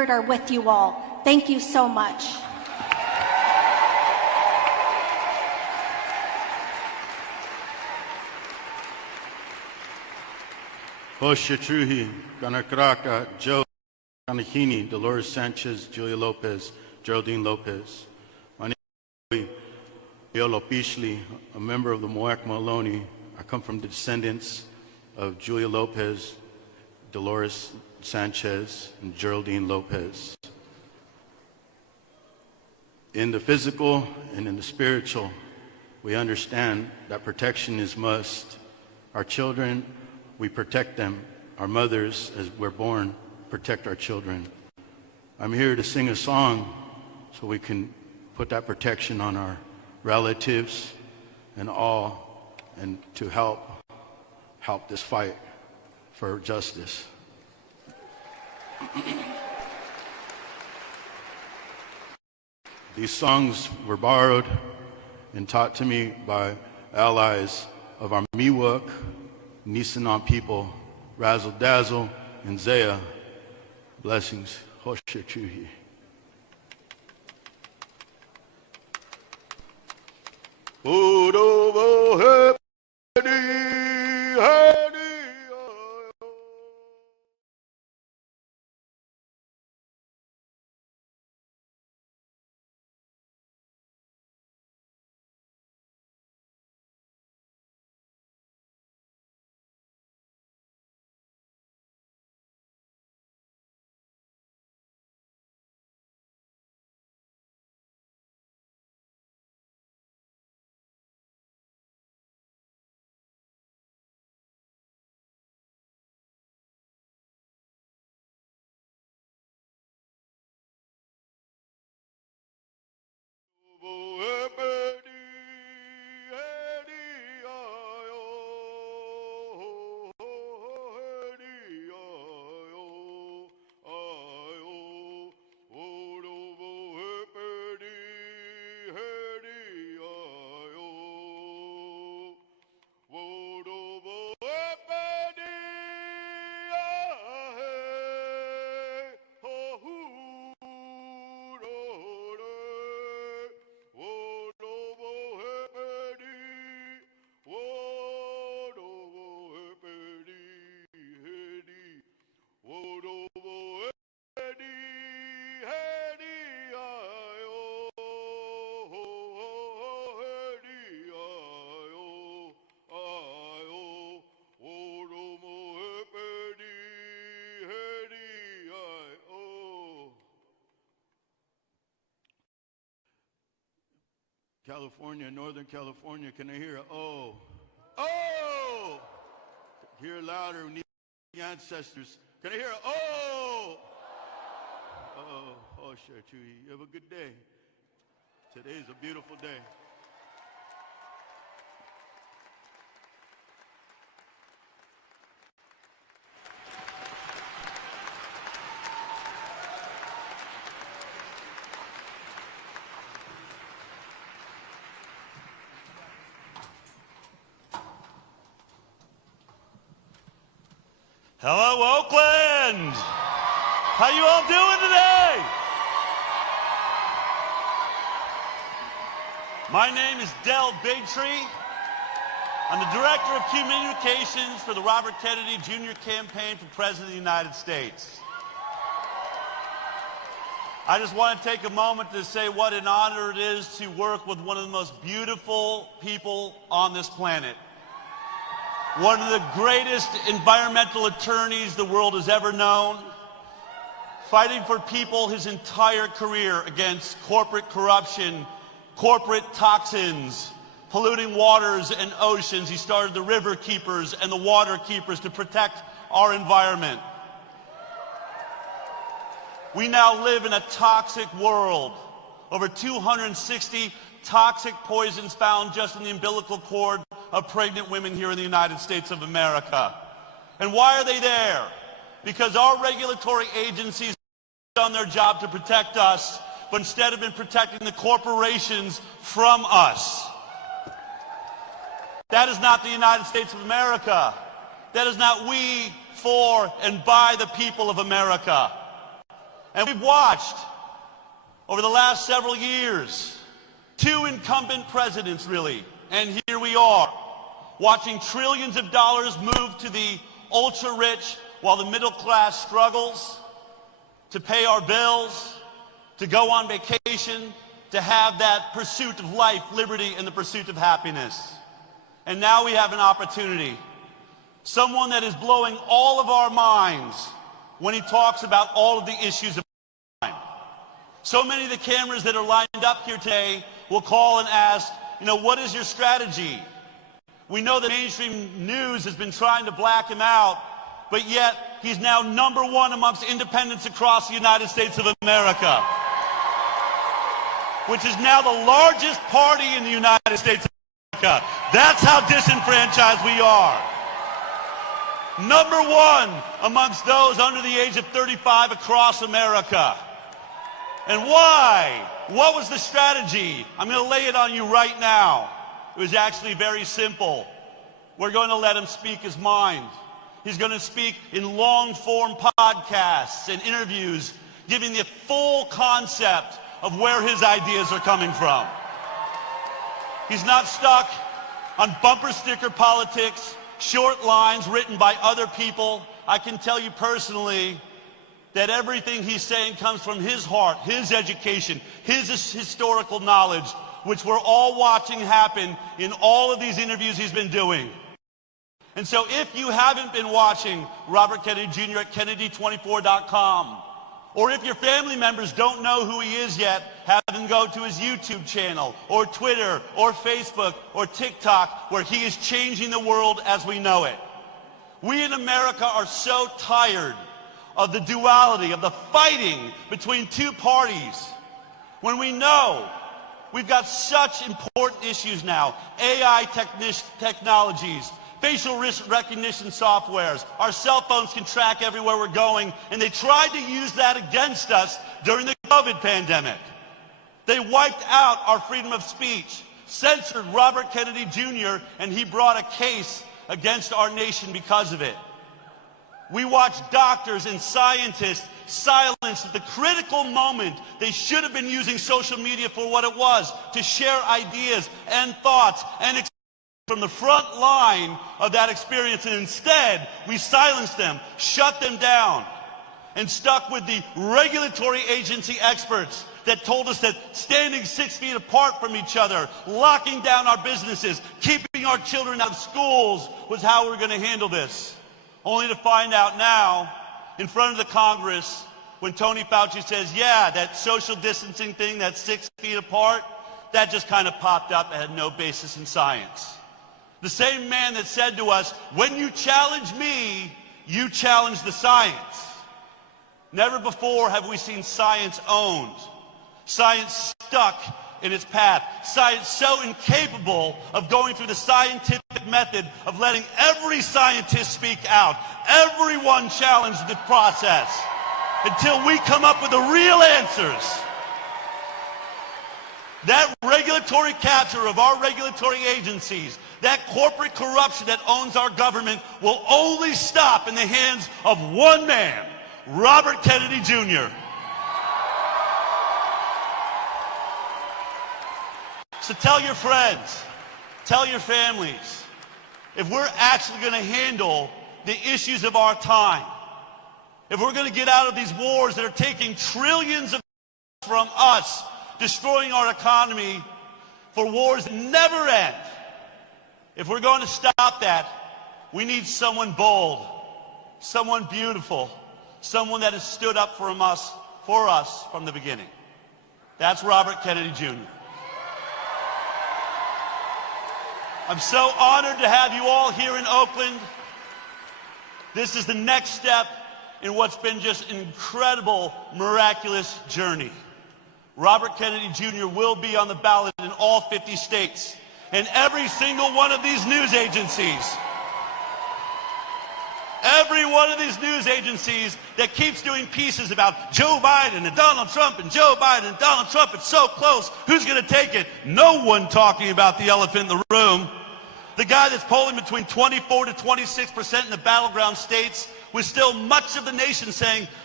Spirit are with you all. Thank you so much. Hoshatruhi, Ganakraka, Joe Kanahini, Dolores Sanchez, Julia Lopez, Geraldine Lopez. My name is Yolo Pishli, a member of the Moak Maloney. I come from the descendants of Julia Lopez, Dolores Sanchez, and Geraldine Lopez. In the physical and in the spiritual, we understand that protection is must. Our children, we protect them. Our mothers, as we're born, protect our children. I'm here to sing a song so we can put that protection on our relatives and all, and to help this fight for justice. These songs were borrowed and taught to me by allies of our Miwok, Nisenan people, Razzle Dazzle, and Zaya. Blessings. Hoshachuhi. California, Northern California, can I hear a oh? Oh! Hear it louder, we need the ancestors. Can I hear a oh? Oh, oh, sure, Chewy. You have a good day. Today's a beautiful day. Hello, Oakland! How you all doing today? My name is Del Bigtree. I'm the Director of Communications for the Robert Kennedy Jr. Campaign for President of the United States. I just want to take a moment to say what an honor it is to work with one of the most beautiful people on this planet. One of the greatest environmental attorneys the world has ever known, fighting for people his entire career against corporate corruption, corporate toxins, polluting waters and oceans. He started the River Keepers and the Water Keepers to protect our environment. We now live in a toxic world. Over 260 toxic poisons found just in the umbilical cord of pregnant women here in the United States of America. And why are they there? Because our regulatory agencies have done their job to protect us, but instead have been protecting the corporations from us. That is not the United States of America. That is not we, for, and by the people of America. And we've watched, over the last several years, two incumbent presidents, really, and here we are, watching trillions of dollars move to the ultra-rich while the middle class struggles to pay our bills, to go on vacation, to have that pursuit of life, liberty, and the pursuit of happiness. And now we have an opportunity. Someone that is blowing all of our minds when he talks about all of the issues of time. So many of the cameras that are lined up here today will call and ask, what is your strategy? We know that mainstream news has been trying to black him out, but yet he's now #1 amongst independents across the United States of America, which is now the largest party in the United States of America. That's how disenfranchised we are. #1 amongst those under the age of 35 across America. And why? What was the strategy? I'm going to lay it on you right now. It was actually very simple. We're going to let him speak his mind. He's going to speak in long-form podcasts and interviews, giving the full concept of where his ideas are coming from. He's not stuck on bumper sticker politics, short lines written by other people. I can tell you personally that everything he's saying comes from his heart, his education, his historical knowledge, which we're all watching happen in all of these interviews he's been doing. And so if you haven't been watching Robert Kennedy Jr. at Kennedy24.com, or if your family members don't know who he is yet, have them go to his YouTube channel, or Twitter, or Facebook, or TikTok, where he is changing the world as we know it. We in America are so tired of the duality, of the fighting between two parties, when we know we've got such important issues now. AI technologies, facial recognition softwares, our cell phones can track everywhere we're going, and they tried to use that against us during the COVID pandemic. They wiped out our freedom of speech, censored Robert Kennedy Jr., and he brought a case against our nation because of it. We watched doctors and scientists silenced at the critical moment. They should have been using social media for what it was, to share ideas and thoughts and from the front line of that experience, and instead we silenced them, shut them down, and stuck with the regulatory agency experts that told us that standing 6 feet apart from each other, locking down our businesses, keeping our children out of schools was how we were going to handle this. Only to find out now, in front of the Congress, when Tony Fauci says, yeah, that social distancing thing, that's 6 feet apart, that just kind of popped up and had no basis in science. The same man that said to us, when you challenge me, you challenge the science. Never before have we seen science owned, science stuck in its path, science so incapable of going through the scientific method of letting every scientist speak out, everyone challenge the process until we come up with the real answers. That regulatory capture of our regulatory agencies, that corporate corruption that owns our government will only stop in the hands of one man, Robert Kennedy Jr. So tell your friends, tell your families, if we're actually going to handle the issues of our time, if we're going to get out of these wars that are taking trillions of from us, destroying our economy for wars that never end, if we're going to stop that, we need someone bold, someone beautiful, someone that has stood up for us from the beginning. That's Robert Kennedy Jr. I'm so honored to have you all here in Oakland. This is the next step in what's been just an incredible, miraculous journey. Robert Kennedy Jr. will be on the ballot in all 50 states, and every single one of these news agencies, every one of these news agencies that keeps doing pieces about Joe Biden and Donald Trump and Joe Biden and Donald Trump, it's so close, who's going to take it? No one talking about the elephant in the room. The guy that's polling between 24 to 26% in the battleground states, with still much of the nation saying,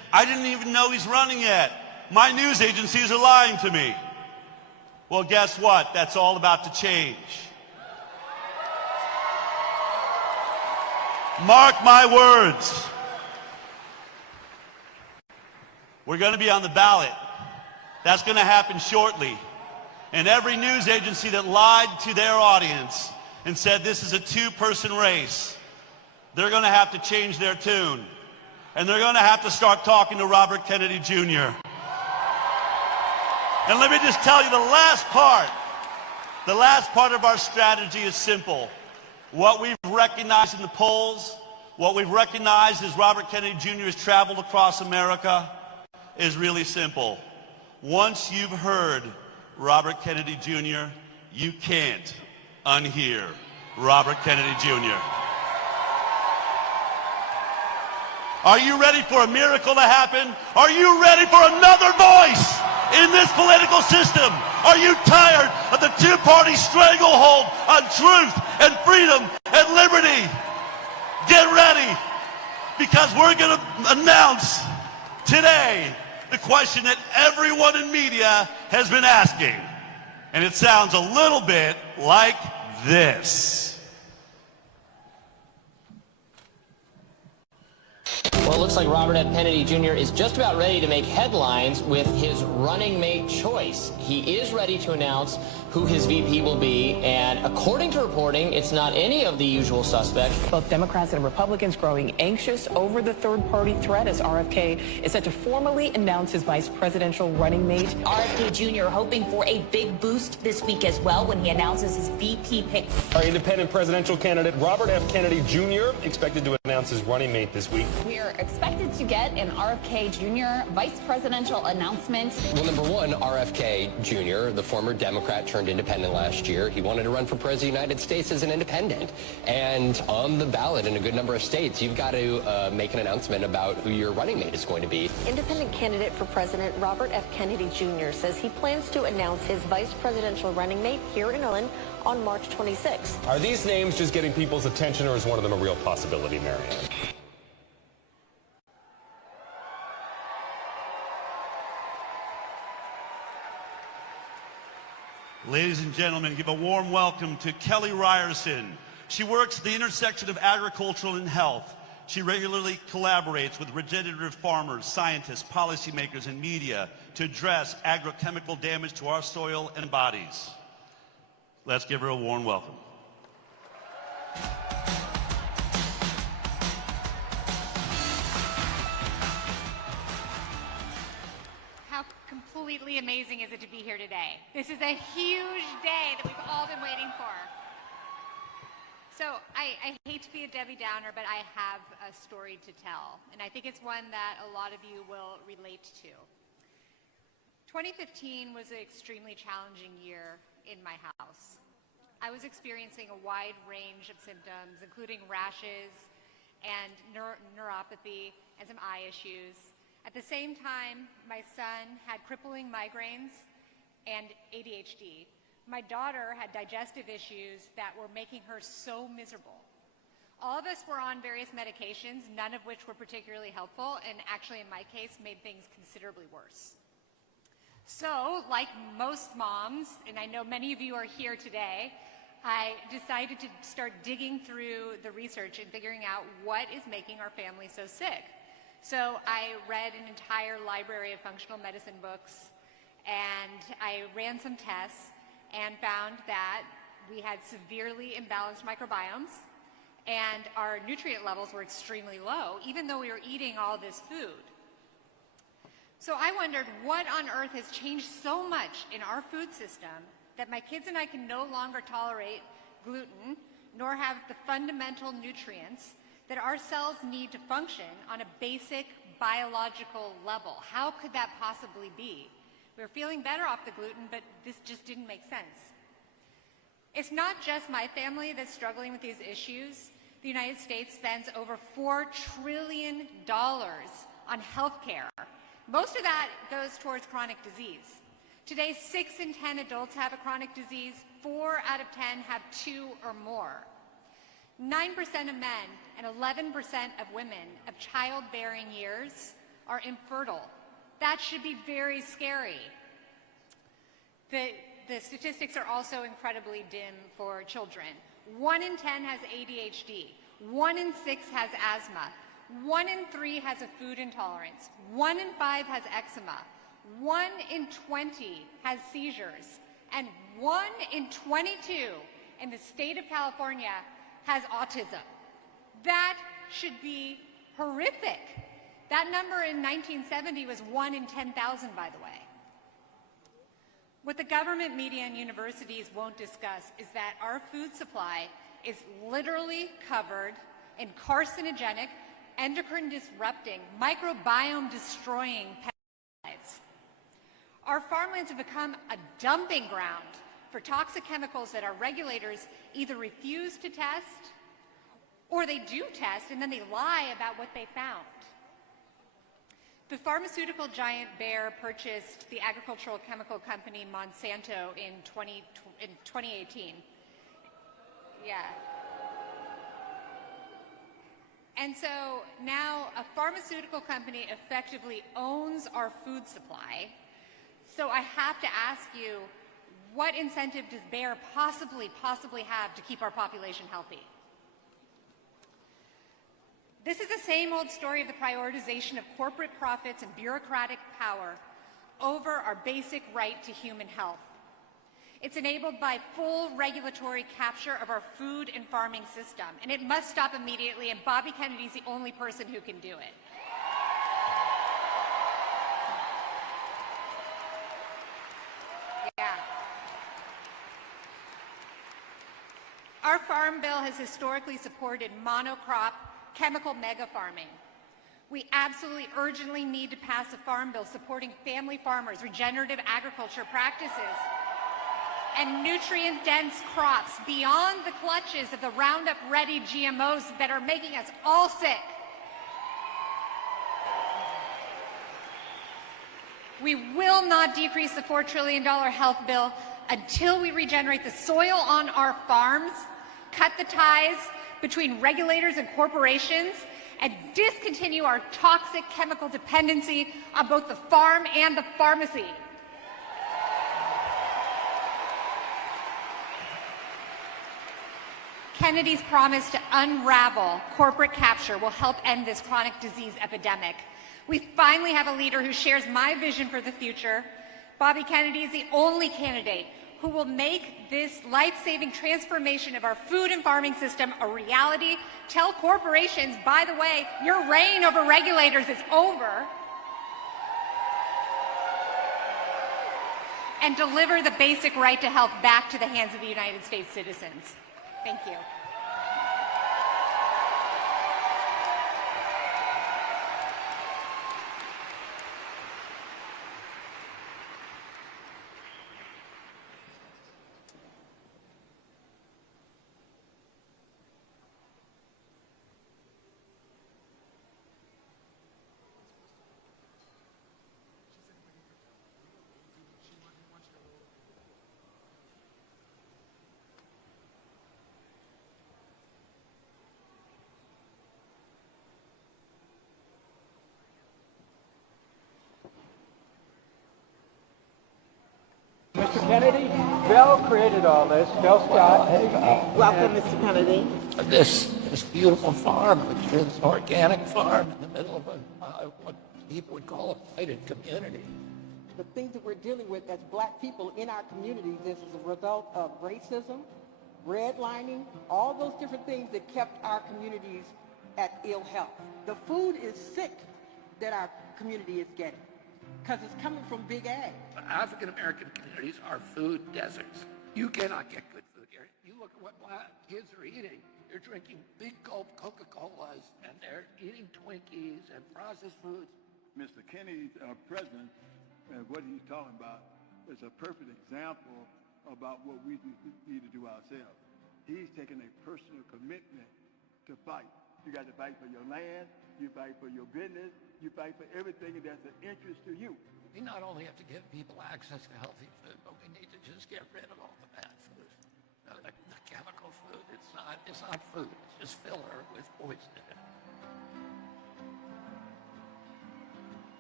I didn't even know he's running yet. My news agencies are lying to me. Well, guess what? That's all about to change. Mark my words. We're going to be on the ballot. That's going to happen shortly. And every news agency that lied to their audience and said this is a two-person race, they're going to have to change their tune. And they're going to have to start talking to Robert Kennedy Jr. And let me just tell you the last part of our strategy is simple. What we've recognized in the polls, what we've recognized as Robert Kennedy Jr. has traveled across America is really simple. Once you've heard Robert Kennedy Jr., you can't unhear Robert Kennedy Jr. Are you ready for a miracle to happen? Are you ready for another voice in this political system? Are you tired of the two-party stranglehold on truth and freedom and liberty? Get ready, because we're going to announce today the question that everyone in media has been asking. And it sounds a little bit like this. Well, it looks like Robert F. Kennedy Jr. is just about ready to make headlines with his running mate choice. He is ready to announce who his VP will be, and according to reporting, it's not any of the usual suspects. Both Democrats and Republicans growing anxious over the third-party threat as RFK is set to formally announce his vice presidential running mate. RFK Jr. hoping for a big boost this week as well when he announces his VP pick. Our independent presidential candidate, Robert F. Kennedy Jr., expected to announce his running mate this week. We are expected to get an RFK Jr. vice presidential announcement. Well, number one, RFK Jr., the former Democrat turned independent last year. He wanted to run for president of the United States as an independent. And on the ballot in a good number of states, you've got to make an announcement about who your running mate is going to be. Independent candidate for president Robert F. Kennedy Jr. says he plans to announce his vice presidential running mate here in Oakland on March 26th. Are these names just getting people's attention, or is one of them a real possibility, Marianne? Ladies and gentlemen, give a warm welcome to Kelly Ryerson. She works at the intersection of agriculture and health. She regularly collaborates with regenerative farmers, scientists, policymakers, and media to address agrochemical damage to our soil and bodies. Let's give her a warm welcome. How completely amazing is it to be here today? This is a huge day that we've all been waiting for. So I hate to be a Debbie Downer, but I have a story to tell, and I think it's one that a lot of you will relate to. 2015 was an extremely challenging year in my house. I was experiencing a wide range of symptoms, including rashes and neuropathy and some eye issues. At the same time, my son had crippling migraines and ADHD. My daughter had digestive issues that were making her so miserable. All of us were on various medications, none of which were particularly helpful, and actually in my case made things considerably worse. So, like most moms, and I know many of you are here today, I decided to start digging through the research and figuring out what is making our family so sick. So I read an entire library of functional medicine books, and I ran some tests and found that we had severely imbalanced microbiomes, and our nutrient levels were extremely low, even though we were eating all this food. So I wondered, what on earth has changed so much in our food system that my kids and I can no longer tolerate gluten, nor have the fundamental nutrients that our cells need to function on a basic biological level? How could that possibly be? We were feeling better off the gluten, but this just didn't make sense. It's not just my family that's struggling with these issues. The United States spends over $4 trillion on healthcare. Most of that goes towards chronic disease. Today, 6 in 10 adults have a chronic disease. 4 out of 10 have 2 or more. 9% of men and 11% of women of childbearing years are infertile. That should be very scary. The statistics are also incredibly dim for children. 1 in 10 has ADHD. 1 in 6 has asthma. 1 in 3 has a food intolerance. 1 in 5 has eczema. 1 in 20 has seizures. And 1 in 22 in the state of California has autism. That should be horrific. That number in 1970 was 1 in 10,000, by the way. What the government, media, and universities won't discuss is that our food supply is literally covered in carcinogenic, endocrine-disrupting, microbiome-destroying pesticides. Our farmlands have become a dumping ground for toxic chemicals that our regulators either refuse to test or they do test and then they lie about what they found. The pharmaceutical giant Bayer purchased the agricultural chemical company Monsanto in 2018. Yeah. And so now a pharmaceutical company effectively owns our food supply. So I have to ask you, what incentive does Bayer possibly have to keep our population healthy? This is the same old story of the prioritization of corporate profits and bureaucratic power over our basic right to human health. It's enabled by full regulatory capture of our food and farming system, and it must stop immediately, and Bobby Kennedy's the only person who can do it. Yeah. Our farm bill has historically supported monocrop chemical mega farming. We absolutely urgently need to pass a farm bill supporting family farmers, regenerative agriculture practices, and nutrient-dense crops beyond the clutches of the Roundup-ready GMOs that are making us all sick. We will not decrease the $4 trillion health bill until we regenerate the soil on our farms, cut the ties between regulators and corporations, and discontinue our toxic chemical dependency on both the farm and the pharmacy. Kennedy's promise to unravel corporate capture will help end this chronic disease epidemic. We finally have a leader who shares my vision for the future. Bobby Kennedy is the only candidate who will make this life-saving transformation of our food and farming system a reality. Tell corporations, by the way, your reign over regulators is over. And deliver the basic right to health back to the hands of the United States citizens. Thank you. Mr. Kennedy, Bill created all this. Bill Scott. Welcome, Mr. Kennedy. This beautiful farm, which is an organic farm in the middle of what people would call a blighted community. The things that we're dealing with as black people in our communities is a result of racism, redlining, all those different things that kept our communities at ill health. The food is sick that our community is getting because it's coming from big ag. African-American communities are food deserts. You cannot get good food here. You look at what black kids are eating. They're drinking big gulp Coca-Colas, and they're eating Twinkies and processed foods. Mr. Kennedy's president, and what he's talking about is a perfect example about what we need to do ourselves. He's taking a personal commitment to fight. You got to fight for your land, you fight for your business, you fight for everything that's of interest to you. We not only have to give people access to healthy food, but we need to just get rid of all the bad food. The chemical food, it's not food, it's just filler with poison in it.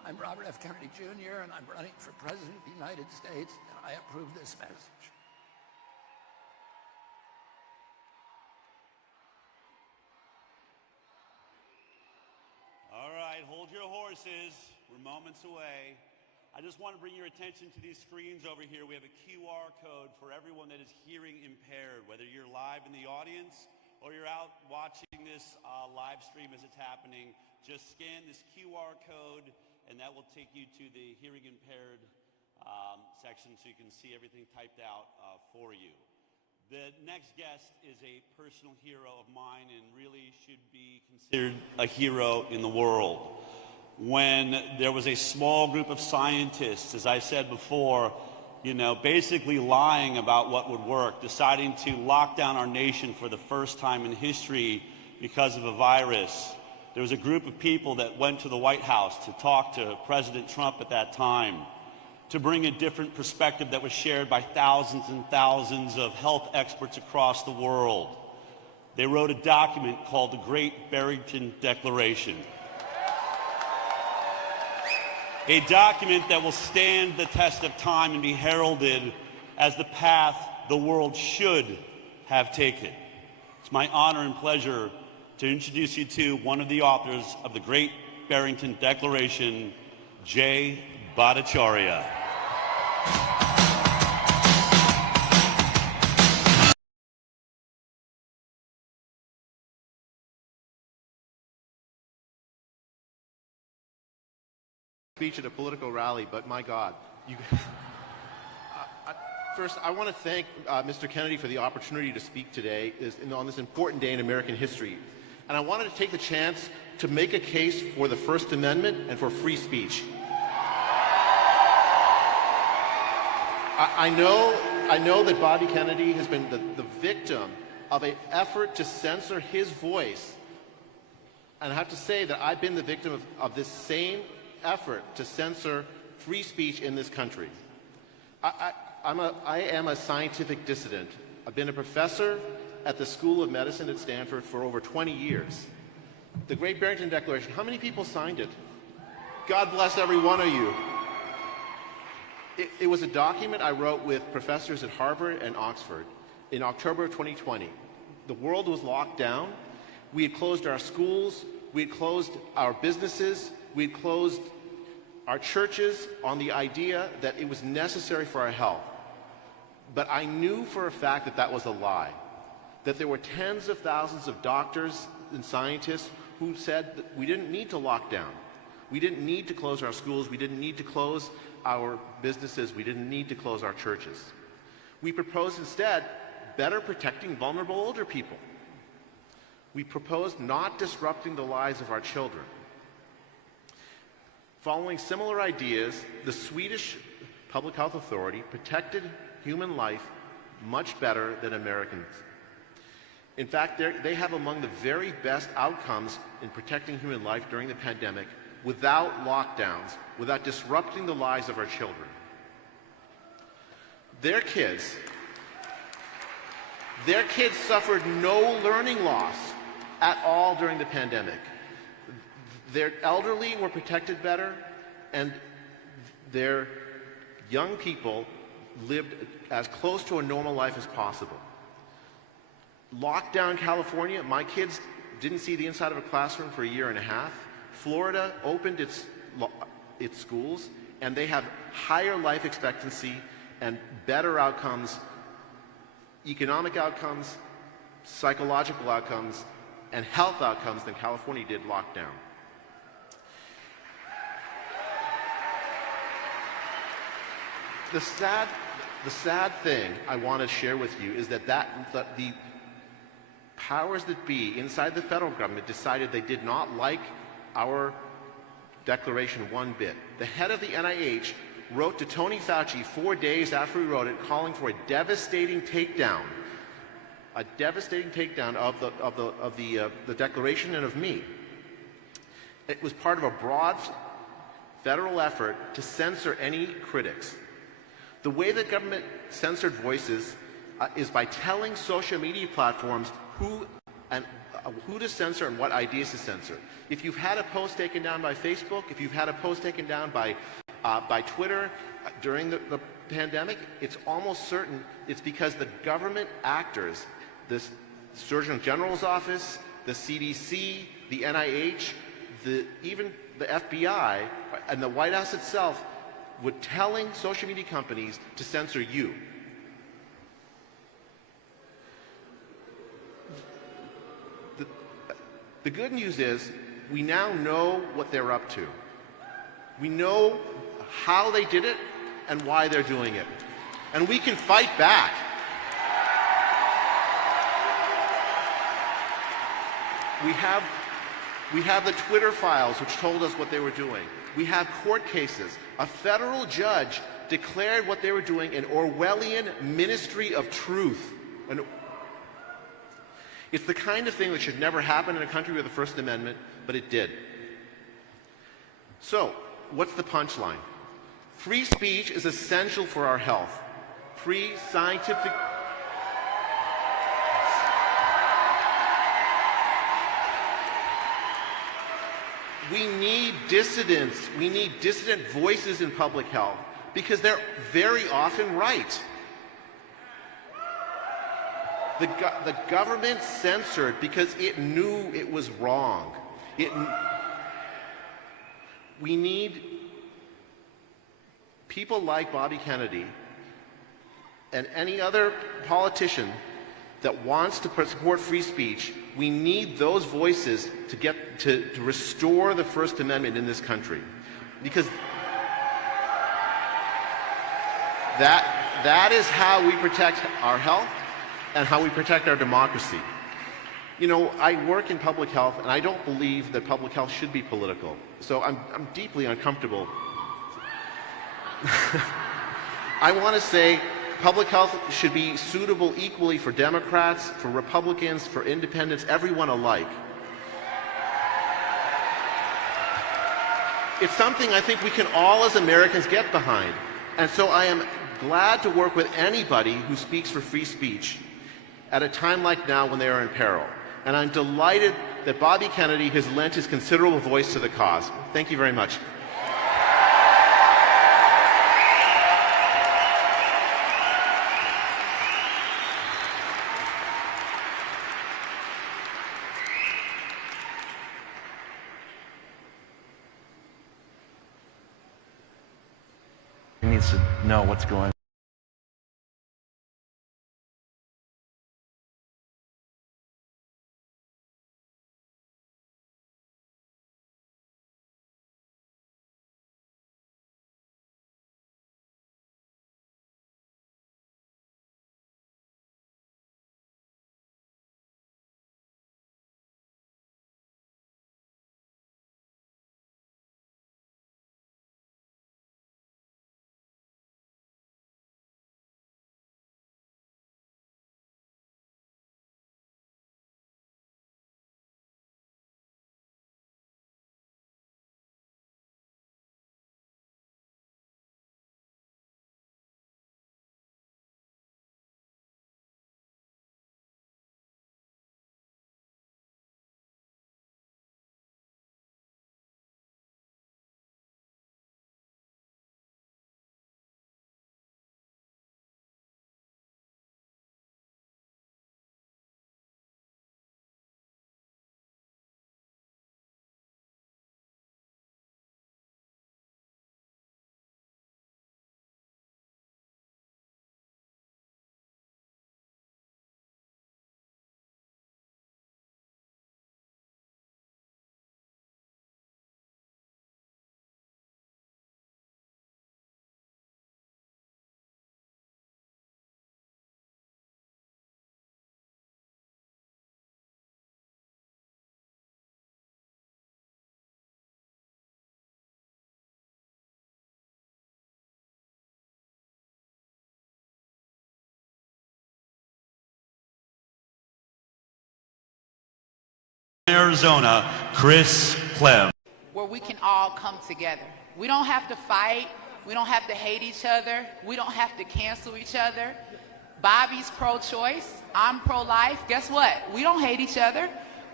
I'm Robert F. Kennedy Jr., and I'm running for President of the United States, and I approve this message. All right, hold your horses. We're moments away. I just want to bring your attention to these screens over here. We have a QR code for everyone that is hearing impaired, whether you're live in the audience or you're out watching this live stream as it's happening. Just scan this QR code, and that will take you to the hearing impaired section so you can see everything typed out for you. The next guest is a personal hero of mine and really should be considered a hero in the world. When there was a small group of scientists, as I said before, basically lying about what would work, deciding to lock down our nation for the first time in history because of a virus, there was a group of people that went to the White House to talk to President Trump at that time, to bring a different perspective that was shared by thousands and thousands of health experts across the world. They wrote a document called the Great Barrington Declaration. A document that will stand the test of time and be heralded as the path the world should have taken. It's my honor and pleasure to introduce you to one of the authors of the Great Barrington Declaration, Jay Bhattacharya. Speech at a political rally, but my God, first, I want to thank Mr. Kennedy for the opportunity to speak today on this important day in American history. And I wanted to take the chance to make a case for the First Amendment and for free speech. I know that Bobby Kennedy has been the victim of an effort to censor his voice. And I have to say that I've been the victim of this same effort to censor free speech in this country. I am a scientific dissident. I've been a professor at the School of Medicine at Stanford for over 20 years. The Great Barrington Declaration, how many people signed it? God bless every one of you. It was a document I wrote with professors at Harvard and Oxford in October of 2020. The world was locked down. We had closed our schools. We had closed our businesses. We had closed our churches on the idea that it was necessary for our health. But I knew for a fact that that was a lie, that there were tens of thousands of doctors and scientists who said that we didn't need to lock down. We didn't need to close our schools. We didn't need to close our businesses. We didn't need to close our churches. We proposed instead better protecting vulnerable older people. We proposed not disrupting the lives of our children. Following similar ideas, the Swedish Public Health Authority protected human life much better than Americans. In fact, they have among the very best outcomes in protecting human life during the pandemic without lockdowns, without disrupting the lives of our children. Their kids suffered no learning loss at all during the pandemic. Their elderly were protected better, and their young people lived as close to a normal life as possible. Lockdown California, my kids didn't see the inside of a classroom for a year and a half. Florida opened its schools, and they have higher life expectancy and better outcomes, economic outcomes, psychological outcomes, and health outcomes than California did locked down. The sad thing I want to share with you is that the powers that be inside the federal government decided they did not like our declaration one bit. The head of the NIH wrote to Tony Fauci 4 days after he wrote it, calling for a devastating takedown of the declaration and of me. It was part of a broad federal effort to censor any critics. The way the government censored voices is by telling social media platforms who who to censor and what ideas to censor. If you've had a post taken down by Facebook, if you've had a post taken down by Twitter during the pandemic, it's almost certain it's because the government actors, the Surgeon General's office, the CDC, the NIH, even the FBI, and the White House itself were telling social media companies to censor you. The good news is we now know what they're up to. We know how they did it and why they're doing it. And we can fight back. We have the Twitter files which told us what they were doing. We have court cases. A federal judge declared what they were doing an Orwellian ministry of truth. It's the kind of thing that should never happen in a country with a First Amendment, but it did. So, what's the punchline? Free speech is essential for our health. Free scientific... We need dissidents. We need dissident voices in public health because they're very often right. The government censored because it knew it was wrong. We need people like Bobby Kennedy and any other politician that wants to support free speech. We need those voices to restore the First Amendment in this country, because that is how we protect our health and how we protect our democracy. You know, I work in public health, and I don't believe that public health should be political. So I'm deeply uncomfortable. I want to say public health should be suitable equally for Democrats, for Republicans, for independents, everyone alike. It's something I think we can all as Americans get behind. And so I am glad to work with anybody who speaks for free speech at a time like now when they are in peril. And I'm delighted that Bobby Kennedy has lent his considerable voice to the cause. Thank you very much. He needs to know what's going on. Arizona, Chris Clem. Where we can all come together. We don't have to fight. We don't have to hate each other. We don't have to cancel each other. Bobby's pro-choice. I'm pro-life. Guess what? We don't hate each other.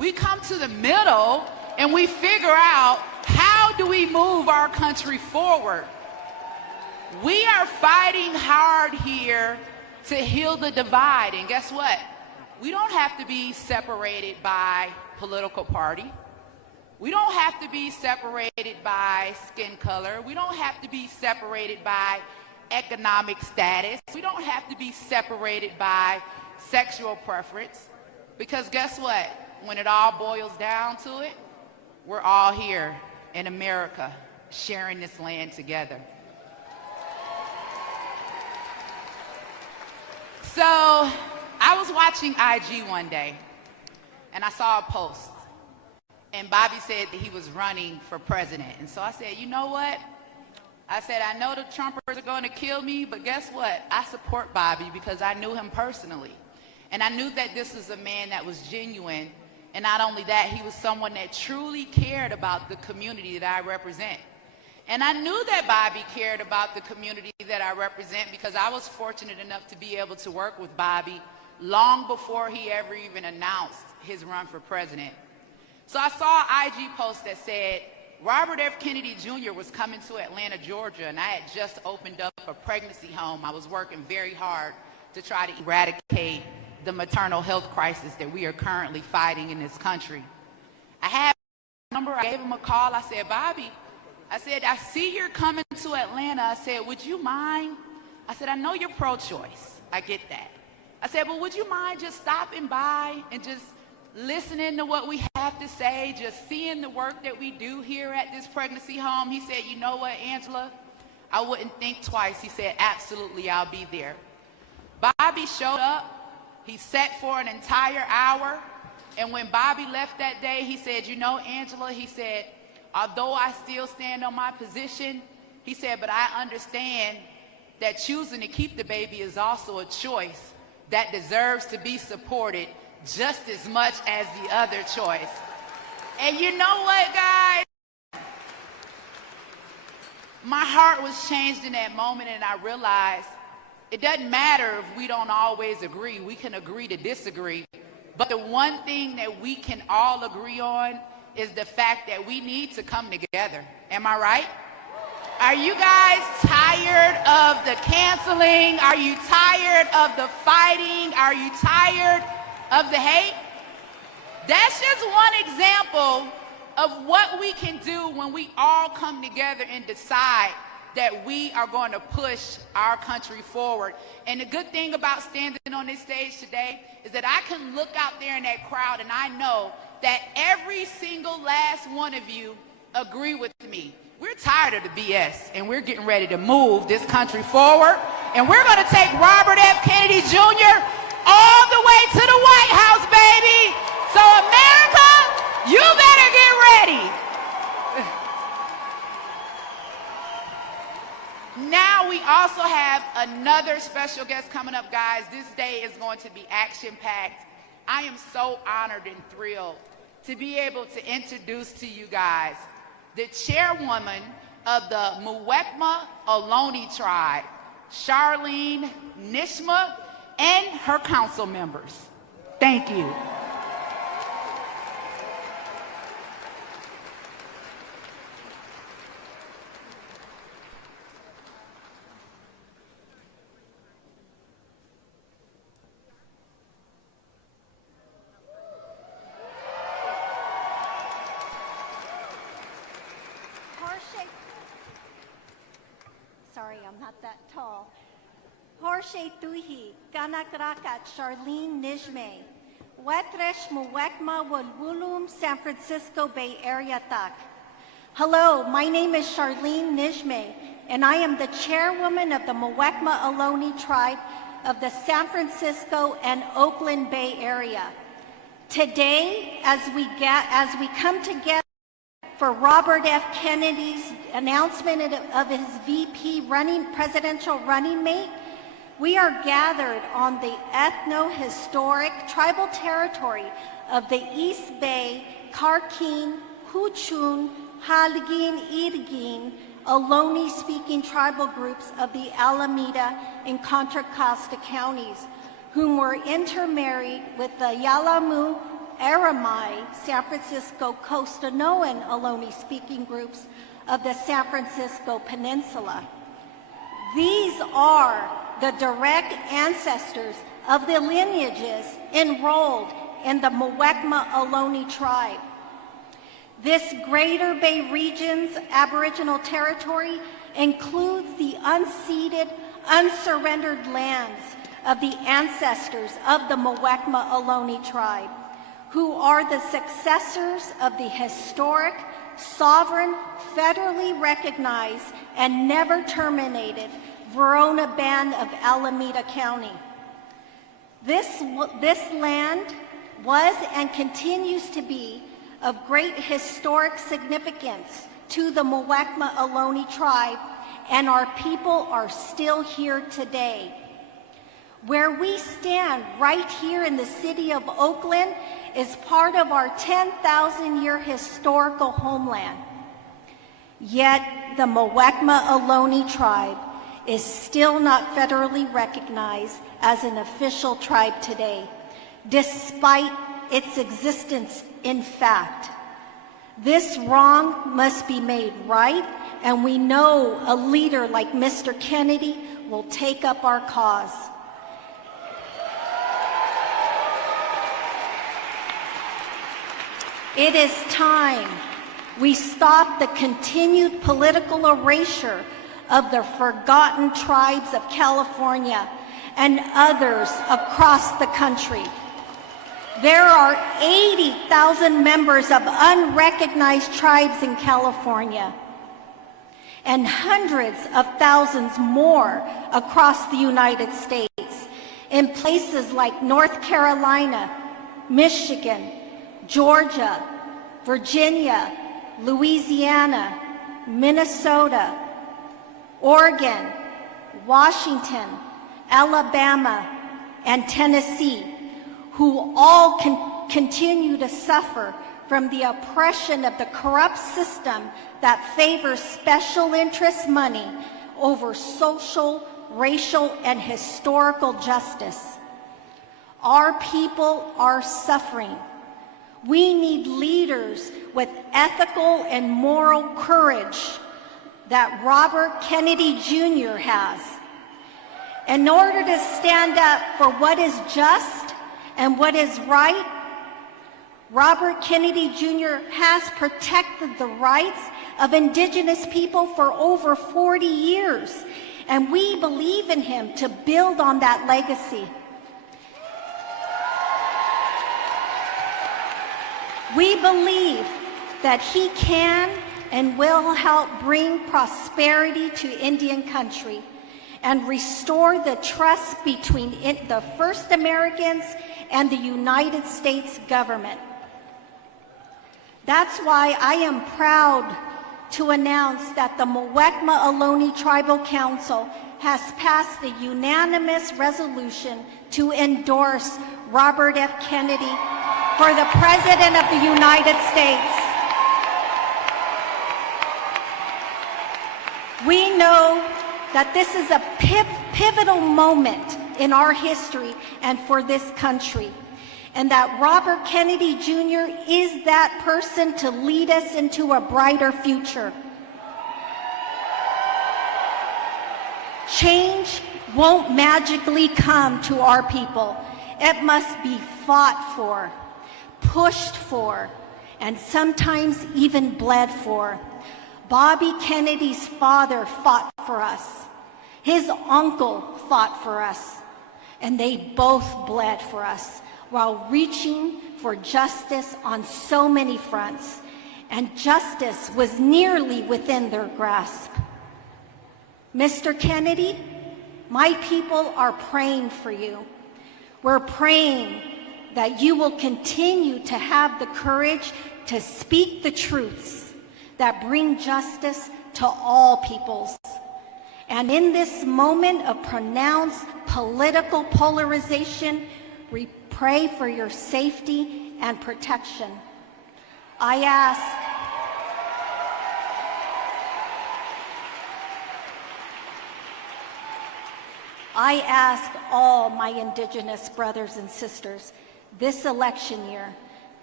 We come to the middle and we figure out, how do we move our country forward? We are fighting hard here to heal the divide. And guess what? We don't have to be separated by political party. We don't have to be separated by skin color. We don't have to be separated by economic status. We don't have to be separated by sexual preference. Because guess what? When it all boils down to it, we're all here in America sharing this land together. So I was watching IG one day and I saw a post. And Bobby said that he was running for president. And so I said, you know what? I said, I know the Trumpers are going to kill me, but guess what? I support Bobby because I knew him personally. And I knew that this was a man that was genuine. And not only that, he was someone that truly cared about the community that I represent. And I knew that Bobby cared about the community that I represent because I was fortunate enough to be able to work with Bobby long before he ever even announced his run for president. So I saw an IG post that said, Robert F. Kennedy Jr. was coming to Atlanta, Georgia, and I had just opened up a pregnancy home. I was working very hard to try to eradicate the maternal health crisis that we are currently fighting in this country. I had a number, I gave him a call, I said, Bobby, I said, I see you're coming to Atlanta. I said, would you mind? I said, I know you're pro-choice, I get that. I said, but would you mind just stopping by and just listening to what we have to say, just seeing the work that we do here at this pregnancy home? He said, you know what, Angela? I wouldn't think twice. He said, absolutely, I'll be there. Bobby showed up. He sat for an entire hour. And when Bobby left that day, he said, you know, Angela, he said, although I still stand on my position, he said, but I understand that choosing to keep the baby is also a choice that deserves to be supported just as much as the other choice. And you know what, guys? My heart was changed in that moment, and I realized it doesn't matter if we don't always agree. We can agree to disagree. But the one thing that we can all agree on is the fact that we need to come together. Am I right? Are you guys tired of the canceling? Are you tired of the fighting? Are you tired of the hate? That's just one example of what we can do when we all come together and decide that we are going to push our country forward. And the good thing about standing on this stage today is that I can look out there in that crowd and I know that every single last one of you agree with me. We're tired of the BS and we're getting ready to move this country forward. And we're going to take Robert F. Kennedy Jr. all the way to the White House, baby. So America, you better get ready. Now we also have another special guest coming up, guys. This day is going to be action-packed. I am so honored and thrilled to be able to introduce to you guys the chairwoman of the Muwekma Ohlone tribe, Charlene Nishma, and her council members. Thank you. Sorry, I'm not that tall. Horshe Tuhi, Kanakrakat, Charlene Nijme, Wetresh Muwekma Wulwulum, San Francisco Bay Area Tak. Hello, my name is Charlene Nijme, and I am the chairwoman of the Muwekma Ohlone tribe of the San Francisco and Oakland Bay Area. Today, as we come together for Robert F. Kennedy's announcement of his VP presidential running mate, we are gathered on the ethno-historic tribal territory of the East Bay, Karkin, Huchun, Halgin, Irgin, Ohlone-speaking tribal groups of the Alameda and Contra Costa counties, whom were intermarried with the Yalamu Aramai, San Francisco, Costanoan Ohlone speaking groups of the San Francisco Peninsula. These are the direct ancestors of the lineages enrolled in the Muwekma Ohlone tribe. This Greater Bay Region's Aboriginal territory includes the unceded, unsurrendered lands of the ancestors of the Muwekma Ohlone tribe, who are the successors of the historic, sovereign, federally recognized, and never terminated Verona Band of Alameda County. This land was and continues to be of great historic significance to the Muwekma Ohlone tribe, and our people are still here today. Where we stand right here in the city of Oakland is part of our 10,000-year historical homeland. Yet the Muwekma Ohlone tribe is still not federally recognized as an official tribe today, despite its existence in fact. This wrong must be made right, and we know a leader like Mr. Kennedy will take up our cause. It is time we stop the continued political erasure of the forgotten tribes of California and others across the country. There are 80,000 members of unrecognized tribes in California and hundreds of thousands more across the United States in places like North Carolina, Michigan, Georgia, Virginia, Louisiana, Minnesota, Oregon, Washington, Alabama, and Tennessee, who all continue to suffer from the oppression of the corrupt system that favors special interest money over social, racial, and historical justice. Our people are suffering. We need leaders with ethical and moral courage that Robert Kennedy Jr. has. In order to stand up for what is just and what is right, Robert Kennedy Jr. has protected the rights of Indigenous people for over 40 years, and we believe in him to build on that legacy. We believe that he can and will help bring prosperity to Indian country and restore the trust between the First Americans and the United States government. That's why I am proud to announce that the Muwekma Ohlone Tribal Council has passed a unanimous resolution to endorse Robert F. Kennedy for the President of the United States. We know that this is a pivotal moment in our history and for this country, and that Robert Kennedy Jr. is that person to lead us into a brighter future. Change won't magically come to our people. It must be fought for, pushed for, and sometimes even bled for. Bobby Kennedy's father fought for us. His uncle fought for us. And they both bled for us while reaching for justice on so many fronts. And justice was nearly within their grasp. Mr. Kennedy, my people are praying for you. We're praying that you will continue to have the courage to speak the truths that bring justice to all peoples. And in this moment of pronounced political polarization, we pray for your safety and protection. I ask all my Indigenous brothers and sisters this election year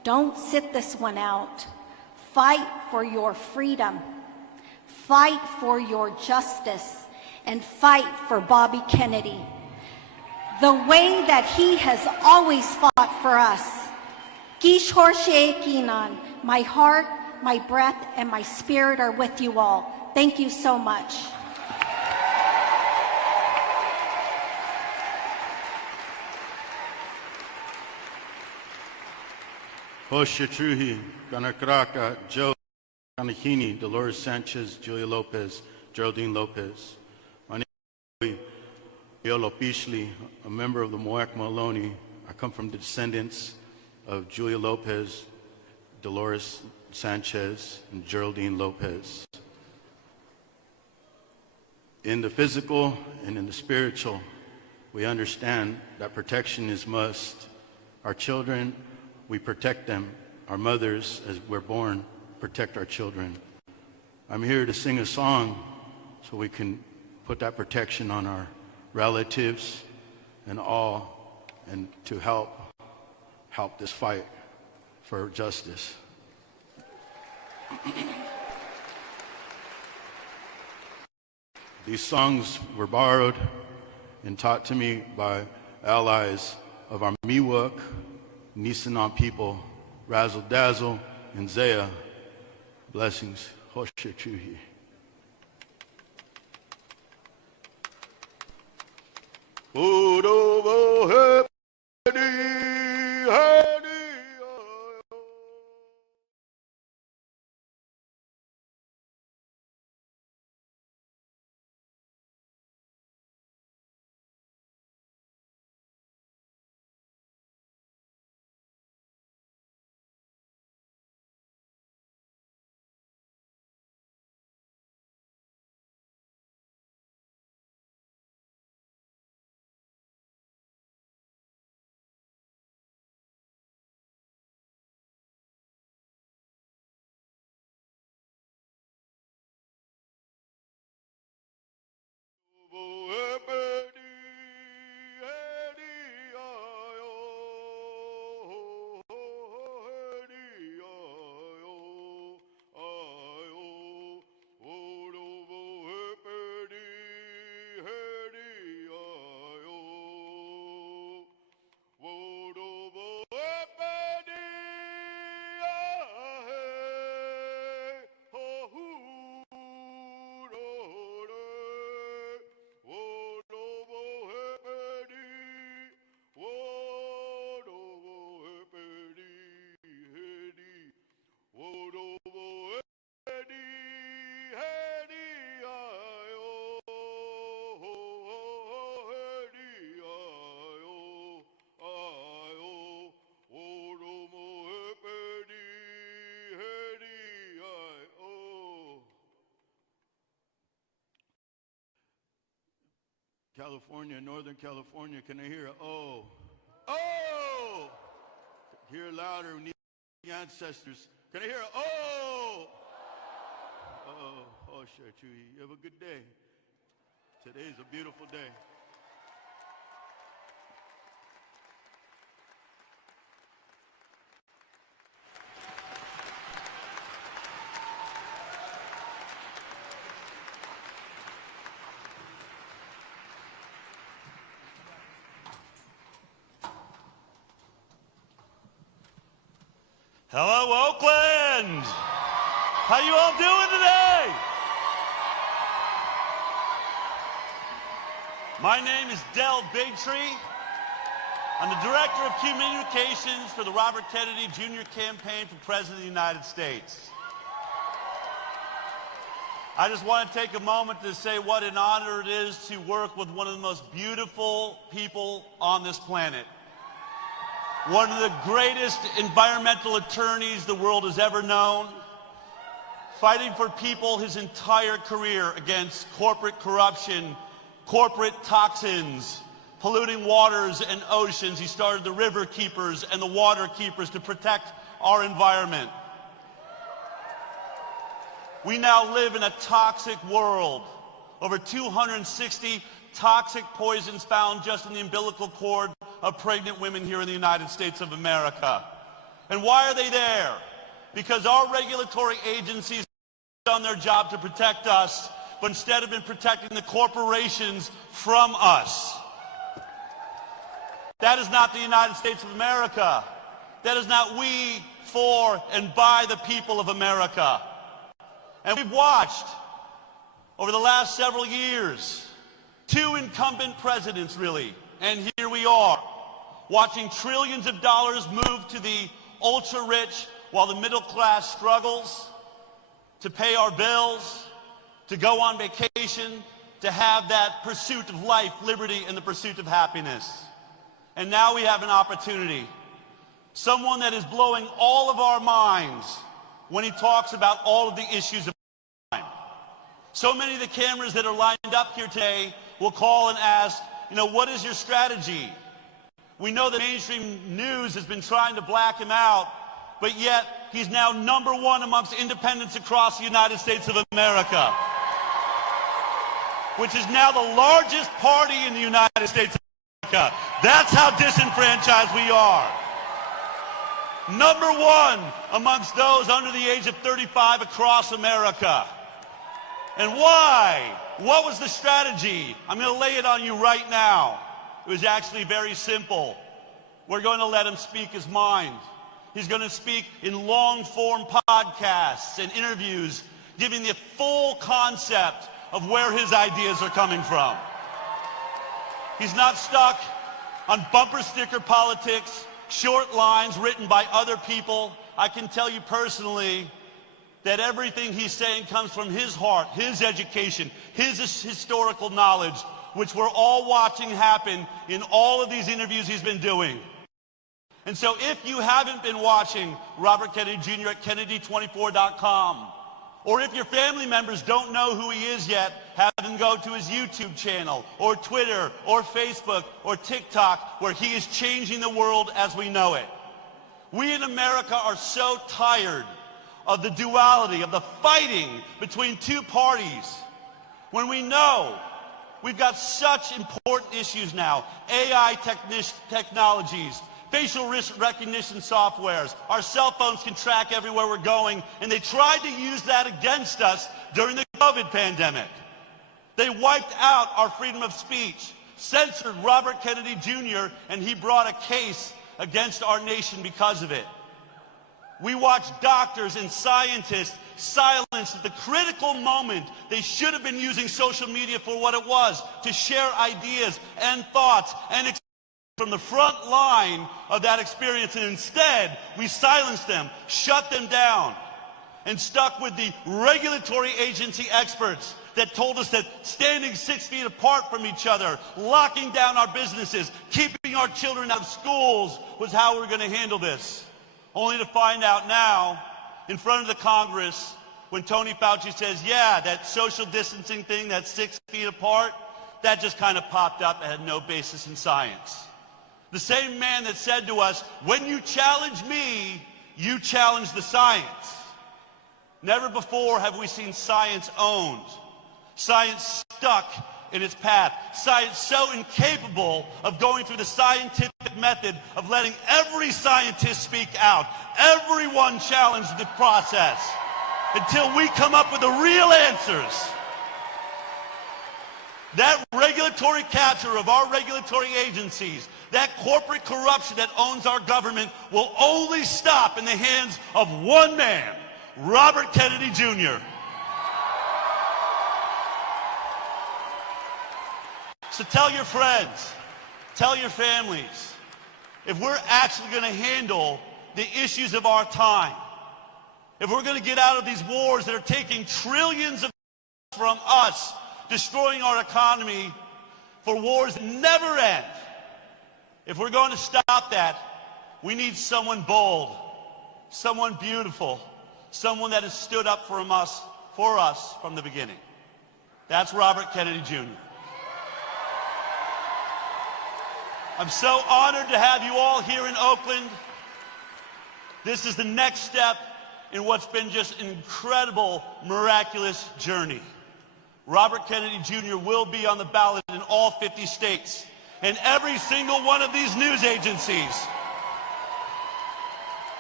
Don't sit this one out. Fight for your freedom. Fight for your justice. And fight for Bobby Kennedy. The way that he has always fought for us. Gish Horshe Kinan, my heart, my breath, and my spirit are with you all. Thank you so much. Hoshe Truhi, Ganakraka, Joe Kanahini, Dolores Sanchez, Julia Lopez, Geraldine Lopez. My name is Yolo Pishli, a member of the Moakma Ohlone. I come from the descendants of Julia Lopez, Dolores Sanchez, and Geraldine Lopez. In the physical and in the spiritual, we understand that protection is must. Our children, we protect them. Our mothers, as we're born, protect our children. I'm here to sing a song so we can put that protection on our relatives and all, and to help this fight for justice. These songs were borrowed and taught to me by allies of our Miwok, Nisenan people, Razzle Dazzle, and Zaya. Blessings. Hoshe Chuhi. California, Northern California, can I hear a oh? Oh! Hear louder, we need the ancestors. Can I hear a oh? Oh, oh, sure, Chewy. You have a good day. Today's a beautiful day. Hello, Oakland! How you all doing today? My name is Del Bigtree. I'm the Director of Communications for the Robert Kennedy Jr. Campaign for President of the United States. I just want to take a moment to say what an honor it is to work with one of the most beautiful people on this planet. One of the greatest environmental attorneys the world has ever known, fighting for people his entire career against corporate corruption, corporate toxins, polluting waters and oceans. He started the River Keepers and the Water Keepers to protect our environment. We now live in a toxic world. Over 260 toxic poisons found just in the umbilical cord of pregnant women here in the United States of America. And why are they there? Because our regulatory agencies have done their job to protect us, but instead have been protecting the corporations from us. That is not the United States of America. That is not we, for, and by the people of America. And we've watched, over the last several years, 2 incumbent presidents, really, and here we are, watching trillions of dollars move to the ultra-rich while the middle class struggles to pay our bills, to go on vacation, to have that pursuit of life, liberty, and the pursuit of happiness. And now we have an opportunity. Someone that is blowing all of our minds when he talks about all of the issues of time. So many of the cameras that are lined up here today will call and ask, what is your strategy? We know that mainstream news has been trying to black him out, but yet he's now #1 amongst independents across the United States of America, which is now the largest party in the United States of America. That's how disenfranchised we are. #1 amongst those under the age of 35 across America. And why? What was the strategy? I'm going to lay it on you right now. It was actually very simple. We're going to let him speak his mind. He's going to speak in long-form podcasts and interviews, giving the full concept of where his ideas are coming from. He's not stuck on bumper sticker politics, short lines written by other people. I can tell you personally that everything he's saying comes from his heart, his education, his historical knowledge, which we're all watching happen in all of these interviews he's been doing. And so if you haven't been watching Robert Kennedy Jr. at Kennedy24.com, or if your family members don't know who he is yet, have them go to his YouTube channel, or Twitter, or Facebook, or TikTok, where he is changing the world as we know it. We in America are so tired of the duality, of the fighting between 2 parties, when we know we've got such important issues now. AI technologies, facial recognition softwares, our cell phones can track everywhere we're going, and they tried to use that against us during the COVID pandemic. They wiped out our freedom of speech, censored Robert Kennedy Jr., and he brought a case against our nation because of it. We watched doctors and scientists silenced at the critical moment. They should have been using social media for what it was, to share ideas and thoughts and from the front line of that experience, and instead we silenced them, shut them down, and stuck with the regulatory agency experts that told us that standing 6 feet apart from each other, locking down our businesses, keeping our children out of schools was how we were going to handle this. Only to find out now, in front of the Congress, when Tony Fauci says, yeah, that social distancing thing, that 6 feet apart, that just kind of popped up and had no basis in science. The same man that said to us, when you challenge me, you challenge the science. Never before have we seen science owned, science stuck in its path, science so incapable of going through the scientific method of letting every scientist speak out, everyone challenge the process until we come up with the real answers. That regulatory capture of our regulatory agencies, that corporate corruption that owns our government, will only stop in the hands of one man, Robert Kennedy Jr. So tell your friends, tell your families, if we're actually going to handle the issues of our time, if we're going to get out of these wars that are taking trillions of from us, destroying our economy for wars that never end, if we're going to stop that, we need someone bold, someone beautiful, someone that has stood up for us from the beginning. That's Robert Kennedy Jr. I'm so honored to have you all here in Oakland. This is the next step in what's been just an incredible, miraculous journey. Robert Kennedy Jr. will be on the ballot in all 50 states, and every single one of these news agencies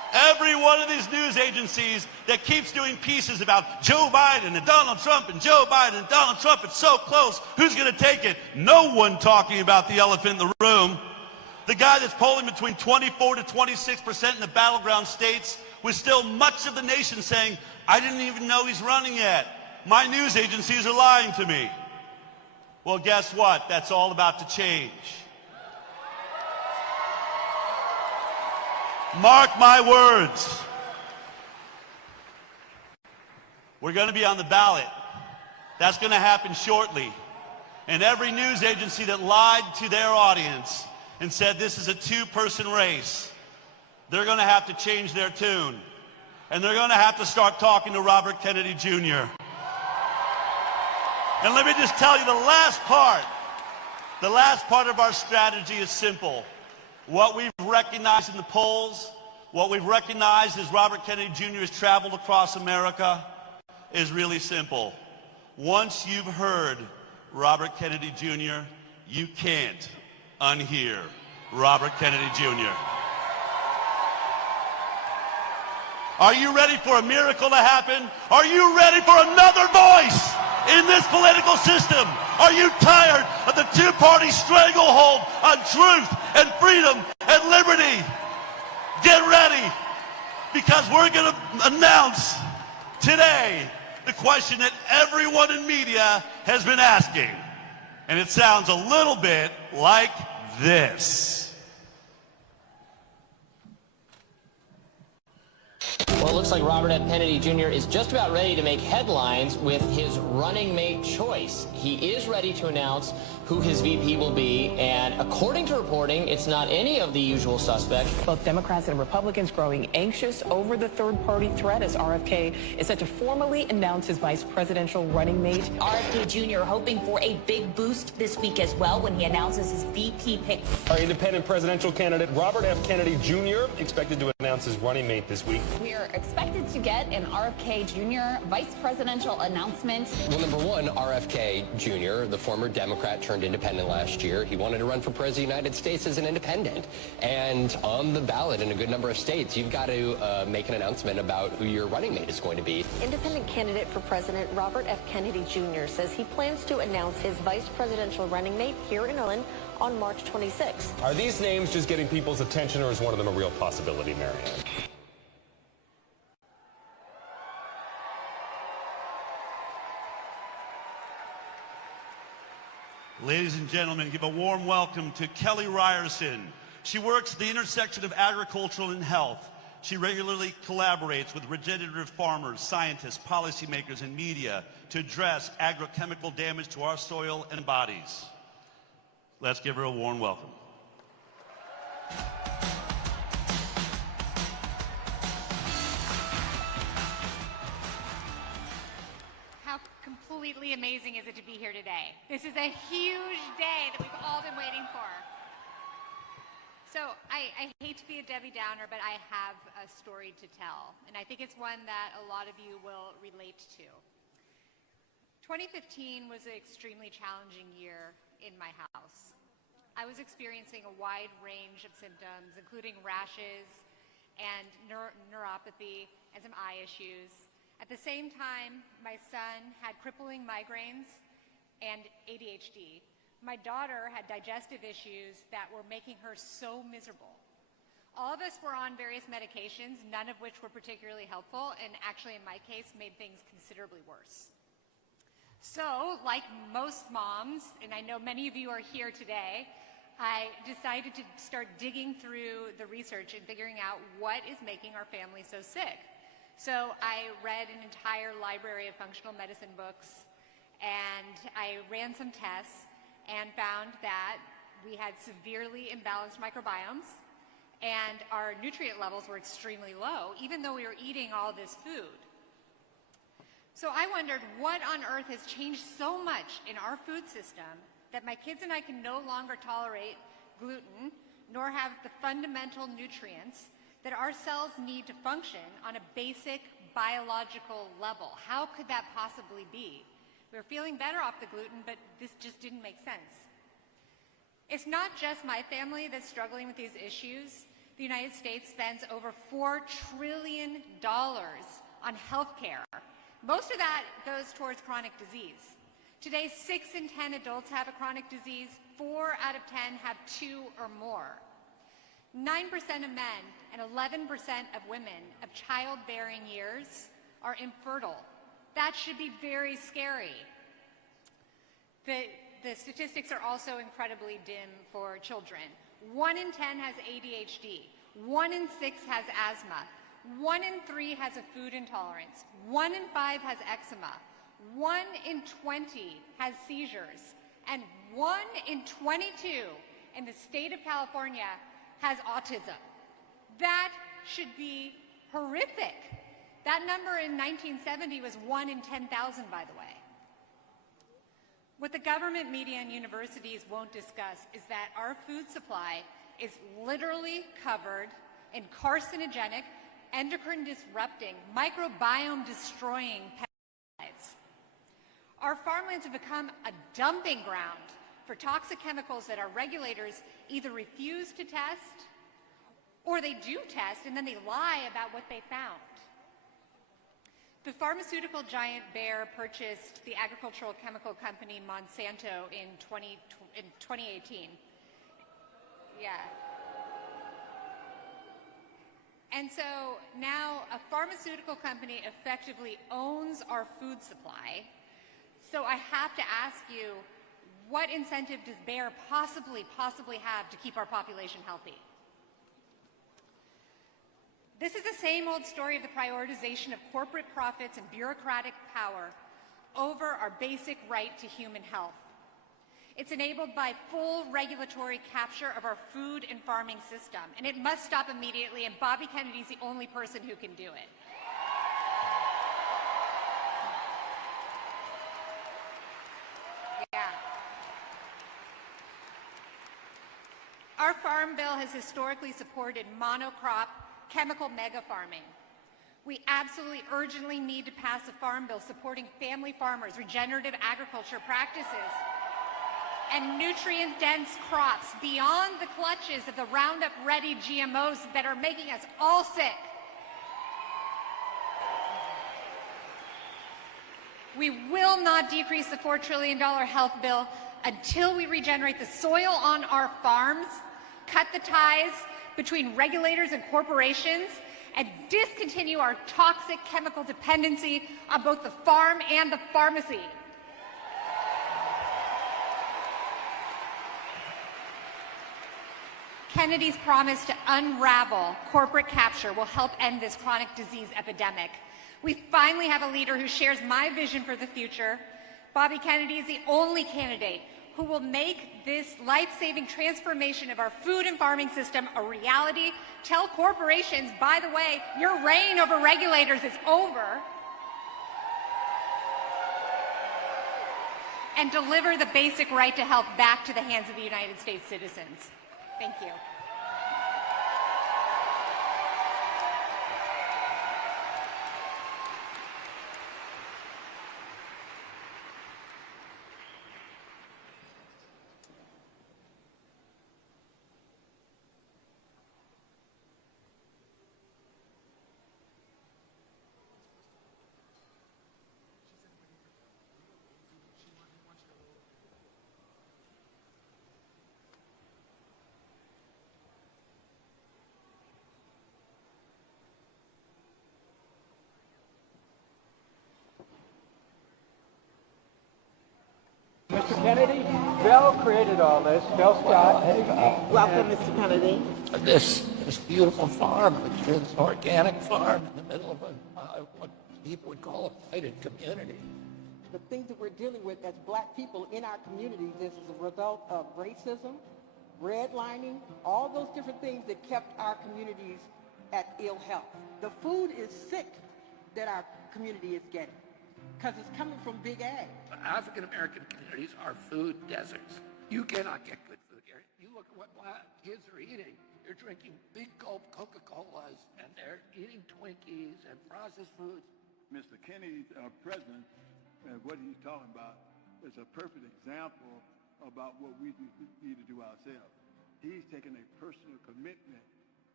Every one of these news agencies that keeps doing pieces about Joe Biden and Donald Trump and Joe Biden and Donald Trump, it's so close, who's going to take it? No one talking about the elephant in the room. The guy that's polling between 24 to 26% in the battleground states, with still much of the nation saying, I didn't even know he's running yet. My news agencies are lying to me. Well, guess what? That's all about to change. Mark my words. We're going to be on the ballot. That's going to happen shortly. And every news agency that lied to their audience and said this is a two-person race, they're going to have to change their tune. And they're going to have to start talking to Robert Kennedy Jr. And let me just tell you, the last part of our strategy is simple. What we've recognized in the polls, what we've recognized as Robert Kennedy Jr. has traveled across America is really simple. Once you've heard Robert Kennedy Jr., you can't unhear Robert Kennedy Jr. Are you ready for a miracle to happen? Are you ready for another voice in this political system? Are you tired of the two-party stranglehold on truth and freedom and liberty? Get ready, because we're going to announce today the question that everyone in media has been asking. And it sounds a little bit like this. Well, it looks like Robert F. Kennedy Jr. is just about ready to make headlines with his running mate choice. He is ready to announce who his VP will be, and according to reporting, it's not any of the usual suspects. Both Democrats and Republicans growing anxious over the third-party threat as RFK is set to formally announce his vice presidential running mate. RFK Jr. hoping for a big boost this week as well when he announces his VP pick. Our independent presidential candidate, Robert F. Kennedy Jr., expected to announce his running mate this week. We are expected to get an RFK Jr. vice presidential announcement. Well, number one, RFK Jr., the former Democrat turned independent last year. He wanted to run for president of the United States as an independent. And on the ballot in a good number of states, you've got to make an announcement about who your running mate is going to be. Independent candidate for president Robert F. Kennedy Jr. says he plans to announce his vice presidential running mate here in Oakland on March 26. Are these names just getting people's attention, or is one of them a real possibility, Marianne? Ladies and gentlemen, give a warm welcome to Kelly Ryerson. She works at the intersection of agriculture and health. She regularly collaborates with regenerative farmers, scientists, policymakers, and media to address agrochemical damage to our soil and bodies. Let's give her a warm welcome. How completely amazing is it to be here today? This is a huge day that we've all been waiting for. So I hate to be a Debbie Downer, but I have a story to tell, and I think it's one that a lot of you will relate to. 2015 was an extremely challenging year in my house. I was experiencing a wide range of symptoms, including rashes and neuropathy and some eye issues. At the same time, my son had crippling migraines and ADHD. My daughter had digestive issues that were making her so miserable. All of us were on various medications, none of which were particularly helpful, and actually in my case made things considerably worse. So, like most moms, and I know many of you are here today, I decided to start digging through the research and figuring out what is making our family so sick. So I read an entire library of functional medicine books, and I ran some tests and found that we had severely imbalanced microbiomes, and our nutrient levels were extremely low, even though we were eating all this food. So I wondered, what on earth has changed so much in our food system that my kids and I can no longer tolerate gluten, nor have the fundamental nutrients that our cells need to function on a basic biological level? How could that possibly be? We were feeling better off the gluten, but this just didn't make sense. It's not just my family that's struggling with these issues. The United States spends over $4 trillion on health care. Most of that goes towards chronic disease. Today, 6 in 10 adults have a chronic disease, 4 out of 10 have 2 or more. 9% of men and 11% of women of childbearing years are infertile. That should be very scary. The statistics are also incredibly dim for children. 1 in 10 has ADHD. 1 in 6 has asthma. 1 in 3 has a food intolerance. 1 in 5 has eczema. 1 in 20 has seizures. And 1 in 22 in the state of California has autism. That should be horrific. That number in 1970 was 1 in 10,000, by the way. What the government, media, and universities won't discuss is that our food supply is literally covered in carcinogenic, endocrine-disrupting, microbiome-destroying pesticides. Our farmlands have become a dumping ground for toxic chemicals that our regulators either refuse to test or they do test and then they lie about what they found. The pharmaceutical giant Bayer purchased the agricultural chemical company Monsanto in 2018. Yeah. And so now a pharmaceutical company effectively owns our food supply. So I have to ask you, what incentive does Bayer possibly have to keep our population healthy? This is the same old story of the prioritization of corporate profits and bureaucratic power over our basic right to human health. It's enabled by full regulatory capture of our food and farming system, and it must stop immediately, and Bobby Kennedy's the only person who can do it. Yeah. Our Farm Bill has historically supported monocrop chemical mega farming. We absolutely urgently need to pass a farm bill supporting family farmers, regenerative agriculture practices, and nutrient-dense crops beyond the clutches of the Roundup-ready GMOs that are making us all sick. We will not decrease the $4 trillion health bill until we regenerate the soil on our farms, cut the ties between regulators and corporations, and discontinue our toxic chemical dependency on both the farm and the pharmacy. Kennedy's promise to unravel corporate capture will help end this chronic disease epidemic. We finally have a leader who shares my vision for the future. Bobby Kennedy is the only candidate who will make this life-saving transformation of our food and farming system a reality. Tell corporations, by the way, your reign over regulators is over. And deliver the basic right to health back to the hands of the United States citizens. Thank you. Mr. Kennedy, Bill created all this. Bill Scott. Welcome, Mr. Kennedy. This beautiful farm, which is an organic farm in the middle of what people would call a blighted community. The things that we're dealing with as black people in our communities is a result of racism, redlining, all those different things that kept our communities at ill health. The food is sick that our community is getting because it's coming from big ag. African American communities are food deserts. You cannot get good food here. You look at what black kids are eating. They're drinking big gulp Coca-Colas and they're eating Twinkies and processed foods. Mr. Kennedy, president, what he's talking about is a perfect example about what we need to do ourselves. He's taken a personal commitment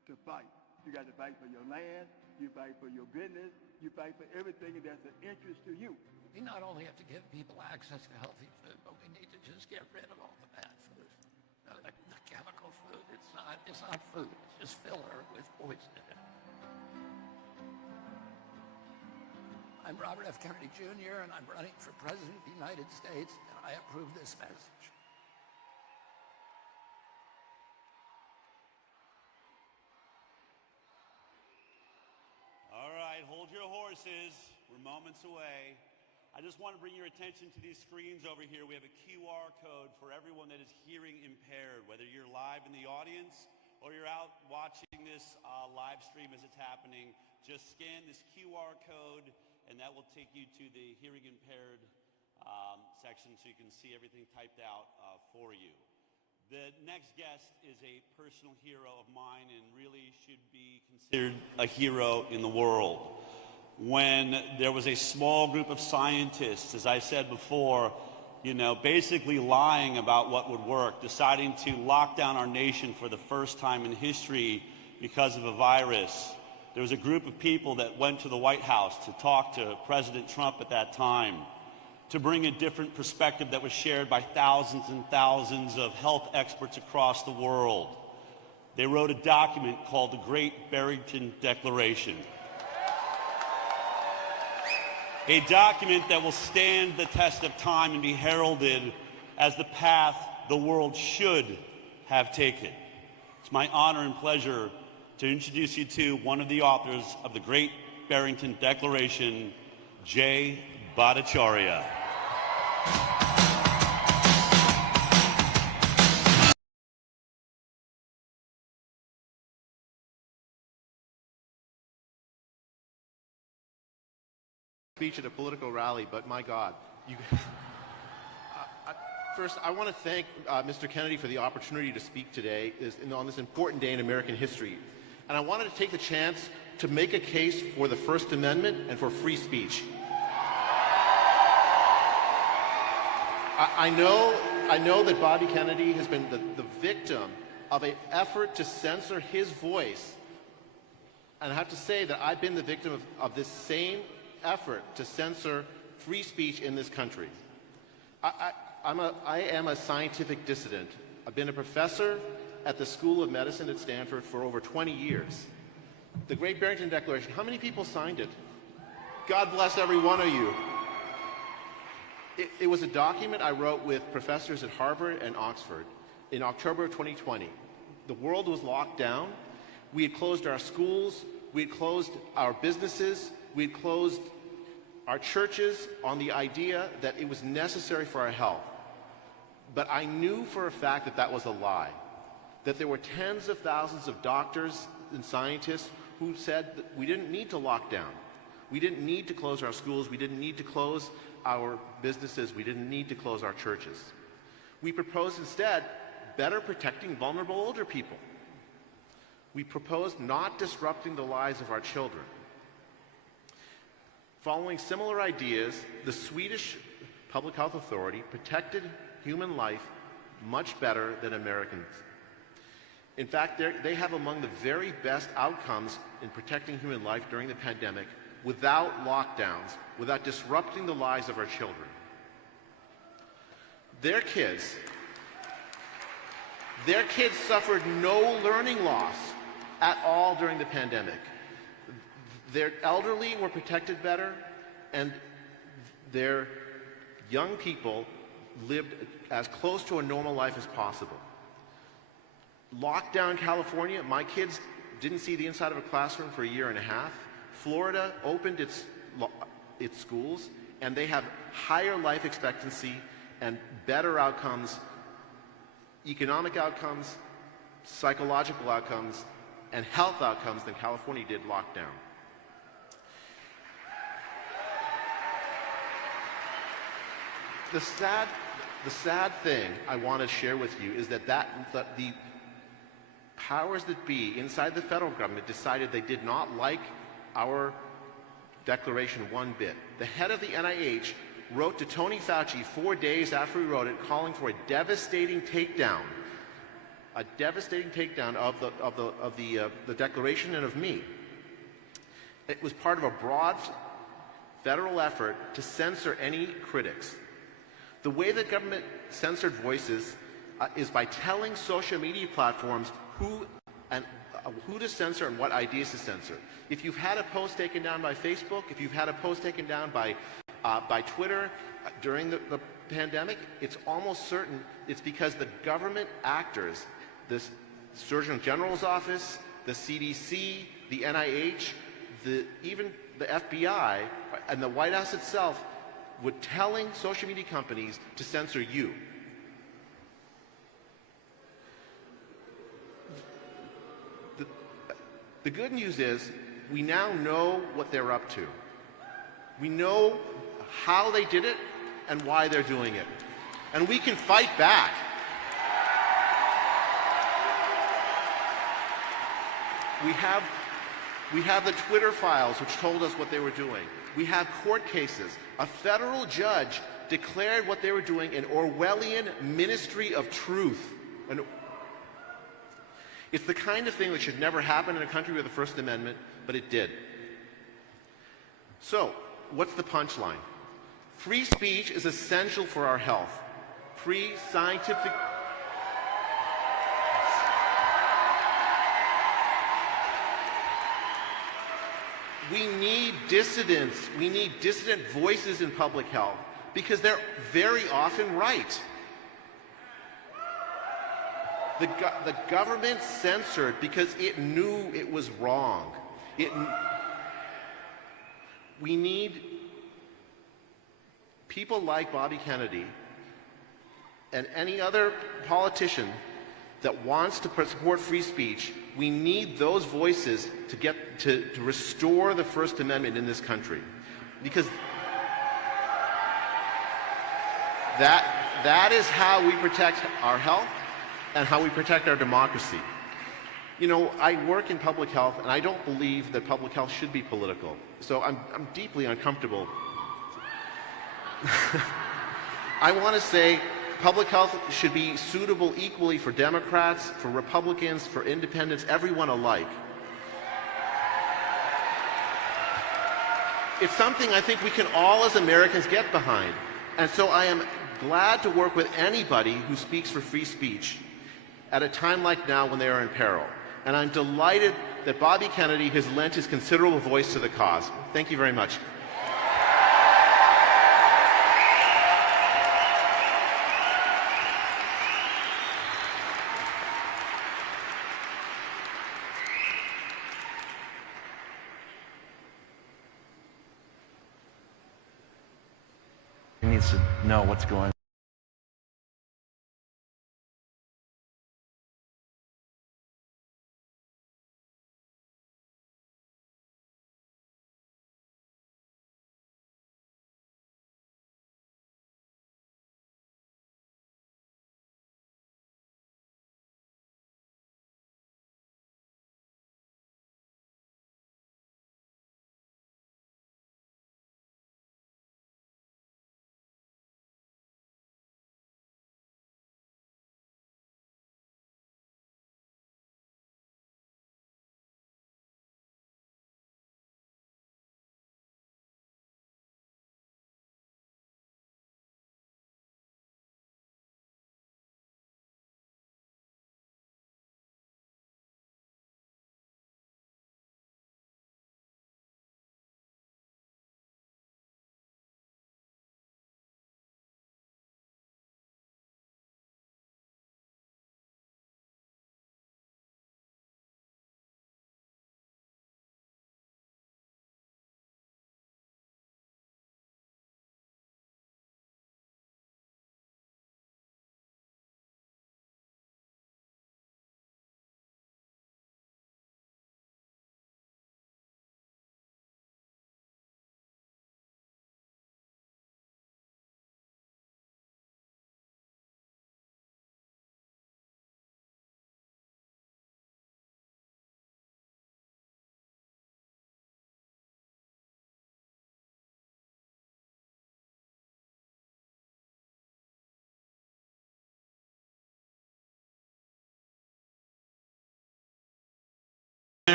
to fight. You got to fight for your land, you fight for your business, you fight for everything that's of interest to you. We not only have to give people access to healthy food, but we need to just get rid of all the bad food. The chemical food, it's not food, it's just filler with poison in it. I'm Robert F. Kennedy Jr., and I'm running for President of the United States, and I approve this message. All right, hold your horses. We're moments away. I just want to bring your attention to these screens over here. We have a QR code for everyone that is hearing impaired, whether you're live in the audience or you're out watching this live stream as it's happening. Just scan this QR code, and that will take you to the hearing impaired section so you can see everything typed out for you. The next guest is a personal hero of mine and really should be considered a hero in the world. When there was a small group of scientists, as I said before, basically lying about what would work, deciding to lock down our nation for the first time in history because of a virus, there was a group of people that went to the White House to talk to President Trump at that time, to bring a different perspective that was shared by thousands and thousands of health experts across the world. They wrote a document called the Great Barrington Declaration. A document that will stand the test of time and be heralded as the path the world should have taken. It's my honor and pleasure to introduce you to one of the authors of the Great Barrington Declaration, Jay Bhattacharya. Speech at a political rally, but my God, first I want to thank Mr. Kennedy for the opportunity to speak today on this important day in American history. And I wanted to take the chance to make a case for the First Amendment and for free speech. I know that Bobby Kennedy has been the victim of an effort to censor his voice. And I have to say that I've been the victim of this same effort to censor free speech in this country. I am a scientific dissident. I've been a professor at the School of Medicine at Stanford for over 20 years. The Great Barrington Declaration, how many people signed it? God bless every one of you. It was a document I wrote with professors at Harvard and Oxford in October of 2020. The world was locked down. We had closed our schools. We had closed our businesses. We had closed our churches on the idea that it was necessary for our health. But I knew for a fact that that was a lie, that there were tens of thousands of doctors and scientists who said that we didn't need to lock down. We didn't need to close our schools. We didn't need to close our businesses. We didn't need to close our churches. We proposed instead better protecting vulnerable older people. We proposed not disrupting the lives of our children. Following similar ideas, the Swedish Public Health Authority protected human life much better than Americans. In fact, they have among the very best outcomes in protecting human life during the pandemic without lockdowns, without disrupting the lives of our children. Their kids suffered no learning loss at all during the pandemic. Their elderly were protected better, and their young people lived as close to a normal life as possible. Lockdown California, my kids didn't see the inside of a classroom for a year and a half. Florida opened its schools, and they have higher life expectancy and better outcomes, economic outcomes, psychological outcomes, and health outcomes than California did lockdown. The sad thing I want to share with you is that the powers that be inside the federal government decided they did not like our declaration one bit. The head of the NIH wrote to Tony Fauci 4 days after he wrote it, calling for a devastating takedown a devastating takedown of the Declaration and of me. It was part of a broad federal effort to censor any critics. The way that government censored voices is by telling social media platforms who to censor and what ideas to censor. If you've had a post taken down by Facebook, if you've had a post taken down by Twitter during the pandemic, it's almost certain it's because the government actors, the Surgeon General's office, the CDC, the NIH, even the FBI, and the White House itself were telling social media companies to censor you. The good news is we now know what they're up to. We know how they did it and why they're doing it. And we can fight back. We have the Twitter files which told us what they were doing. We have court cases. A federal judge declared what they were doing an Orwellian ministry of truth. It's the kind of thing that should never happen in a country with a First Amendment, but it did. So, what's the punchline? Free speech is essential for our health. Free scientific... We need dissidents. We need dissident voices in public health because they're very often right. The government censored because it knew it was wrong. We need people like Bobby Kennedy and any other politician that wants to support free speech. We need those voices to restore the First Amendment in this country, because that is how we protect our health and how we protect our democracy. You know, I work in public health, and I don't believe that public health should be political. So I'm deeply uncomfortable. I want to say public health should be suitable equally for Democrats, for Republicans, for independents, everyone alike. It's something I think we can all as Americans get behind. And so I am glad to work with anybody who speaks for free speech at a time like now when they are in peril. And I'm delighted that Bobby Kennedy has lent his considerable voice to the cause. Thank you very much. He needs to know what's going on.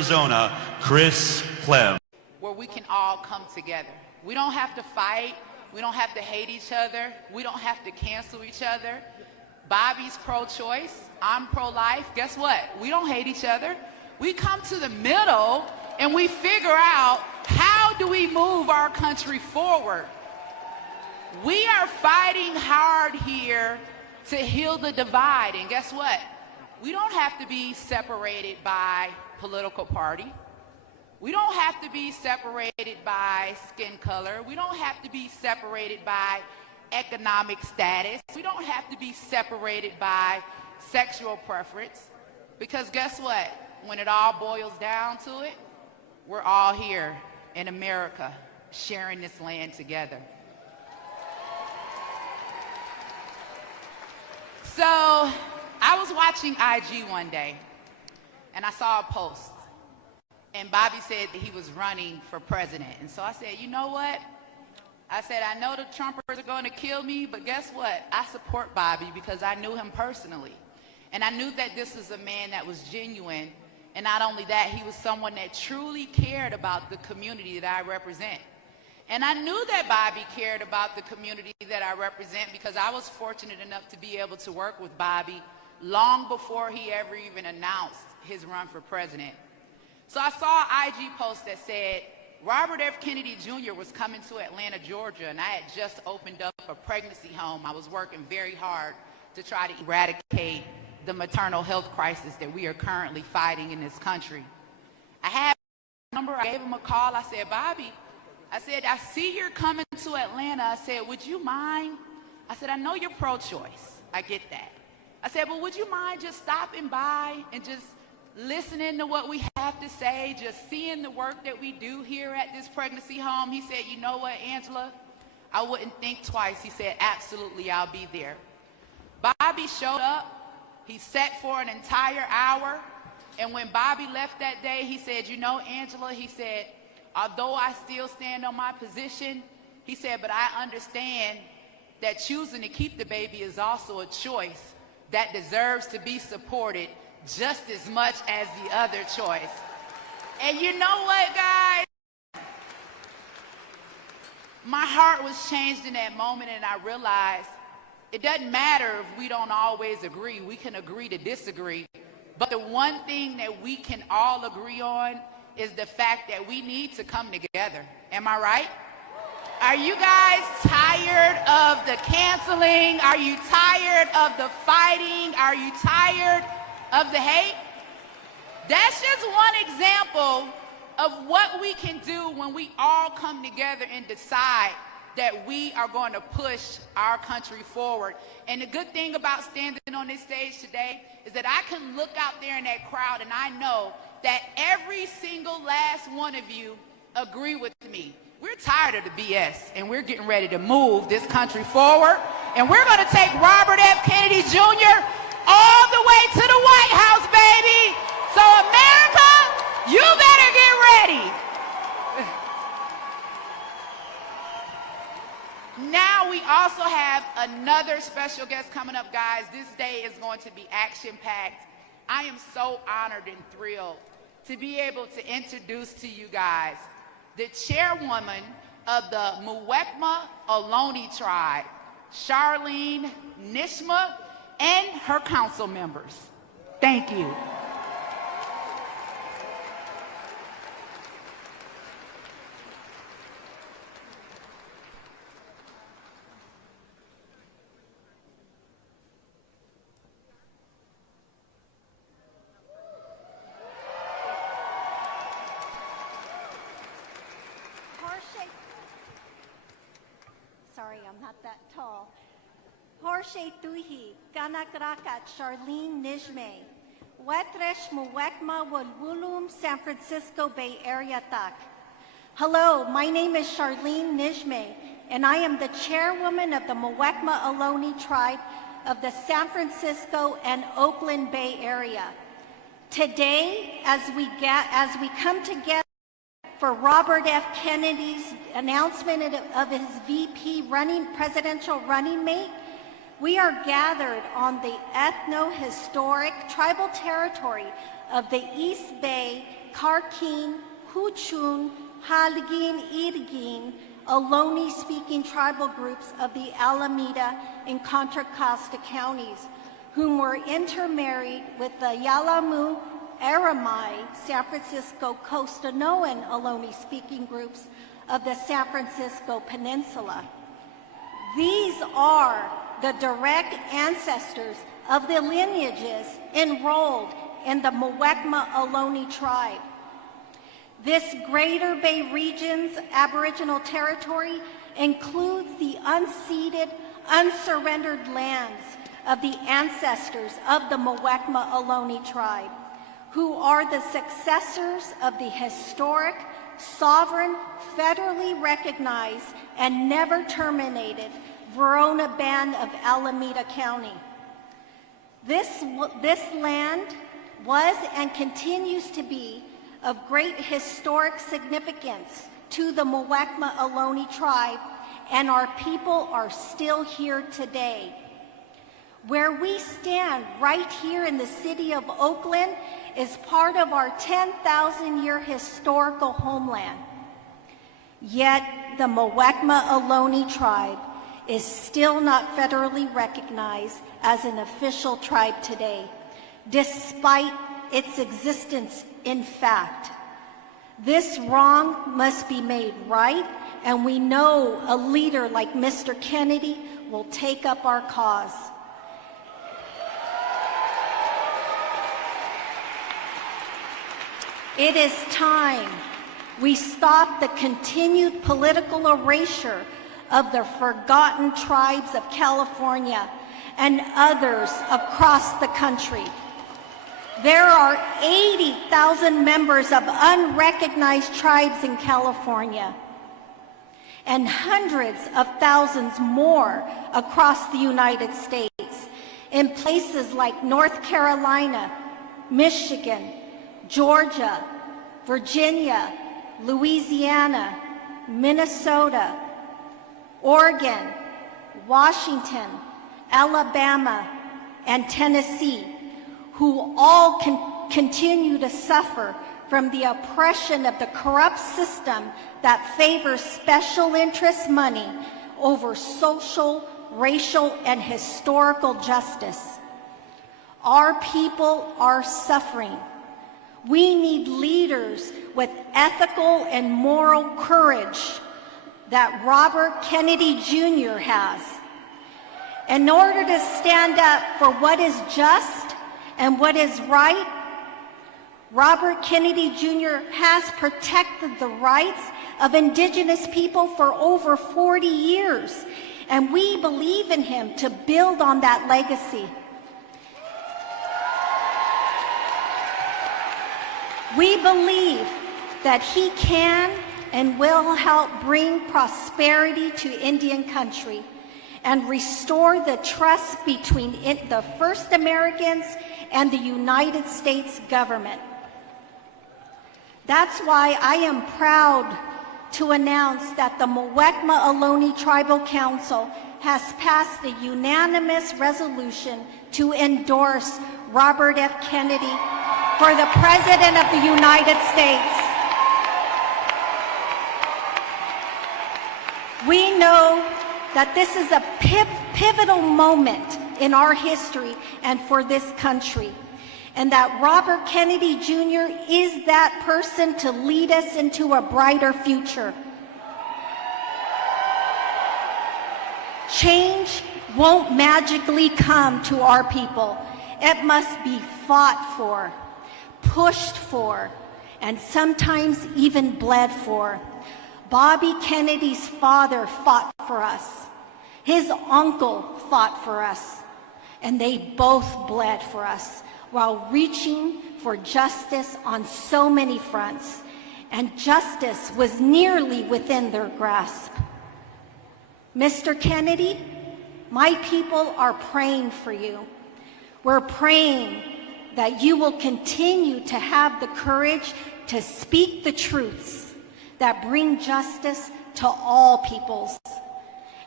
Arizona, Chris Clem. Where we can all come together. We don't have to fight. We don't have to hate each other. We don't have to cancel each other. Bobby's pro-choice. I'm pro-life. Guess what? We don't hate each other. We come to the middle and we figure out, how do we move our country forward? We are fighting hard here to heal the divide. And guess what? We don't have to be separated by political party. We don't have to be separated by skin color. We don't have to be separated by economic status. We don't have to be separated by sexual preference. Because guess what? When it all boils down to it, we're all here in America sharing this land together. So I was watching IG one day and I saw a post. And Bobby said that he was running for president. And so I said, you know what? I said, I know the Trumpers are going to kill me, but guess what? I support Bobby because I knew him personally. And I knew that this was a man that was genuine. And not only that, he was someone that truly cared about the community that I represent. And I knew that Bobby cared about the community that I represent because I was fortunate enough to be able to work with Bobby long before he ever even announced his run for president. So I saw an IG post that said, Robert F. Kennedy Jr. was coming to Atlanta, Georgia, and I had just opened up a pregnancy home. I was working very hard to try to eradicate the maternal health crisis that we are currently fighting in this country. I had a number, I gave him a call. I said, Bobby, I said, I see you're coming to Atlanta. I said, would you mind? I said, I know you're pro-choice. I get that. I said, but would you mind just stopping by and just listening to what we have to say, just seeing the work that we do here at this pregnancy home? He said, you know what, Angela? I wouldn't think twice. He said, absolutely, I'll be there. Bobby showed up. He sat for an entire hour. And when Bobby left that day, he said, you know, Angela, he said, although I still stand on my position, he said, but I understand that choosing to keep the baby is also a choice that deserves to be supported just as much as the other choice. And you know what, guys? My heart was changed in that moment, and I realized it doesn't matter if we don't always agree. We can agree to disagree. But the one thing that we can all agree on is the fact that we need to come together. Am I right? Are you guys tired of the canceling? Are you tired of the fighting? Are you tired of the hate? That's just one example of what we can do when we all come together and decide that we are going to push our country forward. And the good thing about standing on this stage today is that I can look out there in that crowd and I know that every single last one of you agree with me. We're tired of the BS and we're getting ready to move this country forward. And we're going to take Robert F. Kennedy Jr. all the way to the White House, baby. So America, you better get ready. Now we also have another special guest coming up, guys. This day is going to be action-packed. I am so honored and thrilled to be able to introduce to you guys the chairwoman of the Muwekma Ohlone tribe, Charlene Nishma, and her council members. Thank you. Sorry, I'm not that tall. Horshe Tuhi, Kanakrakat, Charlene Nijme, Wetresh Muwekma Walwulum, San Francisco Bay Area Tak. Hello, my name is Charlene Nijme, and I am the chairwoman of the Muwekma Ohlone tribe of the San Francisco and Oakland Bay Area. Today, as we come together for Robert F. Kennedy's announcement of his VP presidential running mate, We are gathered on the ethno-historic tribal territory of the East Bay, Karkin, Huchun, Halgin, Irgin, Ohlone-speaking tribal groups of the Alameda and Contra Costa counties, whom were intermarried with the Yalamu, Aramai, San Francisco, Costanoan Ohlone-speaking groups of the San Francisco Peninsula. These are the direct ancestors of the lineages enrolled in the Muwekma Ohlone tribe. This Greater Bay Region's Aboriginal territory includes the unceded, unsurrendered lands of the ancestors of the Muwekma Ohlone tribe, who are the successors of the historic, sovereign, federally recognized, and never terminated Verona Band of Alameda County. This land was and continues to be of great historic significance to the Muwekma Ohlone tribe, and our people are still here today. Where we stand right here in the city of Oakland is part of our 10,000-year historical homeland. Yet the Muwekma Ohlone tribe is still not federally recognized as an official tribe today, despite its existence in fact. This wrong must be made right, and we know a leader like Mr. Kennedy will take up our cause. It is time we stop the continued political erasure of the forgotten tribes of California and others across the country. There are 80,000 members of unrecognized tribes in California and hundreds of thousands more across the United States in places like North Carolina, Michigan, Georgia, Virginia, Louisiana, Minnesota, Oregon, Washington, Alabama, and Tennessee, who all continue to suffer from the oppression of the corrupt system that favors special interest money over social, racial, and historical justice. Our people are suffering. We need leaders with ethical and moral courage that Robert Kennedy Jr. has. In order to stand up for what is just and what is right, Robert Kennedy Jr. has protected the rights of indigenous people for over 40 years, and we believe in him to build on that legacy. We believe that he can and will help bring prosperity to Indian country and restore the trust between the First Americans and the United States government. That's why I am proud to announce that the Muwekma Ohlone Tribal Council has passed a unanimous resolution to endorse Robert F. Kennedy for the President of the United States. We know that this is a pivotal moment in our history and for this country, and that Robert Kennedy Jr. is that person to lead us into a brighter future. Change won't magically come to our people. It must be fought for, pushed for, and sometimes even bled for. Bobby Kennedy's father fought for us. His uncle fought for us. And they both bled for us while reaching for justice on so many fronts. And justice was nearly within their grasp. Mr. Kennedy, my people are praying for you. We're praying that you will continue to have the courage to speak the truths that bring justice to all peoples,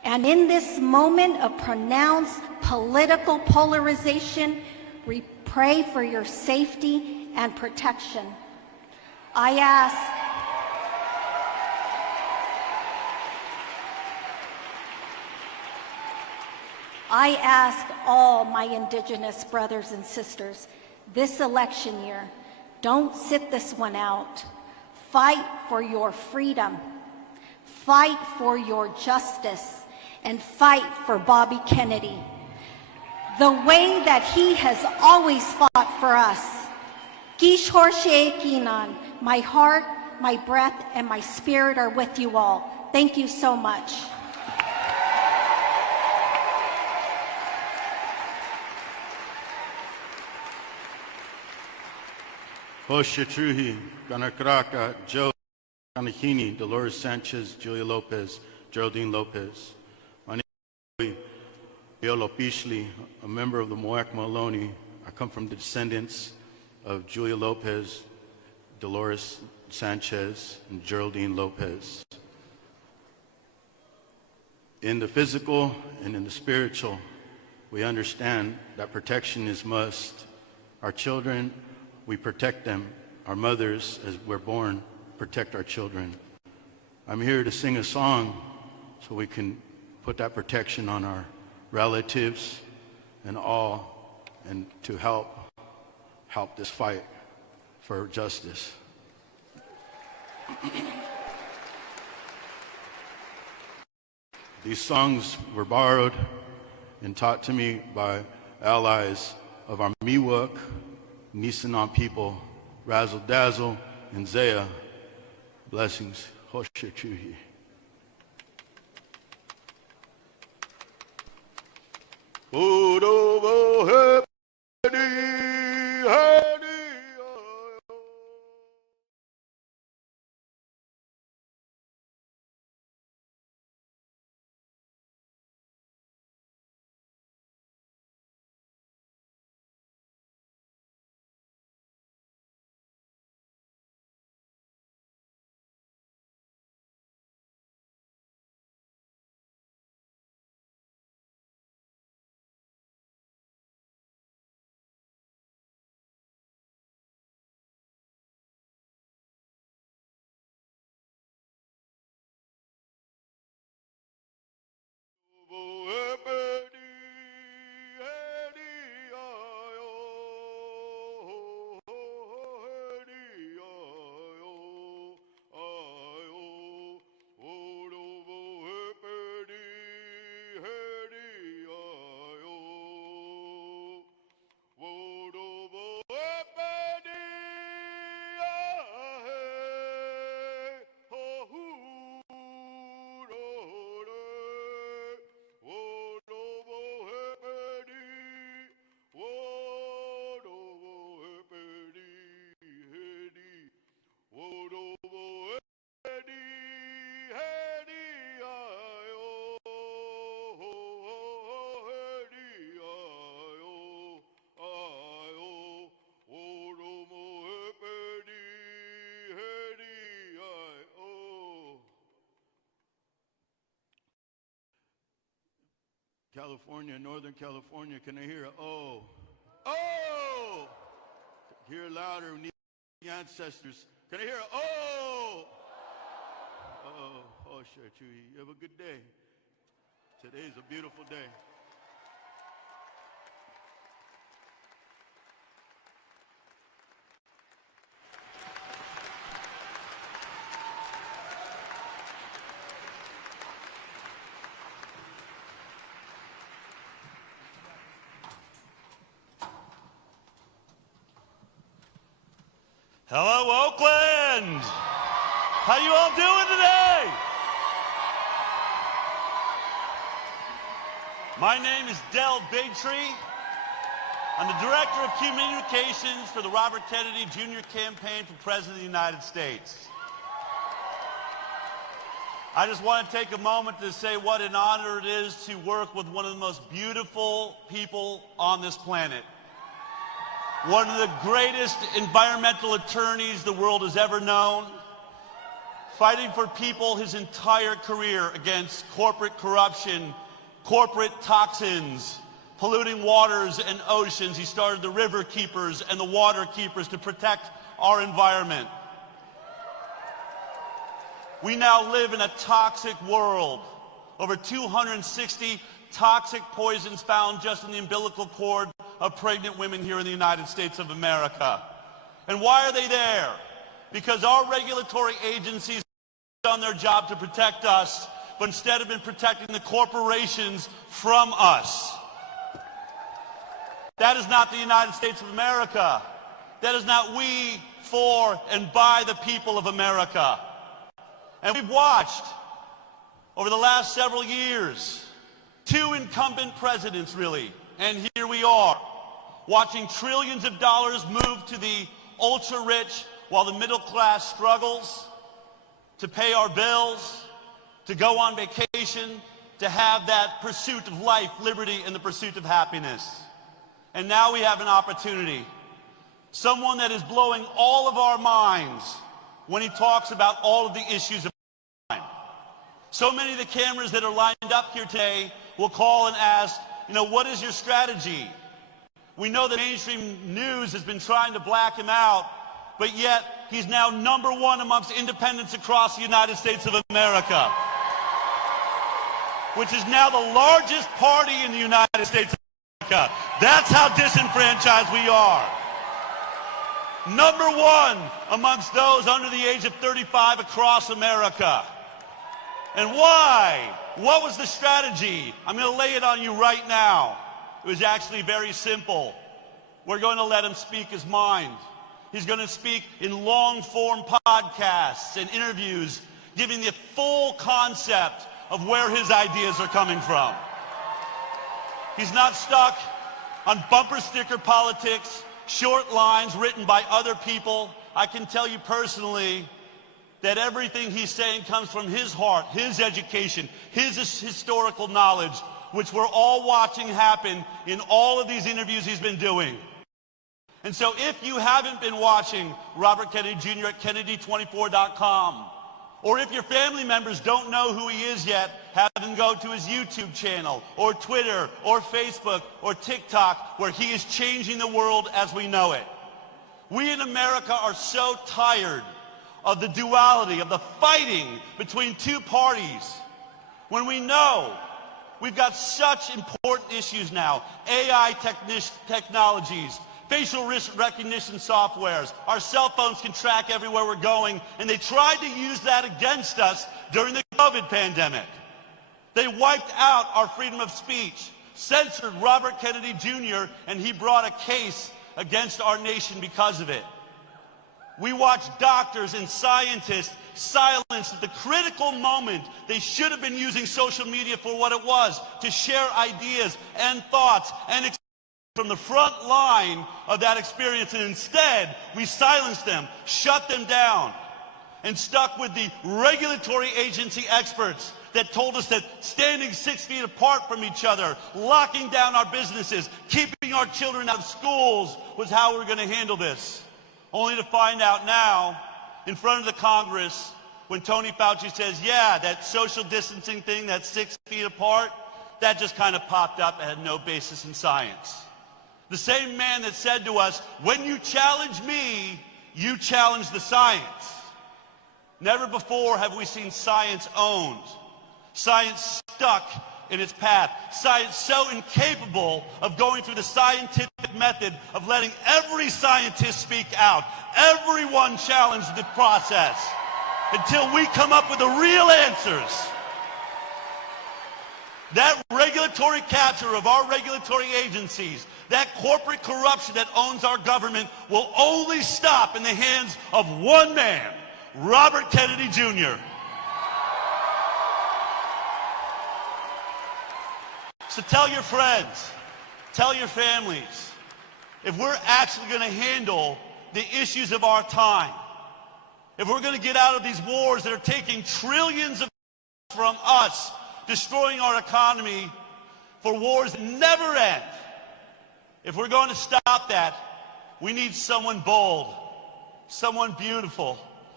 And in this moment of pronounced political polarization, we pray for your safety and protection. I ask all my Indigenous brothers and sisters this election year, don't sit this one out. Fight for your freedom, fight for your justice, and fight for Bobby Kennedy the way that he has always fought for us. Gish Horshe Kinan, my heart, my breath, and my spirit are with you all. Thank you so much. Hoshetruhi, Ganakraka, Joe Kanahini, Dolores Sanchez, Julia Lopez, Geraldine Lopez. My name is Biolo Pishli, a member of the Moak Maloney. I come from the descendants of Julia Lopez, Dolores Sanchez, and Geraldine Lopez. In the physical and in the spiritual, we understand that protection is must. Our children, we protect them. Our mothers, as we're born, protect our children. I'm here to sing a song so we can put that protection on our relatives and all, and to help this fight for justice. These songs were borrowed and taught to me by allies of our Miwok, Nisenan people, Razzle Dazzle, and Zaya. Blessings. Hoshechuhi. California, Northern California, can I hear a oh? Oh! Hear louder, we need the ancestors. Can I hear a oh? Oh, sure, Chewy. You have a good day. Today's a beautiful day. Hello, Oakland! How you all doing today? My name is Del Bigtree. I'm the Director of Communications for the Robert Kennedy Jr. campaign for President of the United States. I just want to take a moment to say what an honor it is to work with one of the most beautiful people on this planet. One of the greatest environmental attorneys the world has ever known. fighting for people his entire career against corporate corruption, corporate toxins, polluting waters and oceans. He started the River Keepers and the Water Keepers to protect our environment. We now live in a toxic world. Over 260 toxic poisons found just in the umbilical cord of pregnant women here in the United States of America. And why are they there? Because our regulatory agencies have done their job to protect us, but instead have been protecting the corporations from us. That is not the United States of America. That is not we, for, and by the people of America. And we've watched, over the last several years, two incumbent presidents, really, and here we are, watching trillions of dollars move to the ultra-rich while the middle class struggles to pay our bills, to go on vacation, to have that pursuit of life, liberty, and the pursuit of happiness. And now we have an opportunity. Someone that is blowing all of our minds when he talks about all of the issues of our time. So many of the cameras that are lined up here today will call and ask, what is your strategy? We know that mainstream news has been trying to black him out, but yet he's now #1 amongst independents across the United States of America, which is now the largest party in the United States of America. That's how disenfranchised we are. #1 amongst those under the age of 35 across America. And why? What was the strategy? I'm going to lay it on you right now. It was actually very simple. We're going to let him speak his mind. He's going to speak in long-form podcasts and interviews, giving the full concept of where his ideas are coming from. He's not stuck on bumper sticker politics, short lines written by other people. I can tell you personally that everything he's saying comes from his heart, his education, his historical knowledge, which we're all watching happen in all of these interviews he's been doing. And so if you haven't been watching Robert Kennedy Jr. at Kennedy24.com, or if your family members don't know who he is yet, have them go to his YouTube channel, or Twitter, or Facebook, or TikTok, where he is changing the world as we know it. We in America are so tired of the duality, of the fighting between two parties, when we know we've got such important issues now. AI technologies, facial recognition softwares, our cell phones can track everywhere we're going, and they tried to use that against us during the COVID pandemic. They wiped out our freedom of speech, censored Robert Kennedy Jr., and he brought a case against our nation because of it. We watched doctors and scientists silenced at the critical moment they should have been using social media for what it was, to share ideas and thoughts and from the front line of that experience, and instead we silenced them, shut them down, and stuck with the regulatory agency experts that told us that standing 6 feet apart from each other, locking down our businesses, keeping our children out of schools was how we were going to handle this. Only to find out now, in front of the Congress, when Tony Fauci says, yeah, that social distancing thing, that 6 feet apart, that just kind of popped up and had no basis in science. The same man that said to us, when you challenge me, you challenge the science. Never before have we seen science owned, science stuck in its path, science so incapable of going through the scientific method of letting every scientist speak out, everyone challenge the process until we come up with the real answers. That regulatory capture of our regulatory agencies, that corporate corruption that owns our government, will only stop in the hands of one man, Robert Kennedy Jr. So tell your friends, tell your families, if we're actually going to handle the issues of our time, if we're going to get out of these wars that are taking trillions of from us, destroying our economy for wars that never end, if we're going to stop that, we need someone bold, someone beautiful,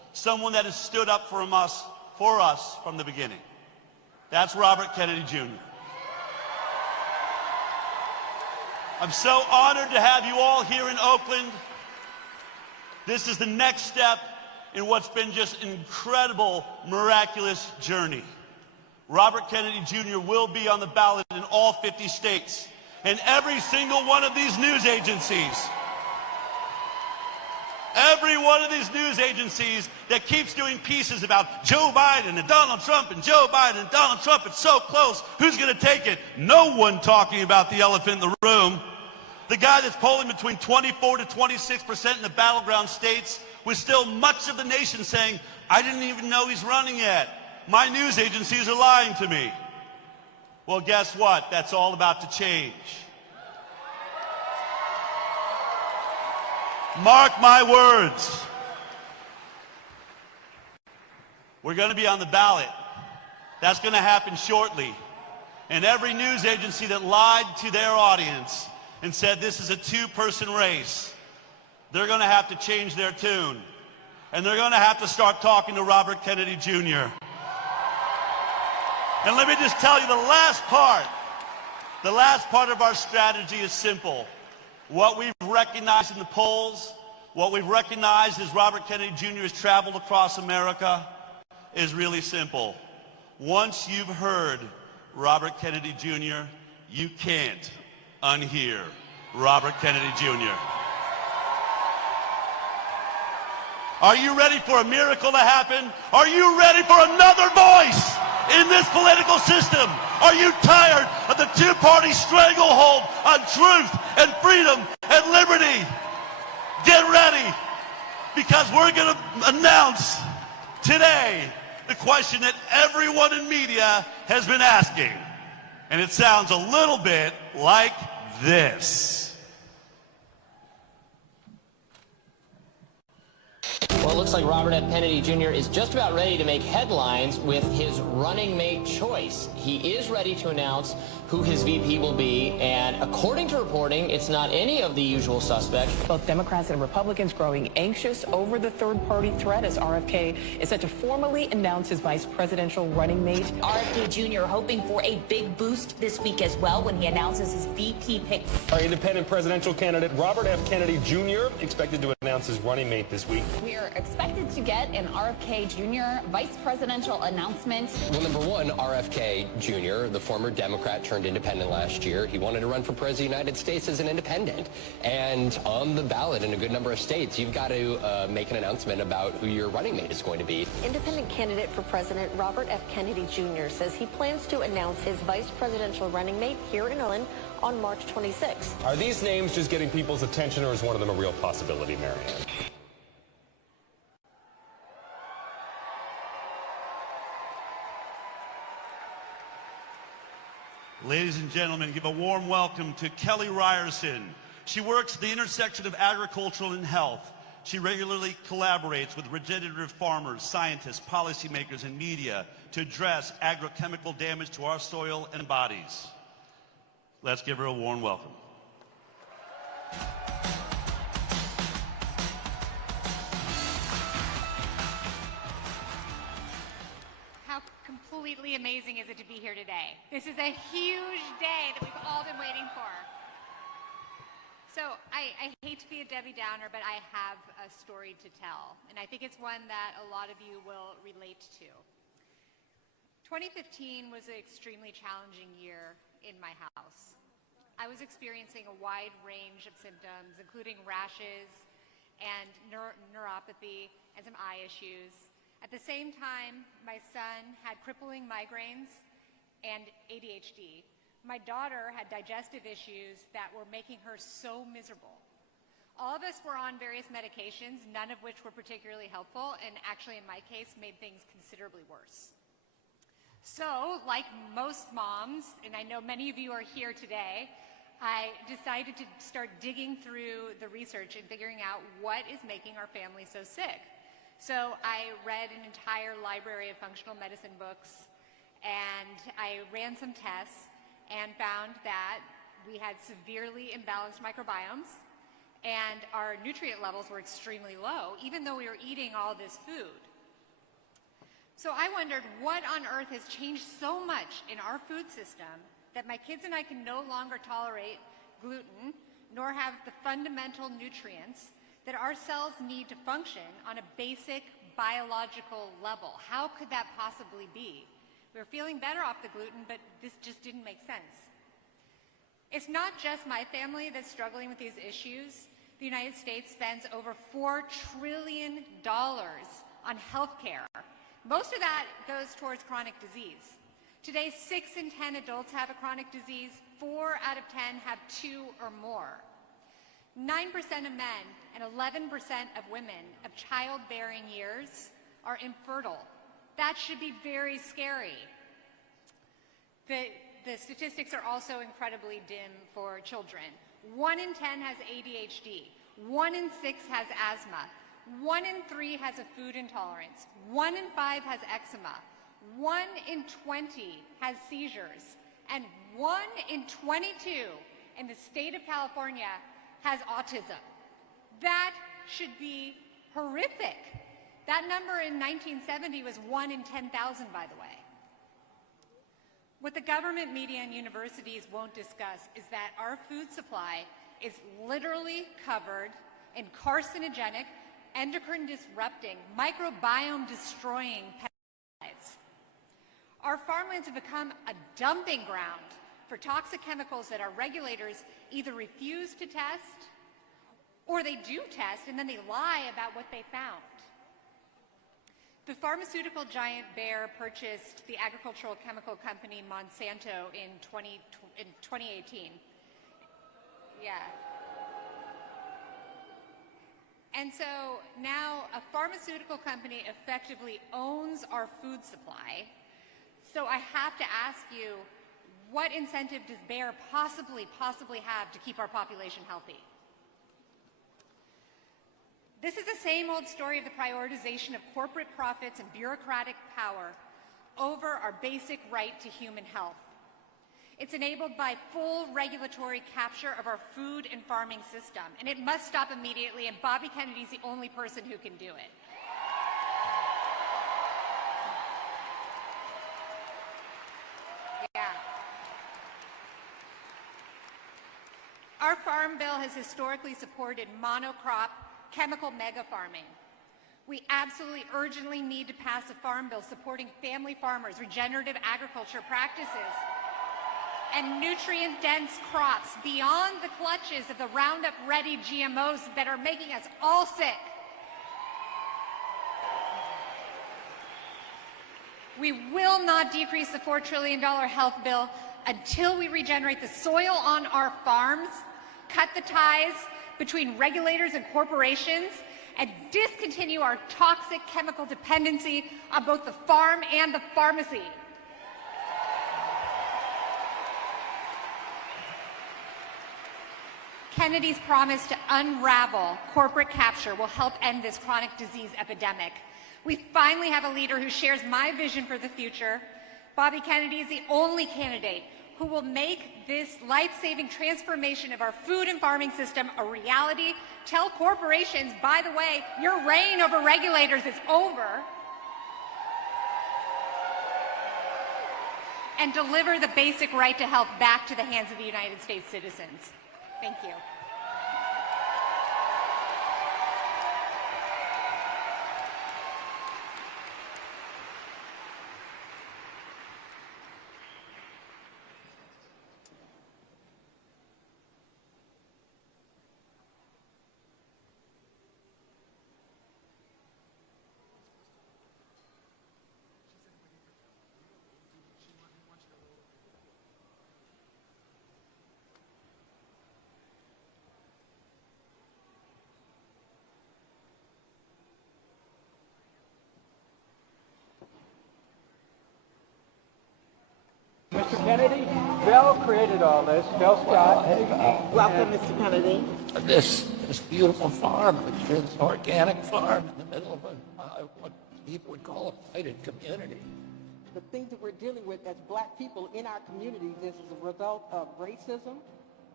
someone that has stood up for us from the beginning. That's Robert Kennedy Jr. I'm so honored to have you all here in Oakland. This is the next step in what's been just an incredible, miraculous journey. Robert Kennedy Jr. will be on the ballot in all 50 states, and every single one of these news agencies, that keeps doing pieces about Joe Biden and Donald Trump and Joe Biden and Donald Trump, it's so close, who's going to take it? No one talking about the elephant in the room. The guy that's polling between 24 to 26% in the battleground states, with still much of the nation saying, I didn't even know he's running yet. My news agencies are lying to me. Well, guess what? That's all about to change. Mark my words. We're going to be on the ballot. That's going to happen shortly. And every news agency that lied to their audience and said this is a two-person race, they're going to have to change their tune. And they're going to have to start talking to Robert Kennedy Jr. And let me just tell you the last part of our strategy is simple. What we've recognized in the polls, what we've recognized as Robert Kennedy Jr. has traveled across America is really simple. Once you've heard Robert Kennedy Jr., you can't unhear Robert Kennedy Jr. Are you ready for a miracle to happen? Are you ready for another voice in this political system? Are you tired of the two-party stranglehold on truth and freedom and liberty? Get ready, because we're going to announce today the question that everyone in media has been asking. And it sounds a little bit like this. Well, it looks like Robert F. Kennedy Jr. is just about ready to make headlines with his running mate choice. He is ready to announce who his VP will be, and according to reporting, it's not any of the usual suspects. Both Democrats and Republicans growing anxious over the third-party threat as RFK is set to formally announce his vice presidential running mate. RFK Jr. hoping for a big boost this week as well when he announces his VP pick. Our independent presidential candidate, Robert F. Kennedy Jr., expected to announce his running mate this week. We are expected to get an RFK Jr. vice presidential announcement. Well, number one, RFK Jr., the former Democrat turned independent last year. He wanted to run for president of the United States as an independent. And on the ballot in a good number of states, you've got to make an announcement about who your running mate is going to be. Independent candidate for president Robert F. Kennedy Jr. says he plans to announce his vice presidential running mate here in Oakland on March 26th. Are these names just getting people's attention, or is one of them a real possibility, Marianne? Ladies and gentlemen, give a warm welcome to Kelly Ryerson. She works at the intersection of agriculture and health. She regularly collaborates with regenerative farmers, scientists, policymakers, and media to address agrochemical damage to our soil and bodies. Let's give her a warm welcome. How completely amazing is it to be here today? This is a huge day that we've all been waiting for. So I hate to be a Debbie Downer, but I have a story to tell, and I think it's one that a lot of you will relate to. 2015 was an extremely challenging year in my house. I was experiencing a wide range of symptoms, including rashes and neuropathy and some eye issues. At the same time, my son had crippling migraines and ADHD. My daughter had digestive issues that were making her so miserable. All of us were on various medications, none of which were particularly helpful, and actually in my case made things considerably worse. So, like most moms, and I know many of you are here today, I decided to start digging through the research and figuring out what is making our family so sick. So I read an entire library of functional medicine books, and I ran some tests and found that we had severely imbalanced microbiomes, and our nutrient levels were extremely low, even though we were eating all this food. So I wondered, what on earth has changed so much in our food system that my kids and I can no longer tolerate gluten, nor have the fundamental nutrients that our cells need to function on a basic biological level? How could that possibly be? We were feeling better off the gluten, but this just didn't make sense. It's not just my family that's struggling with these issues. The United States spends over $4 trillion on healthcare. Most of that goes towards chronic disease. Today, 6 in 10 adults have a chronic disease. 4 out of 10 have 2 or more. 9% of men and 11% of women of childbearing years are infertile. That should be very scary. The statistics are also incredibly dim for children. 1 in 10 has ADHD. 1 in 6 has asthma. 1 in 3 has a food intolerance. 1 in 5 has eczema. 1 in 20 has seizures. And 1 in 22 in the state of California has autism. That should be horrific. That number in 1970 was 1 in 10,000, by the way. What the government, media, and universities won't discuss is that our food supply is literally covered in carcinogenic, endocrine-disrupting, microbiome-destroying pesticides. Our farmlands have become a dumping ground for toxic chemicals that our regulators either refuse to test, or they do test and then they lie about what they found. The pharmaceutical giant Bayer purchased the agricultural chemical company Monsanto in 2018. Yeah. And so now a pharmaceutical company effectively owns our food supply. So I have to ask you, what incentive does Bayer possibly have to keep our population healthy? This is the same old story of the prioritization of corporate profits and bureaucratic power over our basic right to human health. It's enabled by full regulatory capture of our food and farming system, and it must stop immediately, and Bobby Kennedy's the only person who can do it. Yeah. Our Farm Bill has historically supported monocrop, chemical mega farming. We absolutely urgently need to pass a farm bill supporting family farmers, regenerative agriculture practices, and nutrient-dense crops beyond the clutches of the Roundup-ready GMOs that are making us all sick. We will not decrease the $4 trillion health bill until we regenerate the soil on our farms, cut the ties between regulators and corporations, and discontinue our toxic chemical dependency on both the farm and the pharmacy. Kennedy's promise to unravel corporate capture will help end this chronic disease epidemic. We finally have a leader who shares my vision for the future. Bobby Kennedy is the only candidate who will make this life-saving transformation of our food and farming system a reality. Tell corporations, by the way, your reign over regulators is over. And deliver the basic right to health back to the hands of the United States citizens. Thank you. Mr. Kennedy, Bill created all this. Bill Scott. Welcome, Mr. Kennedy. This beautiful farm, which is an organic farm in the middle of what people would call a blighted community. The things that we're dealing with as black people in our communities is a result of racism,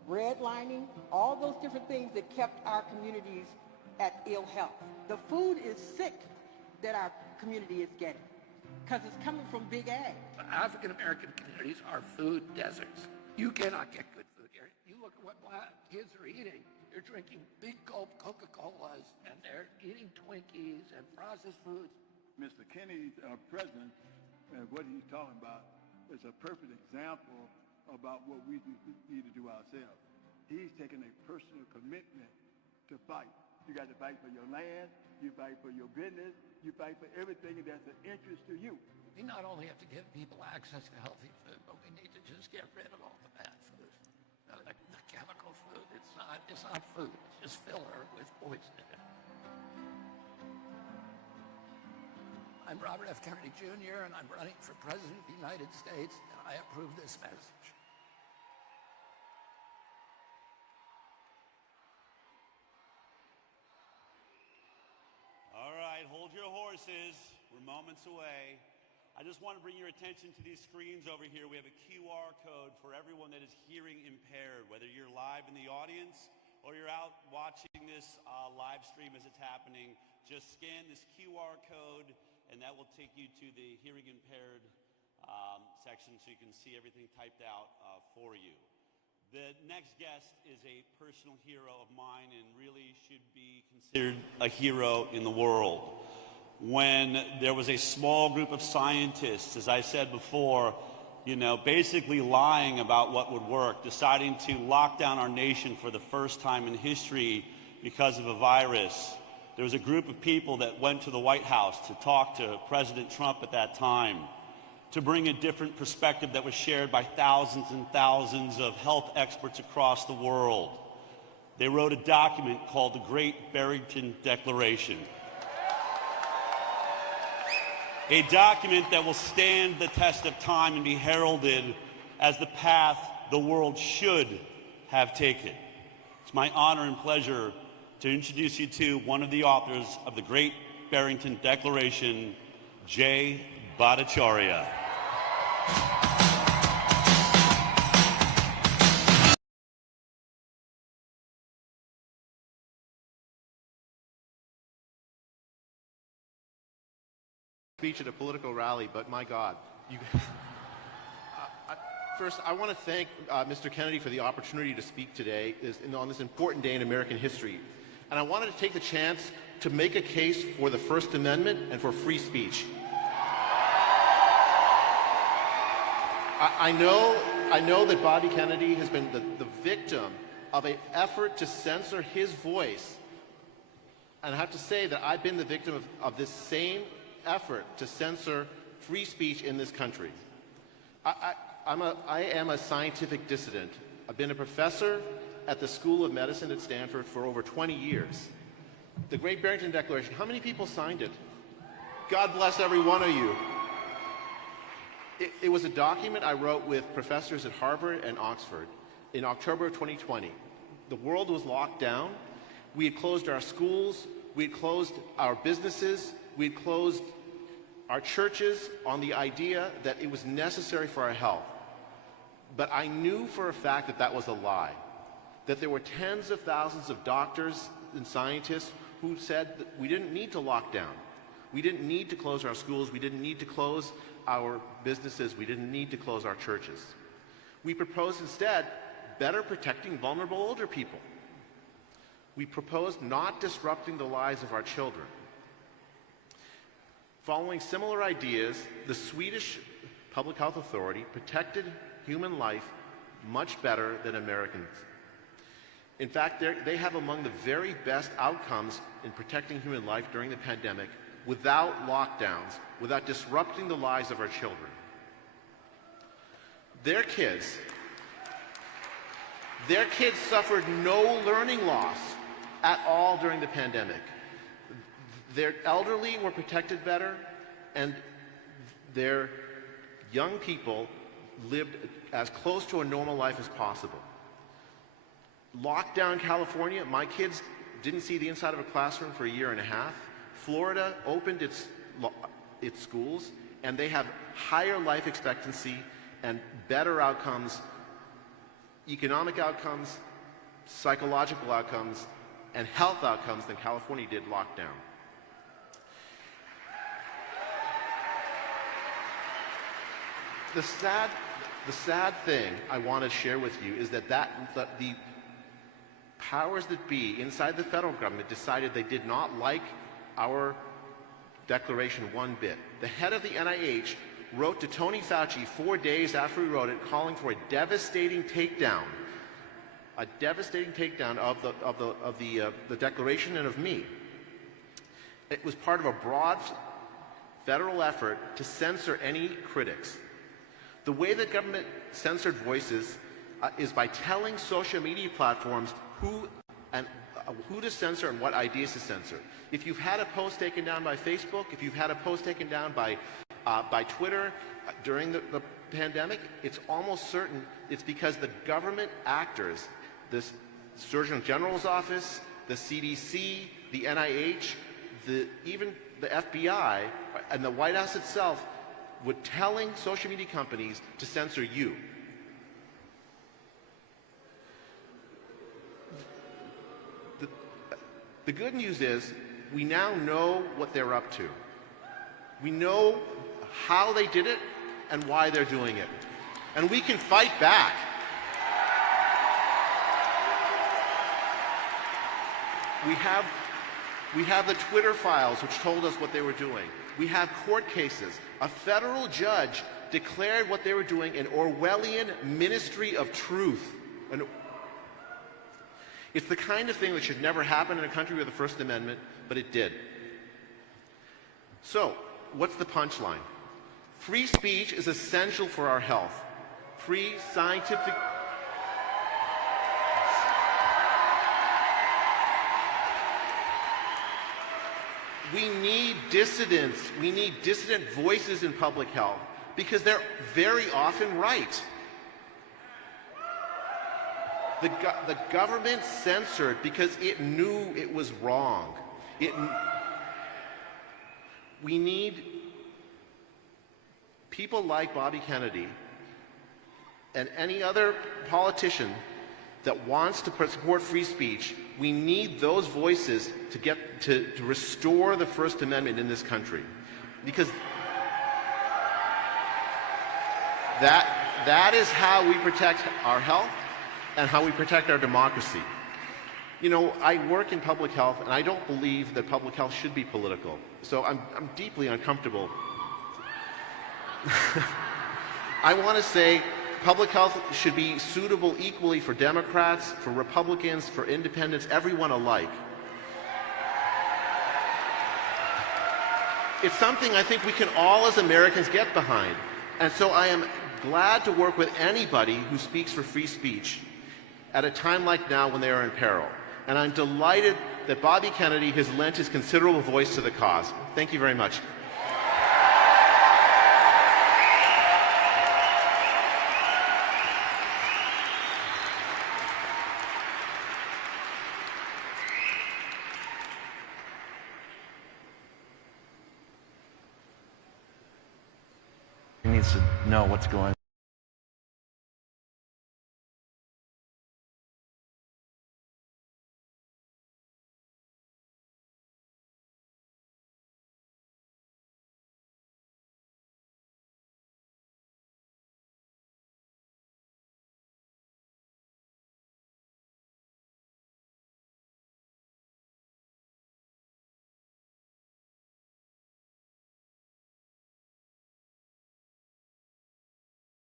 redlining, all those different things that kept our communities at ill health. The food is sick that our community is getting because it's coming from big ag. African American communities are food deserts. You cannot get good food here. You look at what black kids are eating. They're drinking big gulp Coca-Colas and they're eating Twinkies and processed foods. Mr. Kennedy's president, what he's talking about is a perfect example about what we need to do ourselves. He's taking a personal commitment to fight. You got to fight for your land, you fight for your business, you fight for everything that's of interest to you. We not only have to give people access to healthy food, but we need to just get rid of all the bad food. The chemical food, it's not food, it's just filler with poison in it. I'm Robert F. Kennedy Jr., and I'm running for President of the United States, and I approve this message. All right, hold your horses. We're moments away. I just want to bring your attention to these screens over here. We have a QR code for everyone that is hearing impaired, whether you're live in the audience or you're out watching this live stream as it's happening. Just scan this QR code and that will take you to the hearing impaired section so you can see everything typed out for you. The next guest is a personal hero of mine and really should be considered a hero in the world. When there was a small group of scientists, as I said before, basically lying about what would work, deciding to lock down our nation for the first time in history because of a virus. There was a group of people that went to the White House to talk to President Trump at that time, to bring a different perspective that was shared by thousands and thousands of health experts across the world. They wrote a document called the Great Barrington Declaration. A document that will stand the test of time and be heralded as the path the world should have taken. It's my honor and pleasure to introduce you to one of the authors of the Great Barrington Declaration, Jay Bhattacharya. Speech at a political rally, but my God. First, I want to thank Mr. Kennedy for the opportunity to speak today on this important day in American history. And I wanted to take the chance to make a case for the First Amendment and for free speech. I know that Bobby Kennedy has been the victim of an effort to censor his voice. And I have to say that I've been the victim of this same effort to censor free speech in this country. I am a scientific dissident. I've been a professor at the School of Medicine at Stanford for over 20 years. The Great Barrington Declaration, how many people signed it? God bless every one of you. It was a document I wrote with professors at Harvard and Oxford in October of 2020. The world was locked down. We had closed our schools. We had closed our businesses. We had closed our churches on the idea that it was necessary for our health. But I knew for a fact that that was a lie, that there were tens of thousands of doctors and scientists who said that we didn't need to lock down. We didn't need to close our schools. We didn't need to close our businesses. We didn't need to close our churches. We proposed instead better protecting vulnerable older people. We proposed not disrupting the lives of our children. Following similar ideas, the Swedish Public Health Authority protected human life much better than Americans. In fact, they have among the very best outcomes in protecting human life during the pandemic without lockdowns, without disrupting the lives of our children. Their kids suffered no learning loss at all during the pandemic. Their elderly were protected better, and their young people lived as close to a normal life as possible. Lockdown California, my kids didn't see the inside of a classroom for a year and a half. Florida opened its schools, and they have higher life expectancy and better outcomes economic outcomes, psychological outcomes, and health outcomes than California did lockdown. The sad thing I want to share with you is that the powers that be inside the federal government decided they did not like our declaration one bit. The head of the NIH wrote to Tony Fauci 4 days after he wrote it, calling for a devastating takedown of the declaration and of me. It was part of a broad federal effort to censor any critics. The way the government censored voices is by telling social media platforms who to censor and what ideas to censor. If you've had a post taken down by Facebook, if you've had a post taken down by Twitter during the pandemic, it's almost certain it's because the government actors, the Surgeon General's office, the CDC, the NIH, even the FBI, and the White House itself were telling social media companies to censor you. The good news is we now know what they're up to. We know how they did it and why they're doing it. And we can fight back. We have the Twitter files which told us what they were doing. We have court cases. A federal judge declared what they were doing an Orwellian ministry of truth. It's the kind of thing that should never happen in a country with the First Amendment, but it did. So, what's the punchline? Free speech is essential for our health. Free scientific... We need dissidents. We need dissident voices in public health because they're very often right. The government censored because it knew it was wrong. We need people like Bobby Kennedy and any other politician that wants to support free speech. We need those voices to restore the First Amendment in this country, because that is how we protect our health and how we protect our democracy. You know, I work in public health, and I don't believe that public health should be political. So I'm deeply uncomfortable. I want to say public health should be suitable equally for Democrats, for Republicans, for independents, everyone alike. It's something I think we can all as Americans get behind. And so I am glad to work with anybody who speaks for free speech at a time like now when they are in peril. And I'm delighted that Bobby Kennedy has lent his considerable voice to the cause. Thank you very much. He needs to know what's going on.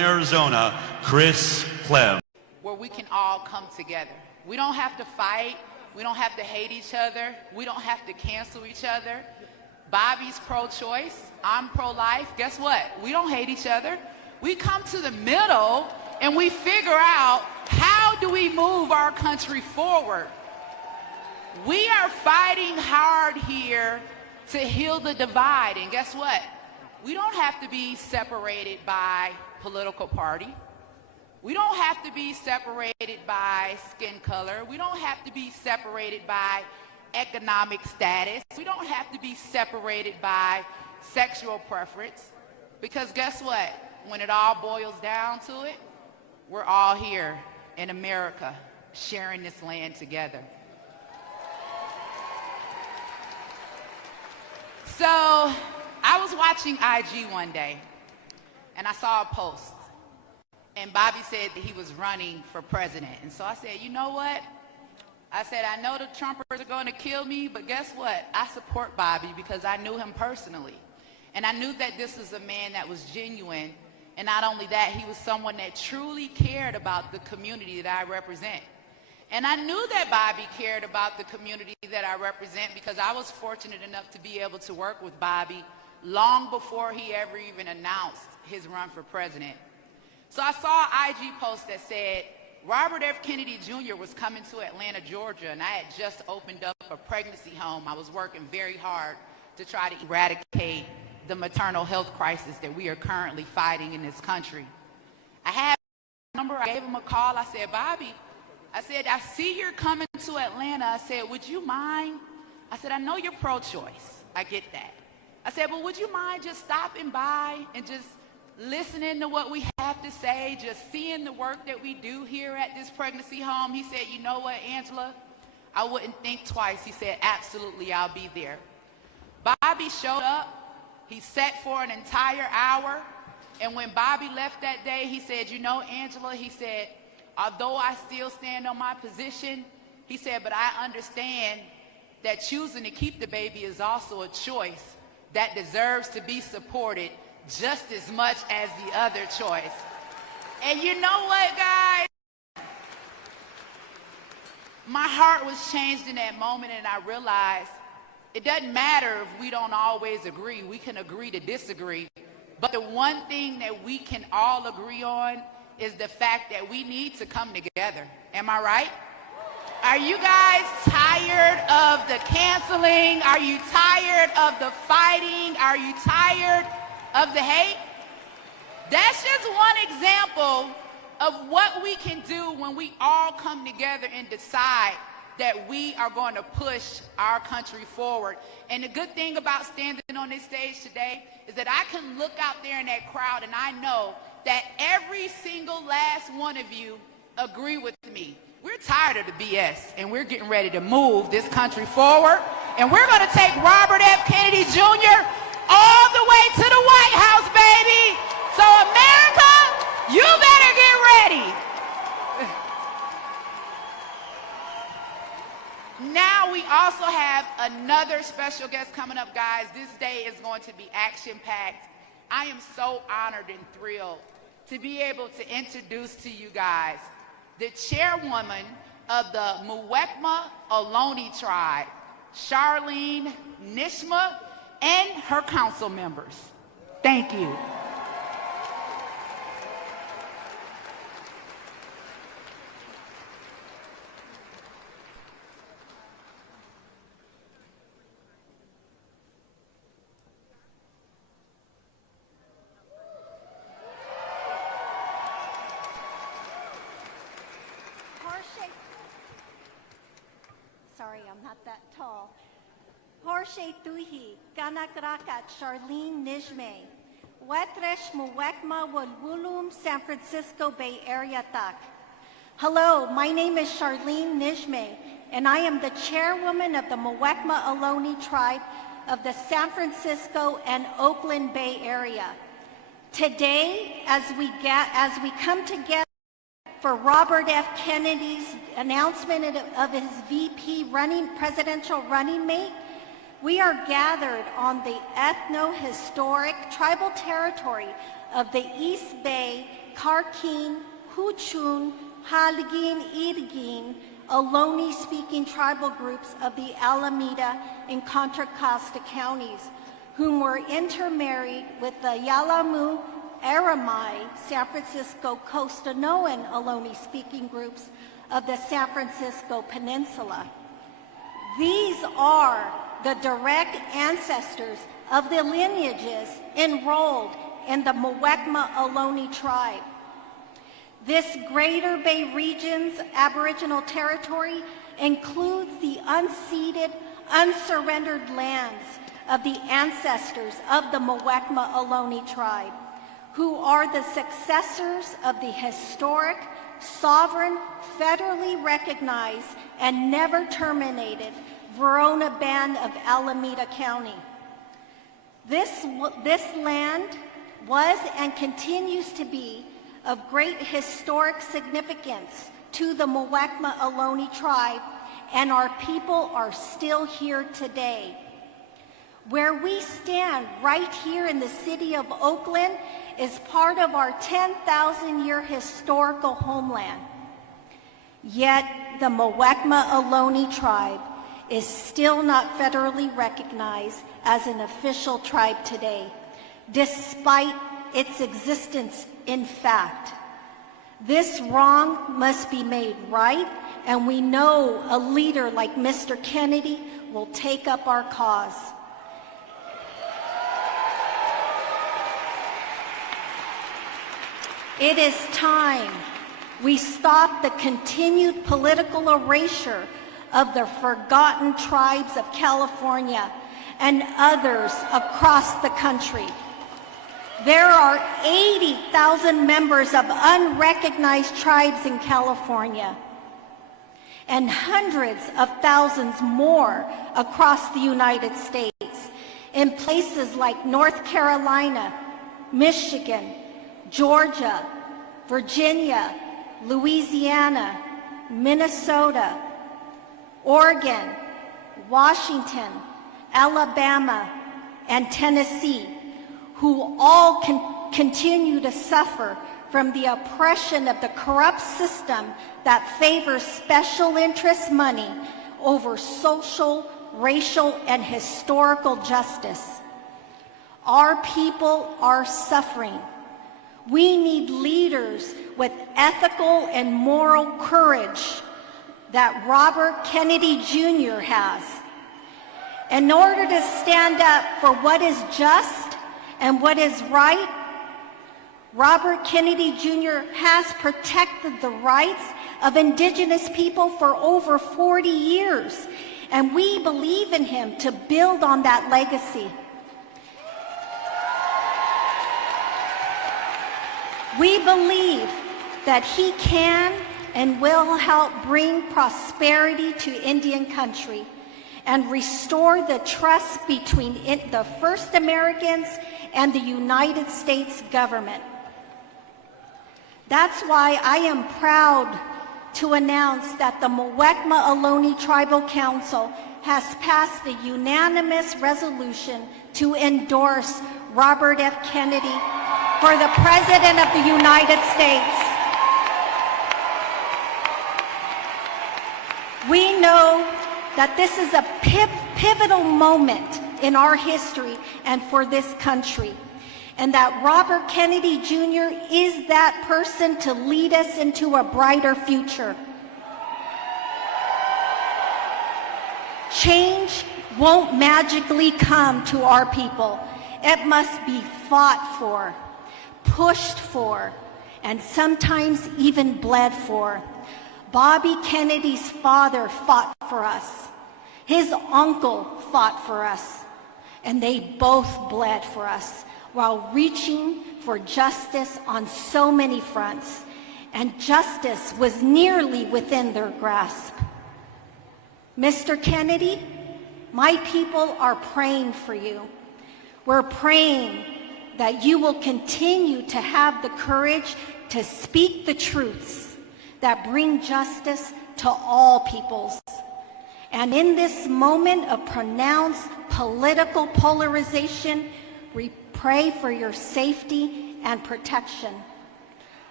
Arizona, Chris Pleb. Where we can all come together. We don't have to fight. We don't have to hate each other. We don't have to cancel each other. Bobby's pro-choice. I'm pro-life. Guess what? We don't hate each other. We come to the middle and we figure out, how do we move our country forward? We are fighting hard here to heal the divide. And guess what? We don't have to be separated by political party. We don't have to be separated by skin color. We don't have to be separated by economic status. We don't have to be separated by sexual preference. Because guess what? When it all boils down to it, we're all here in America sharing this land together. So I was watching IG one day and I saw a post. And Bobby said that he was running for president. And so I said, you know what? I said, I know the Trumpers are going to kill me, but guess what? I support Bobby because I knew him personally. And I knew that this was a man that was genuine. And not only that, he was someone that truly cared about the community that I represent. And I knew that Bobby cared about the community that I represent because I was fortunate enough to be able to work with Bobby long before he ever even announced his run for president. So I saw an IG post that said, Robert F. Kennedy Jr. was coming to Atlanta, Georgia, and I had just opened up a pregnancy home. I was working very hard to try to eradicate the maternal health crisis that we are currently fighting in this country. I had a number, I gave him a call, I said, Bobby, I said, I see you're coming to Atlanta. I said, would you mind? I said, I know you're pro-choice, I get that. I said, but would you mind just stopping by and just listening to what we have to say, just seeing the work that we do here at this pregnancy home? He said, you know what, Angela, I wouldn't think twice. He said, absolutely, I'll be there. Bobby showed up. He sat for an entire hour. And when Bobby left that day, he said, you know, Angela, he said, although I still stand on my position, he said, but I understand that choosing to keep the baby is also a choice that deserves to be supported just as much as the other choice. And you know what, guys? My heart was changed in that moment, and I realized it doesn't matter if we don't always agree. We can agree to disagree. But the one thing that we can all agree on is the fact that we need to come together. Am I right? Are you guys tired of the canceling? Are you tired of the fighting? Are you tired of the hate? That's just one example of what we can do when we all come together and decide that we are going to push our country forward. And the good thing about standing on this stage today is that I can look out there in that crowd and I know that every single last one of you agree with me. We're tired of the BS and we're getting ready to move this country forward. And we're going to take Robert F. Kennedy Jr. all the way to the White House, baby. So America, you better get ready. Now we also have another special guest coming up, guys. This day is going to be action-packed. I am so honored and thrilled to be able to introduce to you guys the chairwoman of the Muwekma Ohlone tribe, Charlene Nishma, and her council members. Thank you. Sorry, I'm not that tall. Horshe Tuhi, Kanakrakat, Charlene Nijme, Wetresh Muwekma Wolwulum, San Francisco Bay Area Tak. Hello, my name is Charlene Nijme, and I am the chairwoman of the Muwekma Ohlone tribe of the San Francisco and Oakland Bay Area. Today, as we come together for Robert F. Kennedy's announcement of his VP presidential running mate, we are gathered on the ethno-historic tribal territory of the East Bay Karkin, Huchun, Halgin, Irgin, Ohlone-speaking tribal groups of the Alameda and Contra Costa counties, whom were intermarried with the Yalamu, Aramai, San Francisco Costanoan Ohlone-speaking groups of the San Francisco Peninsula. These are the direct ancestors of the lineages enrolled in the Muwekma Ohlone tribe. This Greater Bay Region's Aboriginal territory includes the unceded, unsurrendered lands of the ancestors of the Muwekma Ohlone tribe, who are the successors of the historic, sovereign, federally recognized, and never terminated Verona Band of Alameda County. This land was and continues to be of great historic significance to the Muwekma Ohlone tribe, and our people are still here today. Where we stand right here in the city of Oakland is part of our 10,000-year historical homeland. Yet the Muwekma Ohlone tribe is still not federally recognized as an official tribe today, despite its existence in fact. This wrong must be made right, and we know a leader like Mr. Kennedy will take up our cause. It is time we stop the continued political erasure of the forgotten tribes of California and others across the country. There are 80,000 members of unrecognized tribes in California and hundreds of thousands more across the United States in places like North Carolina, Michigan, Georgia, Virginia, Louisiana, Minnesota, Oregon, Washington, Alabama, and Tennessee, who all continue to suffer from the oppression of the corrupt system that favors special interest money over social, racial, and historical justice. Our people are suffering. We need leaders with ethical and moral courage that Robert Kennedy Jr. has. In order to stand up for what is just and what is right, Robert Kennedy Jr. has protected the rights of indigenous people for over 40 years, and we believe in him to build on that legacy. We believe that he can and will help bring prosperity to Indian country and restore the trust between the first Americans and the United States government. That's why I am proud to announce that the Muwekma Ohlone Tribal Council has passed a unanimous resolution to endorse Robert F. Kennedy for the President of the United States. We know that this is a pivotal moment in our history and for this country, and that Robert Kennedy Jr. is that person to lead us into a brighter future. Change won't magically come to our people. It must be fought for, pushed for, and sometimes even bled for. Bobby Kennedy's father fought for us. His uncle fought for us. And they both bled for us while reaching for justice on so many fronts. And justice was nearly within their grasp. Mr. Kennedy, my people are praying for you. We're praying that you will continue to have the courage to speak the truths that bring justice to all peoples. And in this moment of pronounced political polarization, we pray for your safety and protection.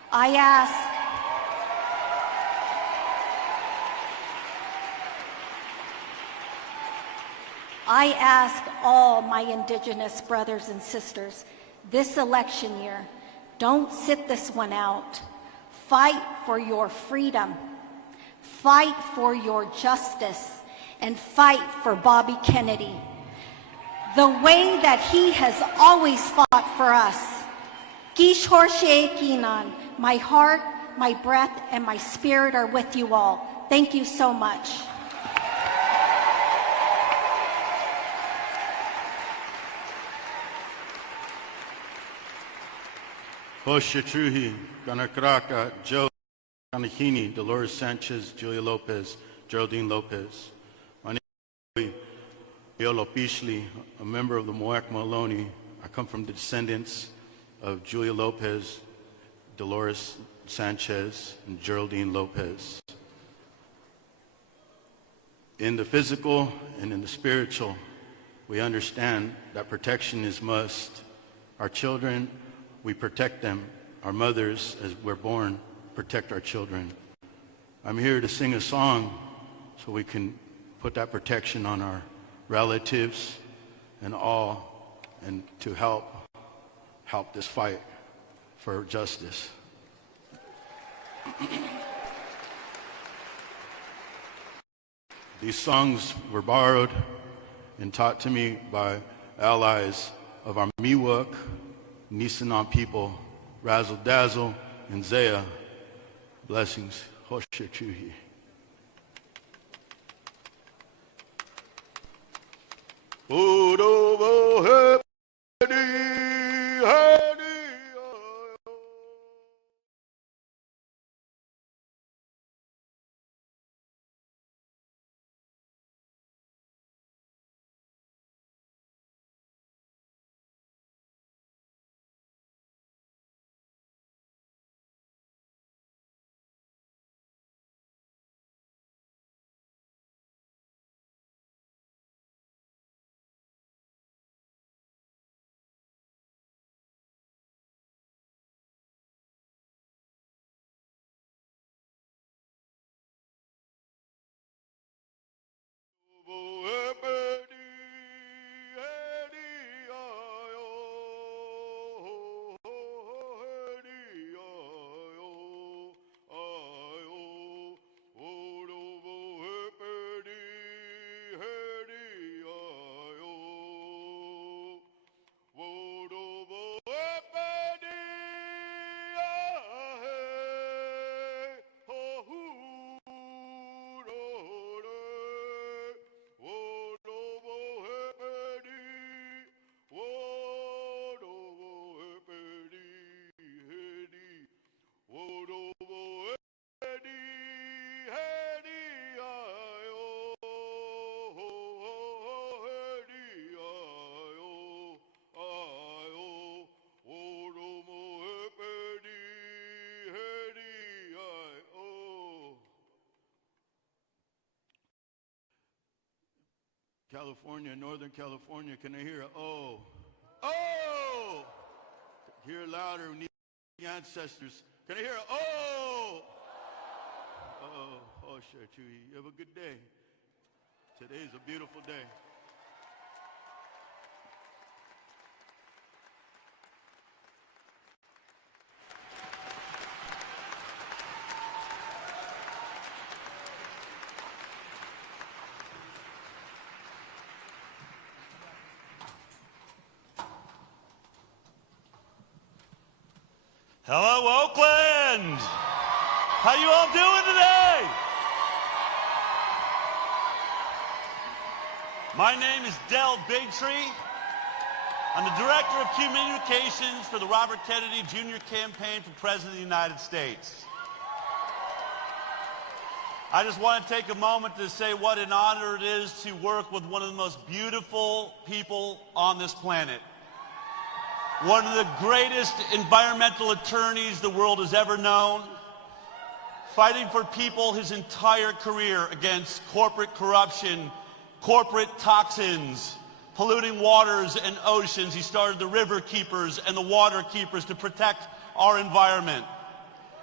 I ask all my Indigenous brothers and sisters this election year, don't sit this one out. Fight for your freedom, fight for your justice, and fight for Bobby Kennedy the way that he has always fought for us. Gish Horshe Kinan, my heart, my breath, and my spirit are with you all. Thank you so much. Hoshetruhi, Ganakraka, Joe Kanahini, Dolores Sanchez, Julia Lopez, Geraldine Lopez. My name is Yolo Pishli, a member of the Moak Maloney. I come from the descendants of Julia Lopez, Dolores Sanchez, and Geraldine Lopez. In the physical and in the spiritual, we understand that protection is must. Our children, we protect them. Our mothers, as we're born, protect our children. I'm here to sing a song so we can put that protection on our relatives and all, and to help this fight for justice. These songs were borrowed and taught to me by allies of our Miwok, Nisenan people, Razzle Dazzle, and Zaya. Blessings. Hoshetruhi. California, Northern California, can I hear a oh? Oh! Hear it louder, we need the ancestors. Can I hear a oh? Oh, sure, Chewy. You have a good day. Today's a beautiful day. Hello, Oakland! How you all doing today? My name is Del Bigtree. I'm the Director of Communications for the Robert Kennedy Jr. campaign for President of the United States. I just want to take a moment to say what an honor it is to work with one of the most beautiful people on this planet. One of the greatest environmental attorneys the world has ever known, fighting for people his entire career against corporate corruption, corporate toxins, polluting waters and oceans. He started the River Keepers and the Water Keepers to protect our environment.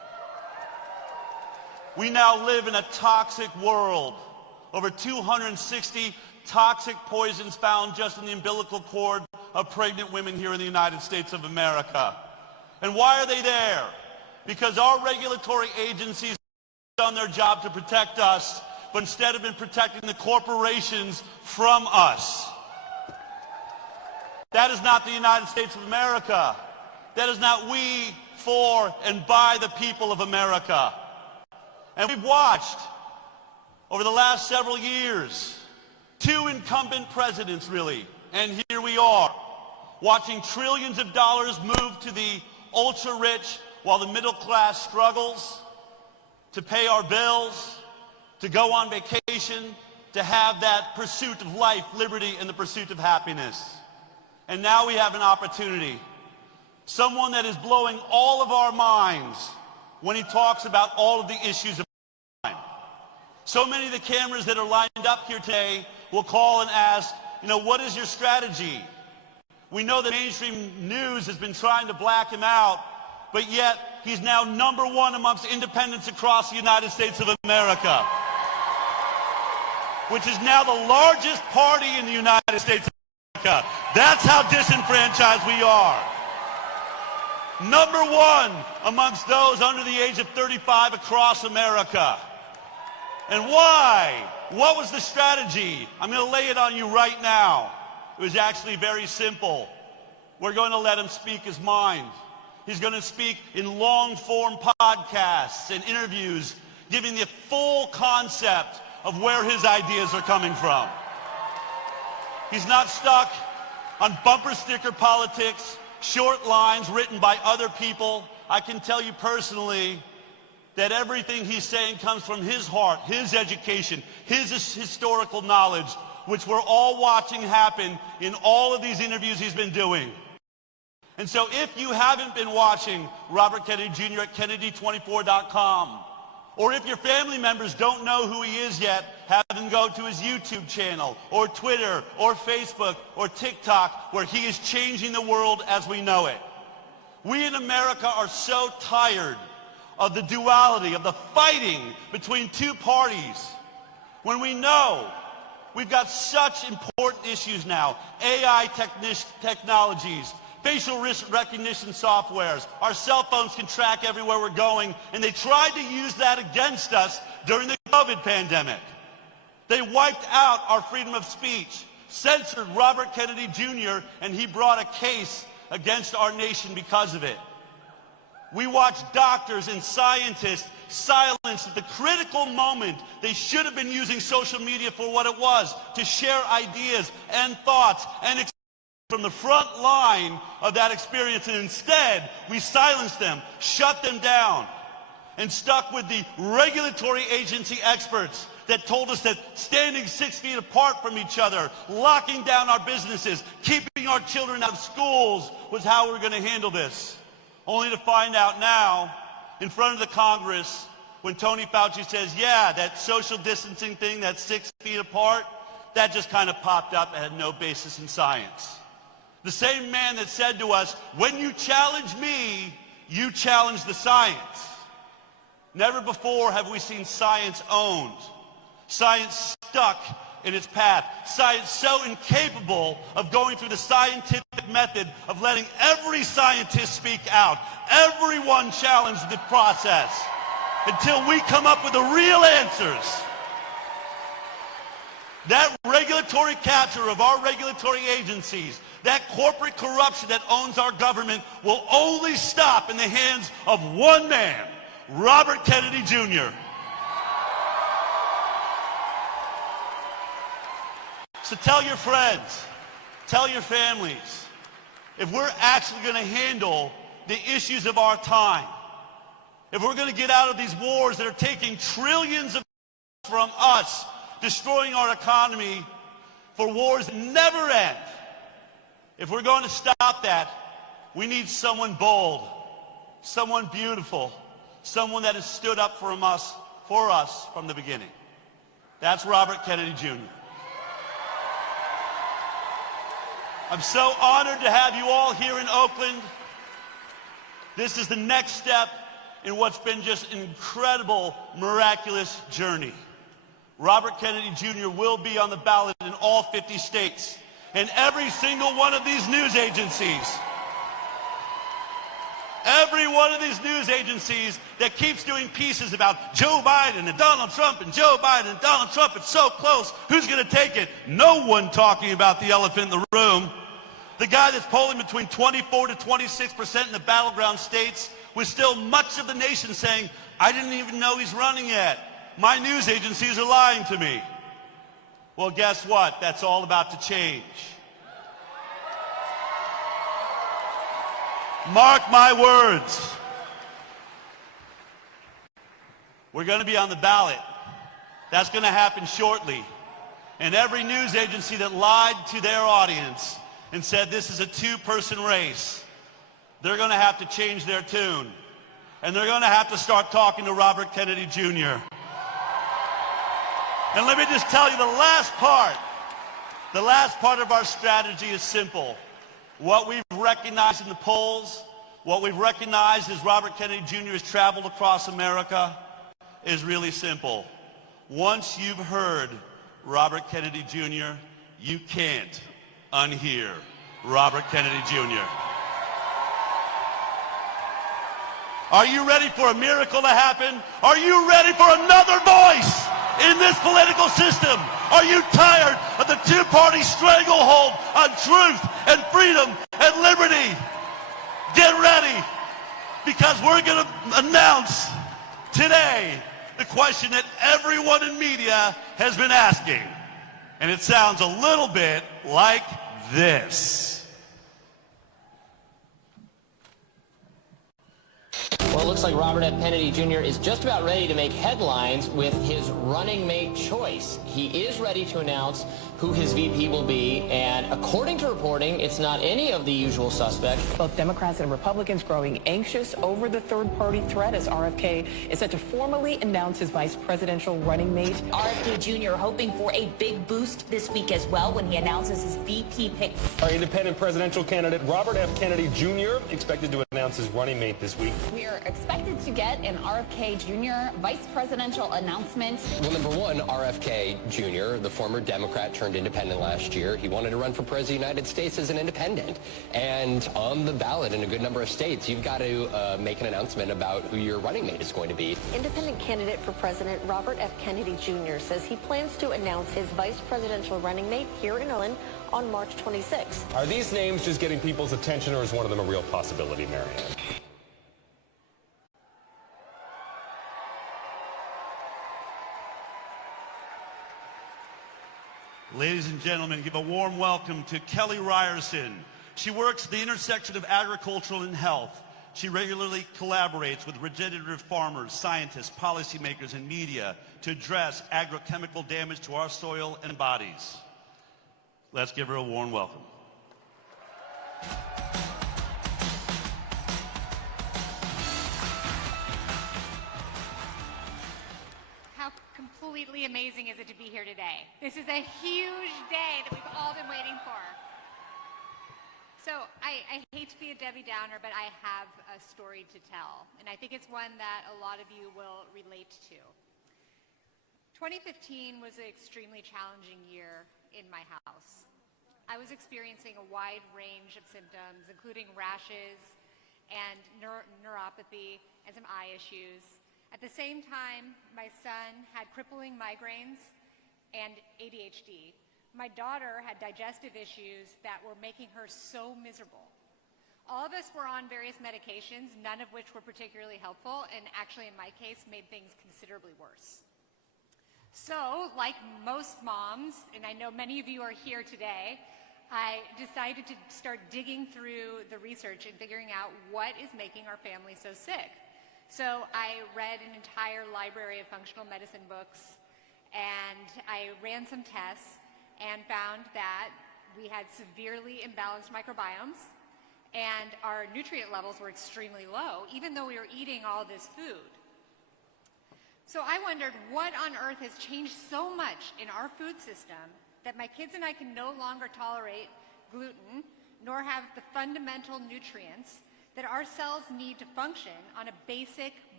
We now live in a toxic world. Over 260 toxic poisons found just in the umbilical cord of pregnant women here in the United States of America. And why are they there? Because our regulatory agencies have done their job to protect us, but instead have been protecting the corporations from us. That is not the United States of America. That is not we, for, and by the people of America. And we've watched, over the last several years, two incumbent presidents, really, and here we are, watching trillions of dollars move to the ultra-rich while the middle class struggles to pay our bills, to go on vacation, to have that pursuit of life, liberty, and the pursuit of happiness. And now we have an opportunity. Someone that is blowing all of our minds when he talks about all of the issues of our time. So many of the cameras that are lined up here today will call and ask, what is your strategy? We know the mainstream news has been trying to black him out, but yet he's now #1 amongst independents across the United States of America, which is now the largest party in the United States of America. That's how disenfranchised we are. #1 amongst those under the age of 35 across America. And why? What was the strategy? I'm going to lay it on you right now. It was actually very simple. We're going to let him speak his mind. He's going to speak in long-form podcasts and interviews, giving the full concept of where his ideas are coming from. He's not stuck on bumper sticker politics, short lines written by other people. I can tell you personally that everything he's saying comes from his heart, his education, his historical knowledge, which we're all watching happen in all of these interviews he's been doing. And so if you haven't been watching Robert Kennedy Jr. at Kennedy24.com, or if your family members don't know who he is yet, have them go to his YouTube channel, or Twitter, or Facebook, or TikTok, where he is changing the world as we know it. We in America are so tired of the duality, of the fighting between two parties, when we know we've got such important issues now. AI technologies, facial recognition softwares, our cell phones can track everywhere we're going, and they tried to use that against us during the COVID pandemic. They wiped out our freedom of speech, censored Robert Kennedy Jr., and he brought a case against our nation because of it. We watched doctors and scientists silenced at the critical moment. They should have been using social media for what it was, to share ideas and thoughts and from the front line of that experience, and instead we silenced them, shut them down, and stuck with the regulatory agency experts that told us that standing 6 feet apart from each other, locking down our businesses, keeping our children out of schools was how we're going to handle this. Only to find out now, in front of the Congress, when Tony Fauci says, yeah, that social distancing thing, that 6 feet apart, that just kind of popped up and had no basis in science. The same man that said to us, when you challenge me, you challenge the science. Never before have we seen science owned, science stuck in its path, science so incapable of going through the scientific method of letting every scientist speak out, everyone challenge the process until we come up with the real answers. That regulatory capture of our regulatory agencies, that corporate corruption that owns our government, will only stop in the hands of one man, Robert Kennedy Jr. So tell your friends, tell your families, if we're actually going to handle the issues of our time, if we're going to get out of these wars that are taking trillions of from us, destroying our economy for wars that never end, if we're going to stop that, we need someone bold, someone beautiful, someone that has stood up for us from the beginning. That's Robert Kennedy Jr. I'm so honored to have you all here in Oakland. This is the next step in what's been just an incredible, miraculous journey. Robert Kennedy Jr. will be on the ballot in all 50 states, and every single one of these news agencies, that keeps doing pieces about Joe Biden and Donald Trump and Joe Biden and Donald Trump, it's so close, who's going to take it? No one talking about the elephant in the room. The guy that's polling between 24 to 26% in the battleground states, with still much of the nation saying, I didn't even know he's running yet. My news agencies are lying to me. Well, guess what? That's all about to change. Mark my words. We're going to be on the ballot. That's going to happen shortly. And every news agency that lied to their audience and said this is a two-person race, they're going to have to change their tune. And they're going to have to start talking to Robert Kennedy Jr. And let me just tell you the last part of our strategy is simple. What we've recognized in the polls, what we've recognized as Robert Kennedy Jr. has traveled across America is really simple. Once you've heard Robert Kennedy Jr., you can't unhear Robert Kennedy Jr. Are you ready for a miracle to happen? Are you ready for another voice in this political system? Are you tired of the two-party stranglehold on truth and freedom and liberty? Get ready, because we're going to announce today the question that everyone in media has been asking. And it sounds a little bit like this. Well, it looks like Robert F. Kennedy Jr. is just about ready to make headlines with his running mate choice. He is ready to announce who his VP will be, and according to reporting, it's not any of the usual suspects. Both Democrats and Republicans growing anxious over the third-party threat as RFK is set to formally announce his vice presidential running mate. RFK Jr. hoping for a big boost this week as well when he announces his VP pick. Our independent presidential candidate, Robert F. Kennedy Jr., expected to announce his running mate this week. We are expected to get an RFK Jr. vice presidential announcement. Well, number one, RFK Jr., the former Democrat turned independent last year. He wanted to run for president of the United States as an independent. And on the ballot in a good number of states, you've got to make an announcement about who your running mate is going to be. Independent candidate for president Robert F. Kennedy Jr. says he plans to announce his vice presidential running mate here in Oakland on March 26th. Are these names just getting people's attention, or is one of them a real possibility, Marianne? Ladies and gentlemen, give a warm welcome to Kelly Ryerson. She works at the intersection of agriculture and health. She regularly collaborates with regenerative farmers, scientists, policymakers, and media to address agrochemical damage to our soil and bodies. Let's give her a warm welcome. How completely amazing is it to be here today? This is a huge day that we've all been waiting for. So I hate to be a Debbie Downer, but I have a story to tell, and I think it's one that a lot of you will relate to. 2015 was an extremely challenging year in my house. I was experiencing a wide range of symptoms, including rashes and neuropathy and some eye issues. At the same time, my son had crippling migraines and ADHD. My daughter had digestive issues that were making her so miserable. All of us were on various medications, none of which were particularly helpful, and actually in my case made things considerably worse. So, like most moms, and I know many of you are here today, I decided to start digging through the research and figuring out what is making our family so sick. So I read an entire library of functional medicine books, and I ran some tests and found that we had severely imbalanced microbiomes, and our nutrient levels were extremely low, even though we were eating all this food. So I wondered, what on earth has changed so much in our food system that my kids and I can no longer tolerate gluten, nor have the fundamental nutrients that our cells need to function on a basic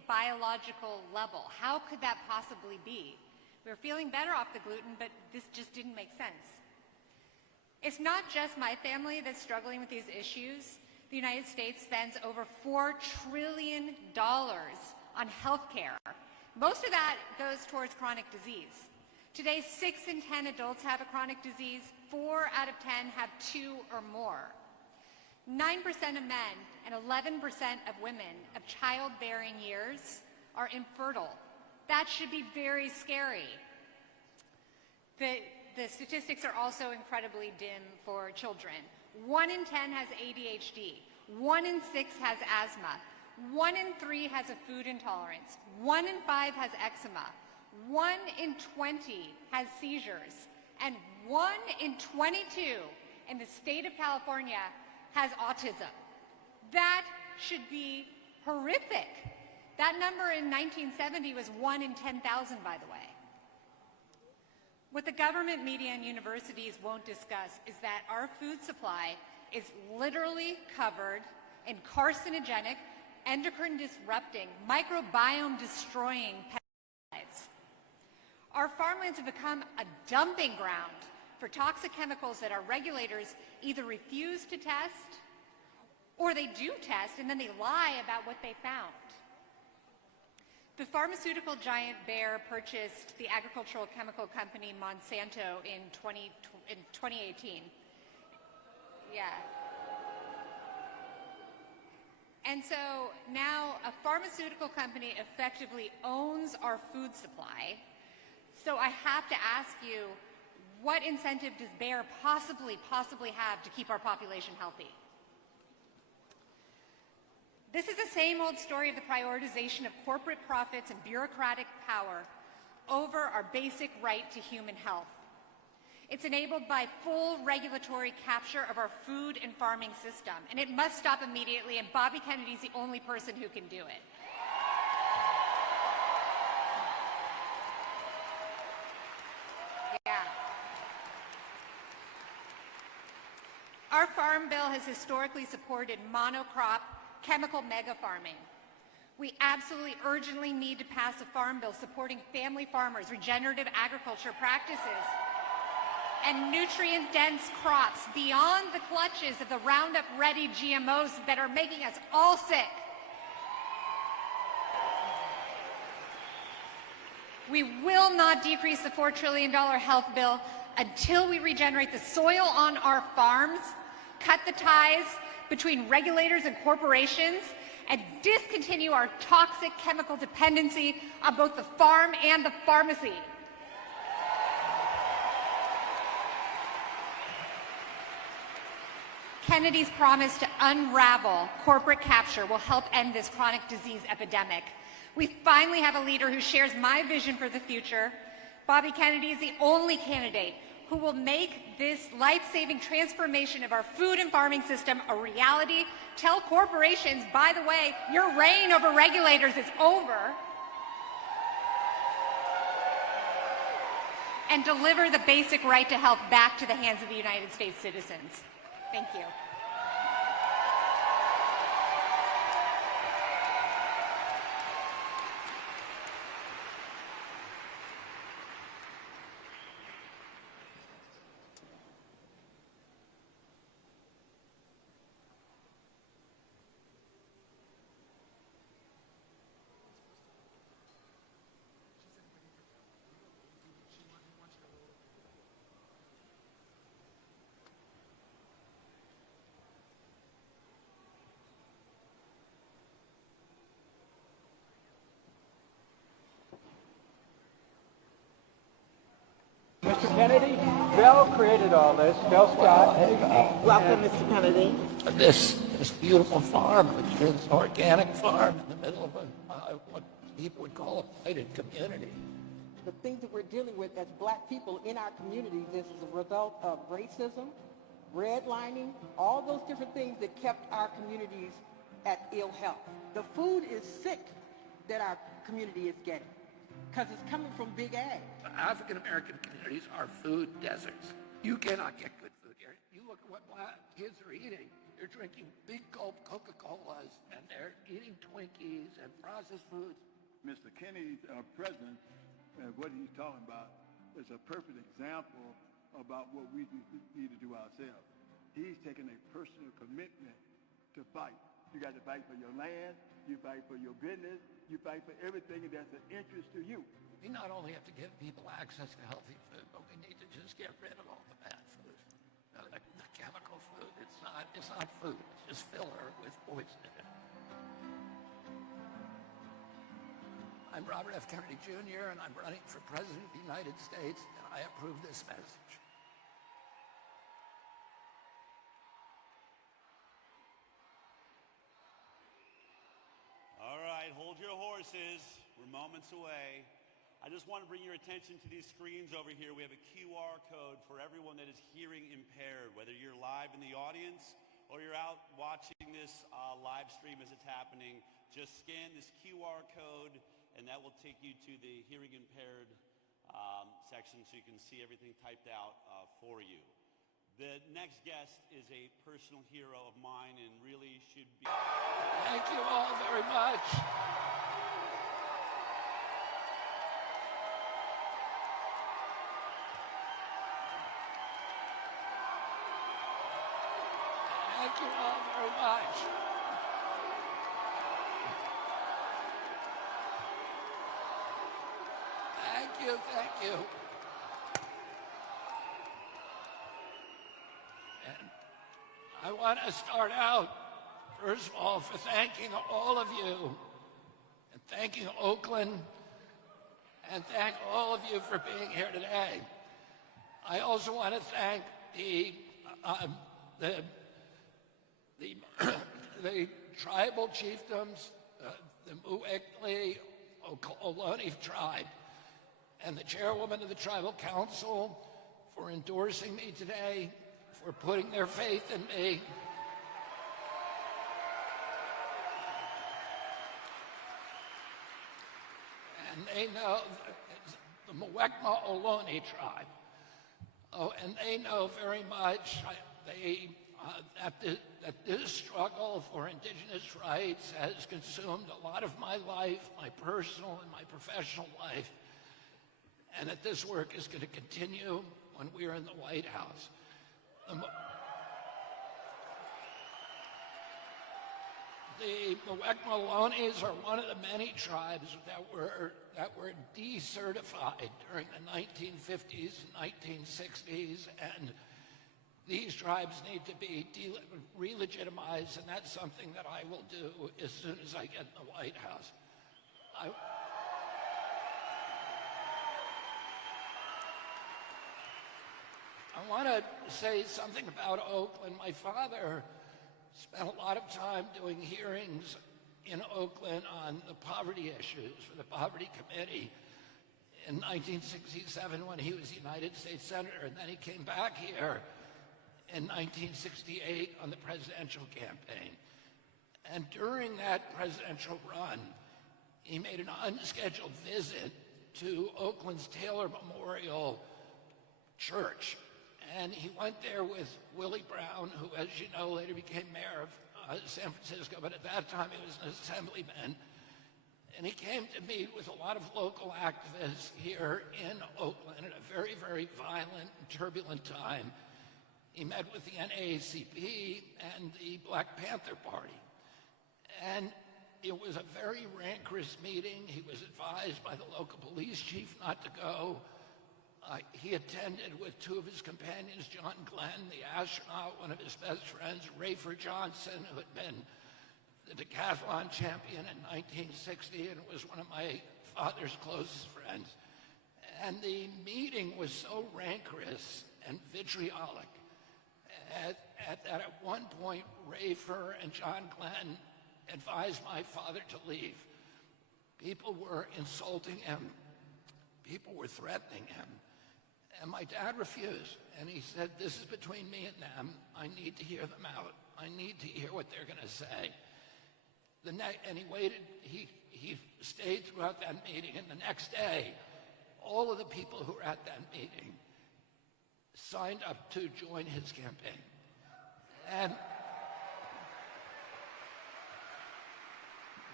biological level. How could that possibly be? We were feeling better off the gluten, but this just didn't make sense. It's not just my family that's struggling with these issues. The United States spends over $4 trillion on health care. Most of that goes towards chronic disease. Today, 6 in 10 adults have a chronic disease. 4 out of 10 have 2 or more. 9% of men and 11% of women of childbearing years are infertile. That should be very scary. The statistics are also incredibly dim for children. 1 in 10 has ADHD. 1 in 6 has asthma. 1 in 3 has a food intolerance. 1 in 5 has eczema. 1 in 20 has seizures. And 1 in 22 in the state of California has autism. That should be horrific. That number in 1970 was 1 in 10,000, by the way. What the government, media, and universities won't discuss is that our food supply is literally covered in carcinogenic, endocrine-disrupting, microbiome-destroying pesticides. Our farmlands have become a dumping ground for toxic chemicals that our regulators either refuse to test or they do test and then they lie about what they found. The pharmaceutical giant Bayer purchased the agricultural chemical company Monsanto in 2018. Yeah. And so now a pharmaceutical company effectively owns our food supply. So I have to ask you, what incentive does Bayer possibly have to keep our population healthy? This is the same old story of the prioritization of corporate profits and bureaucratic power over our basic right to human health. It's enabled by full regulatory capture of our food and farming system, and it must stop immediately, and Bobby Kennedy's the only person who can do it. Yeah. Our Farm Bill has historically supported monocrop chemical mega farming. We absolutely urgently need to pass a farm bill supporting family farmers, regenerative agriculture practices, and nutrient-dense crops beyond the clutches of the Roundup-ready GMOs that are making us all sick. We will not decrease the $4 trillion health bill until we regenerate the soil on our farms, cut the ties between regulators and corporations, and discontinue our toxic chemical dependency on both the farm and the pharmacy. Kennedy's promise to unravel corporate capture will help end this chronic disease epidemic. We finally have a leader who shares my vision for the future. Bobby Kennedy is the only candidate who will make this life-saving transformation of our food and farming system a reality. Tell corporations, by the way, your reign over regulators is over. And deliver the basic right to health back to the hands of the United States citizens. Thank you. Mr. Kennedy, Bill created all this. Bill Scott. Welcome, Mr. Kennedy. This beautiful farm, which is an organic farm in the middle of what people would call a blighted community. The things that we're dealing with as black people in our communities is a result of racism, redlining, all those different things that kept our communities at ill health. The food is sick that our community is getting because it's coming from big ag. African-American communities are food deserts. You cannot get good food here. You look at what black kids are eating. They're drinking big gulp Coca-Colas, and they're eating Twinkies and processed foods. Mr. Kennedy's presence and what he's talking about is a perfect example about what we need to do ourselves. He's taking a personal commitment to fight. You got to fight for your land, you fight for your business, you fight for everything that's of interest to you. We not only have to give people access to healthy food, but we need to just get rid of all the bad food. The chemical food, it's not food, it's just filler with poison in it. I'm Robert F. Kennedy Jr., and I'm running for President of the United States, and I approve this message. All right, hold your horses. We're moments away. I just want to bring your attention to these screens over here. We have a QR code for everyone that is hearing impaired, whether you're live in the audience or you're out watching this live stream as it's happening. Just scan this QR code, and that will take you to the hearing impaired section so you can see everything typed out for you. The next guest is a personal hero of mine and really should be... Thank you all very much. Thank you all very much. Thank you. And I want to start out, first of all, for thanking all of you, and thanking Oakland, and thank all of you for being here today. I also want to thank the tribal chiefdoms, the Muekli Ohlone tribe, and the chairwoman of the tribal council for endorsing me today, for putting their faith in me. And they know, the Muwekma Ohlone tribe. Oh, and they know very much that this struggle for indigenous rights has consumed a lot of my life, my personal and my professional life, and that this work is going to continue when we're in the White House. The Muwekma Ohlone are one of the many tribes that were decertified during the 1950s and 1960s, and these tribes need to be re-legitimized, and that's something that I will do as soon as I get in the White House. I want to say something about Oakland. My father spent a lot of time doing hearings in Oakland on the poverty issues for the Poverty Committee in 1967 when he was United States Senator, and then he came back here in 1968 on the presidential campaign. And during that presidential run, he made an unscheduled visit to Oakland's Taylor Memorial Church. And he went there with Willie Brown, who, as you know, later became mayor of San Francisco, but at that time he was an assemblyman. And he came to meet with a lot of local activists here in Oakland at a very, very violent and turbulent time. He met with the NAACP and the Black Panther Party. And it was a very rancorous meeting. He was advised by the local police chief not to go. He attended with two of his companions, John Glenn, the astronaut, one of his best friends, Rafer Johnson, who had been the decathlon champion in 1960 and was one of my father's closest friends. And the meeting was so rancorous and vitriolic that at one point, Rafer and John Glenn advised my father to leave. People were insulting him. People were threatening him. And my dad refused. And he said, this is between me and them. I need to hear them out. I need to hear what they're going to say. And he waited. He stayed throughout that meeting. And the next day, all of the people who were at that meeting signed up to join his campaign. And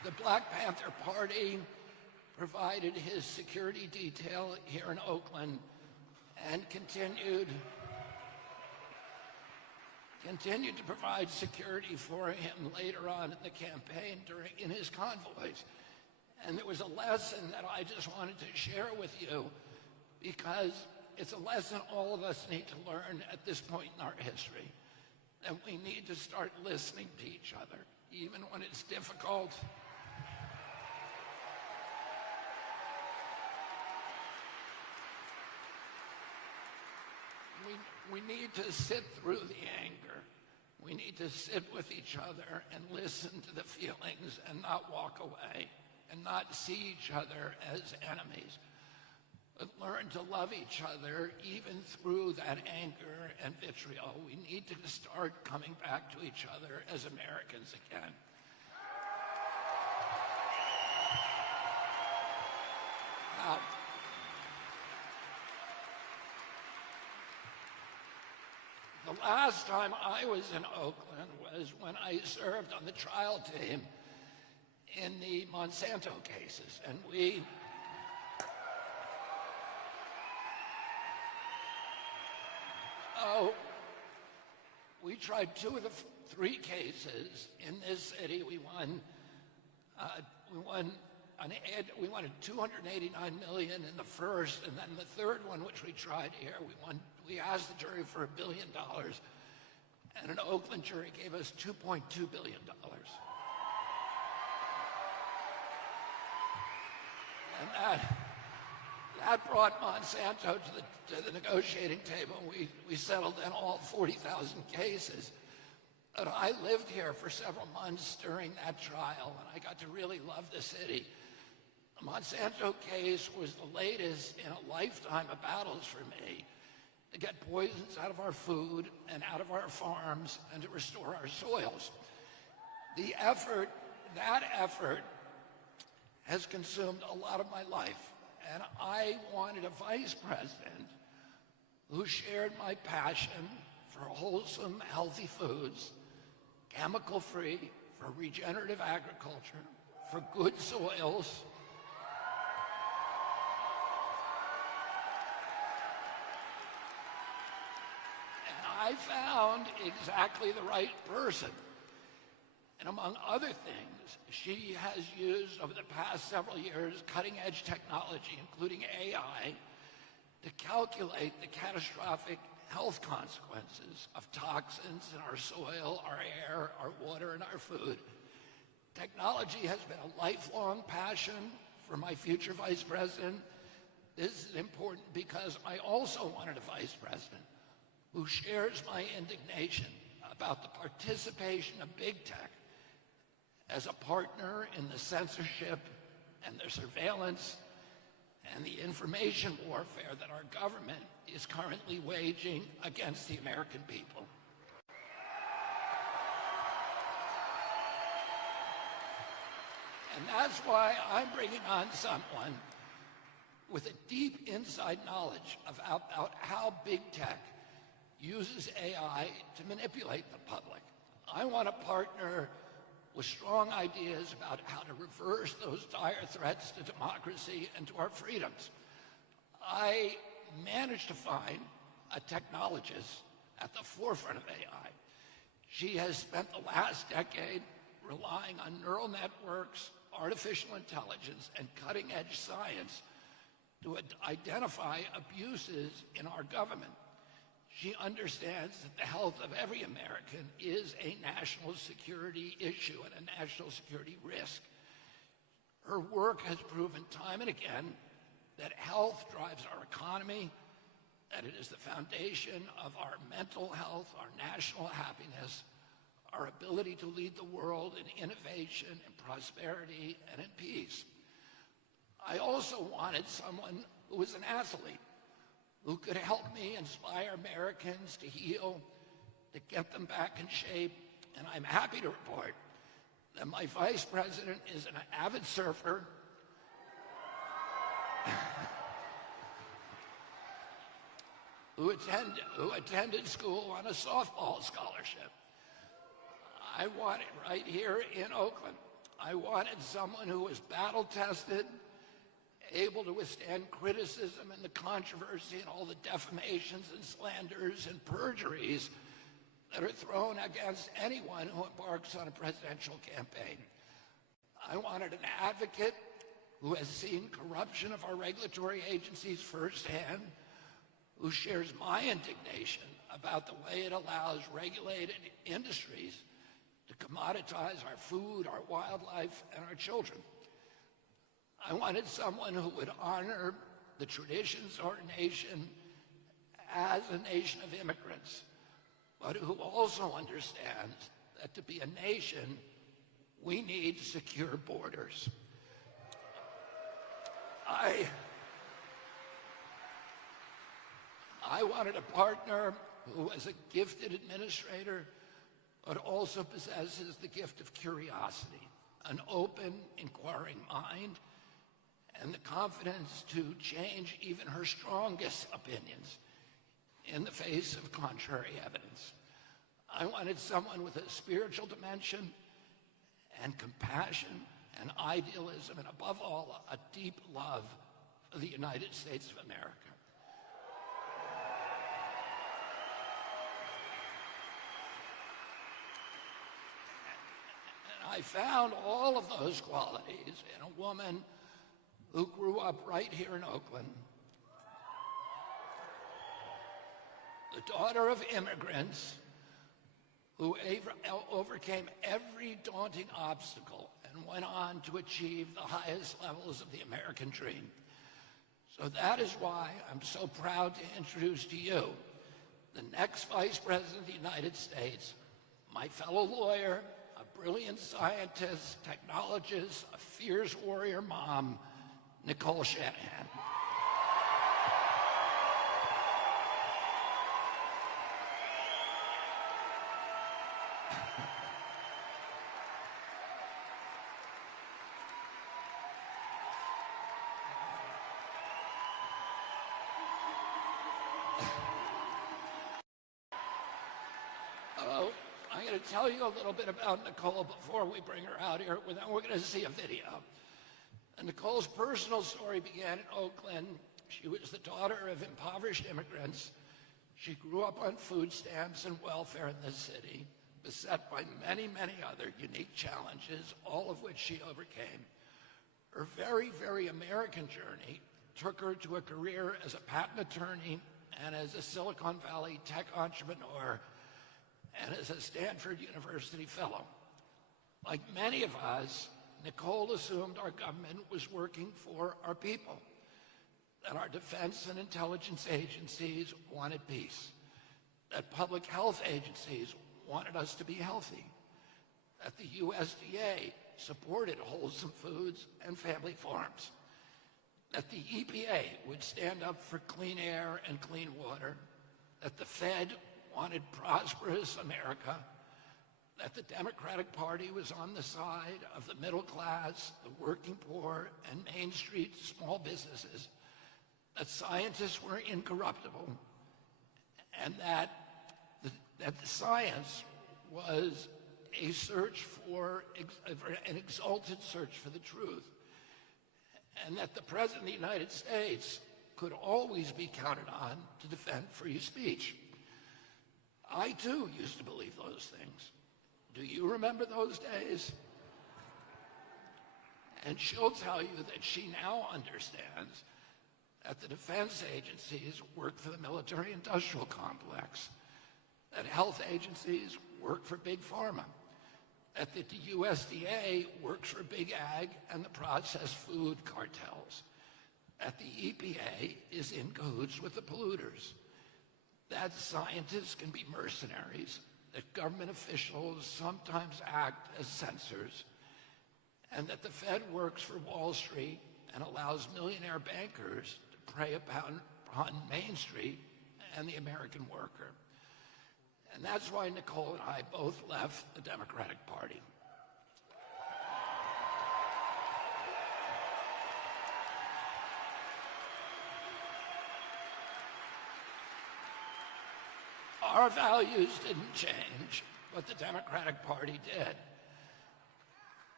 The Black Panther Party provided his security detail here in Oakland and continued to provide security for him later on in the campaign in his convoys. And there was a lesson that I just wanted to share with you because it's a lesson all of us need to learn at this point in our history, that we need to start listening to each other, even when it's difficult. We need to sit through the anger. We need to sit with each other and listen to the feelings and not walk away and not see each other as enemies, but learn to love each other even through that anger and vitriol. We need to start coming back to each other as Americans again. Now, the last time I was in Oakland was when I served on the trial team in the Monsanto cases, and we tried 2 of the 3 cases in this city. We won $289 million in the first, and then the third one, which we tried here, we asked the jury for $1 billion, and an Oakland jury gave us $2.2 billion. And that brought Monsanto to the negotiating table. We settled in all 40,000 cases. But I lived here for several months during that trial, and I got to really love the city. The Monsanto case was the latest in a lifetime of battles for me to get poisons out of our food and out of our farms and to restore our soils. That effort has consumed a lot of my life, and I wanted a vice president who shared my passion for wholesome, healthy foods, chemical-free, for regenerative agriculture, for good soils, and I found exactly the right person. And among other things, she has used over the past several years cutting-edge technology, including AI, to calculate the catastrophic health consequences of toxins in our soil, our air, our water, and our food. Technology has been a lifelong passion for my future vice president. This is important because I also wanted a vice president who shares my indignation about the participation of big tech as a partner in the censorship and the surveillance and the information warfare that our government is currently waging against the American people. And that's why I'm bringing on someone with a deep inside knowledge about how big tech uses AI to manipulate the public. I want a partner with strong ideas about how to reverse those dire threats to democracy and to our freedoms. I managed to find a technologist at the forefront of AI. She has spent the last decade relying on neural networks, artificial intelligence, and cutting-edge science to identify abuses in our government. She understands that the health of every American is a national security issue and a national security risk. Her work has proven time and again that health drives our economy, that it is the foundation of our mental health, our national happiness, our ability to lead the world in innovation, in prosperity, and in peace. I also wanted someone who was an athlete, who could help me inspire Americans to heal, to get them back in shape. And I'm happy to report that my vice president is an avid surfer, who attended school on a softball scholarship. I want it right here in Oakland. I wanted someone who was battle-tested, able to withstand criticism and the controversy and all the defamations and slanders and perjuries that are thrown against anyone who embarks on a presidential campaign. I wanted an advocate who has seen corruption of our regulatory agencies firsthand, who shares my indignation about the way it allows regulated industries to commoditize our food, our wildlife, and our children. I wanted someone who would honor the traditions of our nation as a nation of immigrants, but who also understands that to be a nation, we need secure borders. I wanted a partner who was a gifted administrator, but also possesses the gift of curiosity, an open, inquiring mind, and the confidence to change even her strongest opinions in the face of contrary evidence. I wanted someone with a spiritual dimension and compassion and idealism, and above all, a deep love for the United States of America. And I found all of those qualities in a woman who grew up right here in Oakland, the daughter of immigrants who overcame every daunting obstacle and went on to achieve the highest levels of the American dream. So that is why I'm so proud to introduce to you the next Vice President of the United States, my fellow lawyer, a brilliant scientist, technologist, a fierce warrior mom, Nicole Shanahan. I'm going to tell you a little bit about Nicole before we bring her out here, and then we're going to see a video. And Nicole's personal story began in Oakland. She was the daughter of impoverished immigrants. She grew up on food stamps and welfare in the city, beset by many, many other unique challenges, all of which she overcame. Her very, very American journey took her to a career as a patent attorney and as a Silicon Valley tech entrepreneur and as a Stanford University fellow. Like many of us, Nicole assumed our government was working for our people, that our defense and intelligence agencies wanted peace, that public health agencies wanted us to be healthy, that the USDA supported wholesome foods and family farms, that the EPA would stand up for clean air and clean water, that the Fed wanted prosperous America, that the Democratic Party was on the side of the middle class, the working poor, and Main Street small businesses, that scientists were incorruptible, and that the science was a search for, an exalted search for the truth, and that the President of the United States could always be counted on to defend free speech. I, too, used to believe those things. Do you remember those days? And she'll tell you that she now understands that the defense agencies work for the military-industrial complex, that health agencies work for big pharma, that the USDA works for big ag and the processed food cartels, that the EPA is in cahoots with the polluters, that scientists can be mercenaries, that government officials sometimes act as censors, and that the Fed works for Wall Street and allows millionaire bankers to prey upon Main Street and the American worker. And that's why Nicole and I both left the Democratic Party. Our values didn't change, but the Democratic Party did.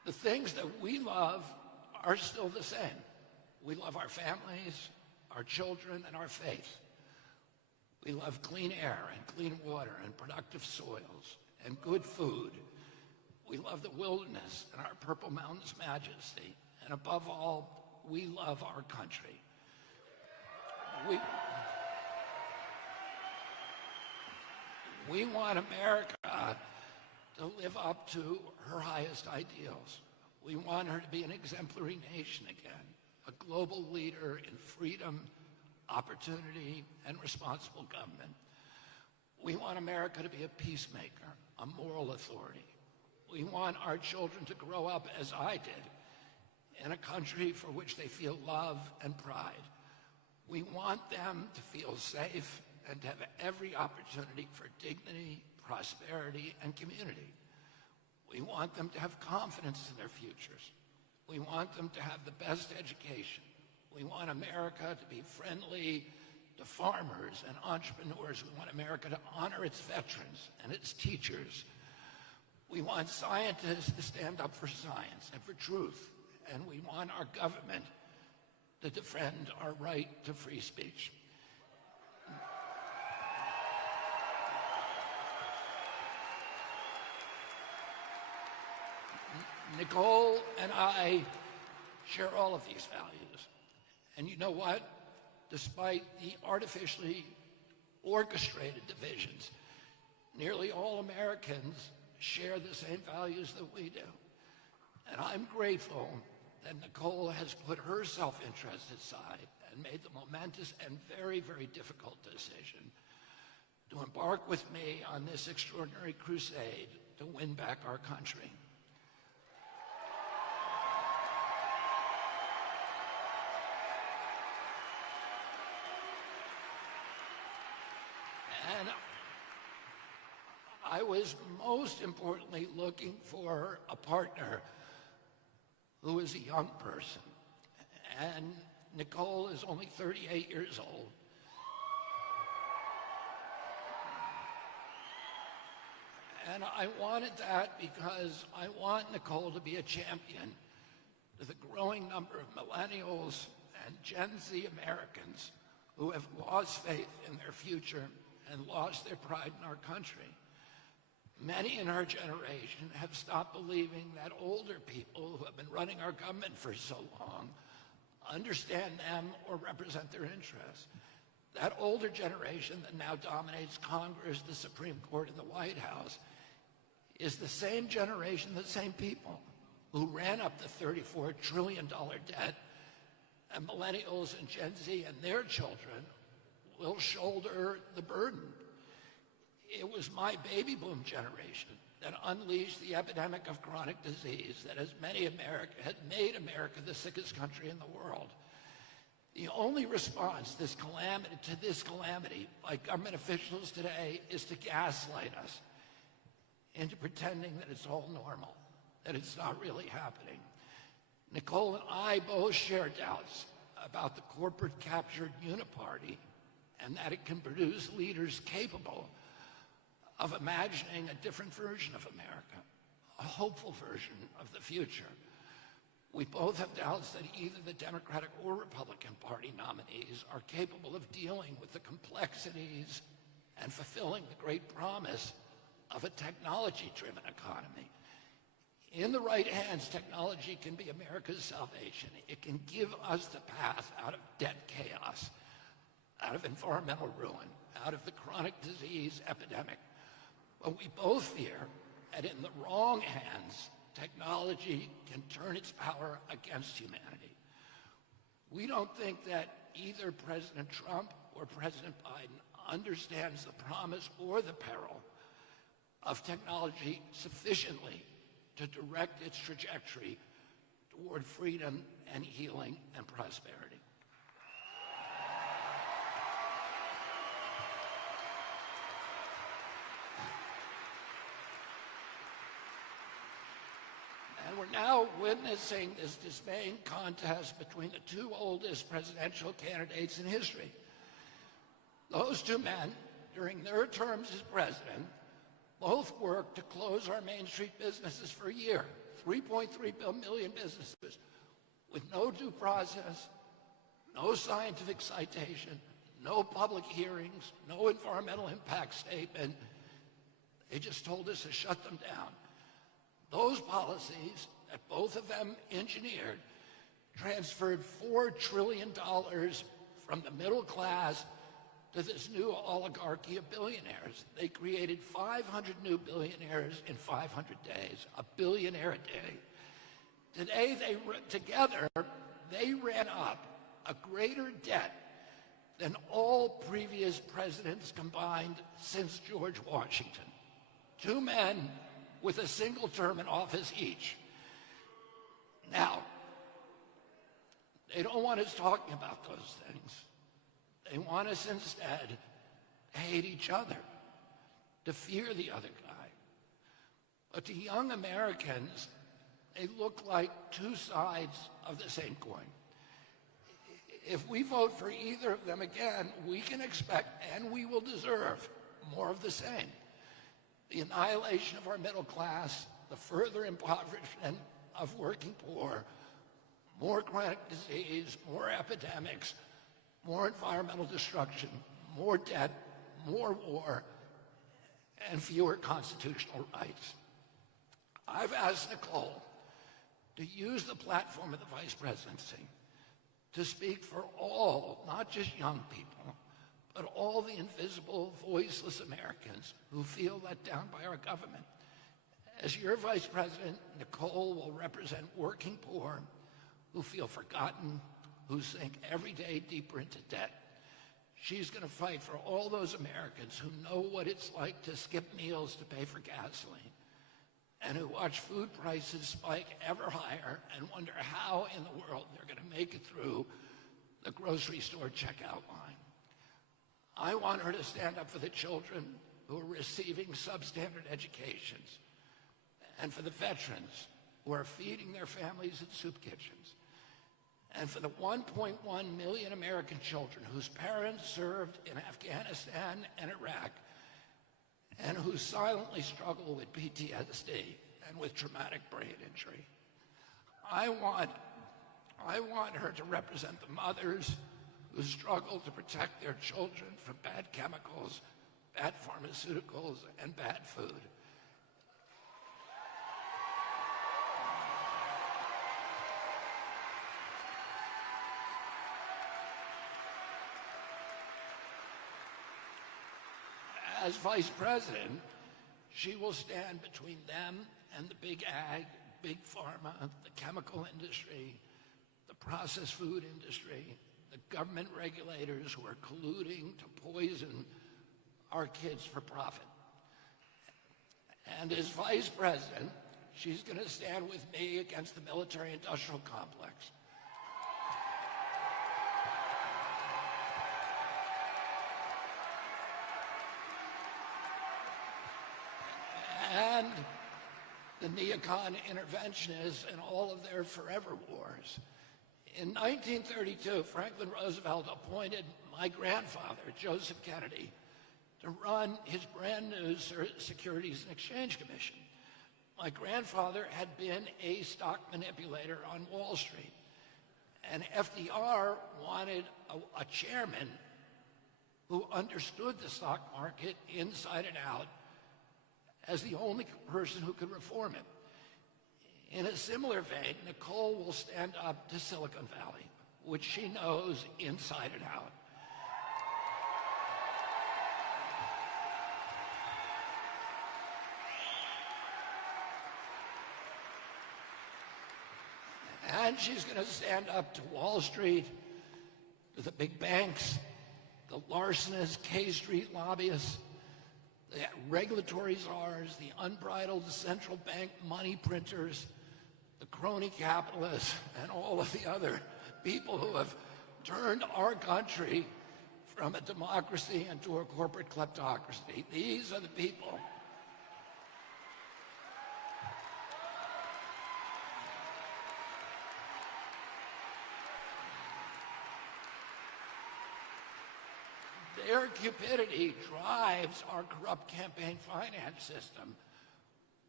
The things that we love are still the same. We love our families, our children, and our faith. We love clean air and clean water and productive soils and good food. We love the wilderness and our Purple Mountains majesty. And above all, we love our country. We want America to live up to her highest ideals. We want her to be an exemplary nation again, a global leader in freedom, opportunity, and responsible government. We want America to be a peacemaker, a moral authority. We want our children to grow up as I did, in a country for which they feel love and pride. We want them to feel safe and to have every opportunity for dignity, prosperity, and community. We want them to have confidence in their futures. We want them to have the best education. We want America to be friendly to farmers and entrepreneurs. We want America to honor its veterans and its teachers. We want scientists to stand up for science and for truth. And we want our government to defend our right to free speech. Nicole and I share all of these values. And you know what? Despite the artificially orchestrated divisions, nearly all Americans share the same values that we do. And I'm grateful that Nicole has put her self-interest aside and made the momentous and very, very difficult decision to embark with me on this extraordinary crusade to win back our country. And I was most importantly looking for a partner who is a young person. And Nicole is only 38 years old. And I wanted that because I want Nicole to be a champion to the growing number of millennials and Gen Z Americans who have lost faith in their future and lost their pride in our country. Many in her generation have stopped believing that older people who have been running our government for so long understand them or represent their interests. That older generation that now dominates Congress, the Supreme Court, and the White House is the same generation, the same people who ran up the $34 trillion debt, and millennials and Gen Z and their children will shoulder the burden. It was my baby boom generation that unleashed the epidemic of chronic disease that has made America the sickest country in the world. The only response to this calamity by government officials today is to gaslight us into pretending that it's all normal, that it's not really happening. Nicole and I both share doubts about the corporate captured uniparty and that it can produce leaders capable of imagining a different version of America, a hopeful version of the future. We both have doubts that either the Democratic or Republican Party nominees are capable of dealing with the complexities and fulfilling the great promise of a technology-driven economy. In the right hands, technology can be America's salvation. It can give us the path out of debt chaos, out of environmental ruin, out of the chronic disease epidemic. But we both fear that in the wrong hands, technology can turn its power against humanity. We don't think that either President Trump or President Biden understands the promise or the peril of technology sufficiently to direct its trajectory toward freedom and healing and prosperity. And we're now witnessing this dismaying contest between the two oldest presidential candidates in history. Those two men, during their terms as president, both worked to close our Main Street businesses for a year 3.3 million businesses with no due process, no scientific citation, no public hearings, no environmental impact statement. They just told us to shut them down. Those policies that both of them engineered transferred $4 trillion from the middle class to this new oligarchy of billionaires. They created 500 new billionaires in 500 days, a billionaire a day. Today, together, they ran up a greater debt than all previous presidents combined since George Washington. Two men with a single term in office each. Now, they don't want us talking about those things. They want us instead to hate each other, to fear the other guy. But to young Americans, they look like two sides of the same coin. If we vote for either of them again, we can expect, and we will deserve, more of the same. The annihilation of our middle class, the further impoverishment of working poor, more chronic disease, more epidemics, more environmental destruction, more debt, more war, and fewer constitutional rights. I've asked Nicole to use the platform of the vice presidency to speak for all, not just young people, but all the invisible, voiceless Americans who feel let down by our government. As your vice president, Nicole will represent working poor who feel forgotten, who sink every day deeper into debt. She's going to fight for all those Americans who know what it's like to skip meals to pay for gasoline, and who watch food prices spike ever higher and wonder how in the world they're going to make it through the grocery store checkout line. I want her to stand up for the children who are receiving substandard educations, and for the veterans who are feeding their families in soup kitchens, and for the 1.1 million American children whose parents served in Afghanistan and Iraq, and who silently struggle with PTSD and with traumatic brain injury. I want her to represent the mothers who struggle to protect their children from bad chemicals, bad pharmaceuticals, and bad food. As vice president, she will stand between them and the big ag, big pharma, the chemical industry, the processed food industry, the government regulators who are colluding to poison our kids for profit. And as vice president, she's going to stand with me against the military-industrial complex. And the neocon interventionists and all of their forever wars. In 1932, Franklin Roosevelt appointed my grandfather, Joseph Kennedy, to run his brand new Securities and Exchange Commission. My grandfather had been a stock manipulator on Wall Street, and FDR wanted a chairman who understood the stock market inside and out as the only person who could reform it. In a similar vein, Nicole will stand up to Silicon Valley, which she knows inside and out. And she's going to stand up to Wall Street, to the big banks, the larcenists, K Street lobbyists, the regulatory czars, the unbridled central bank money printers, the crony capitalists, and all of the other people who have turned our country from a democracy into a corporate kleptocracy. These are the people. Their cupidity drives our corrupt campaign finance system,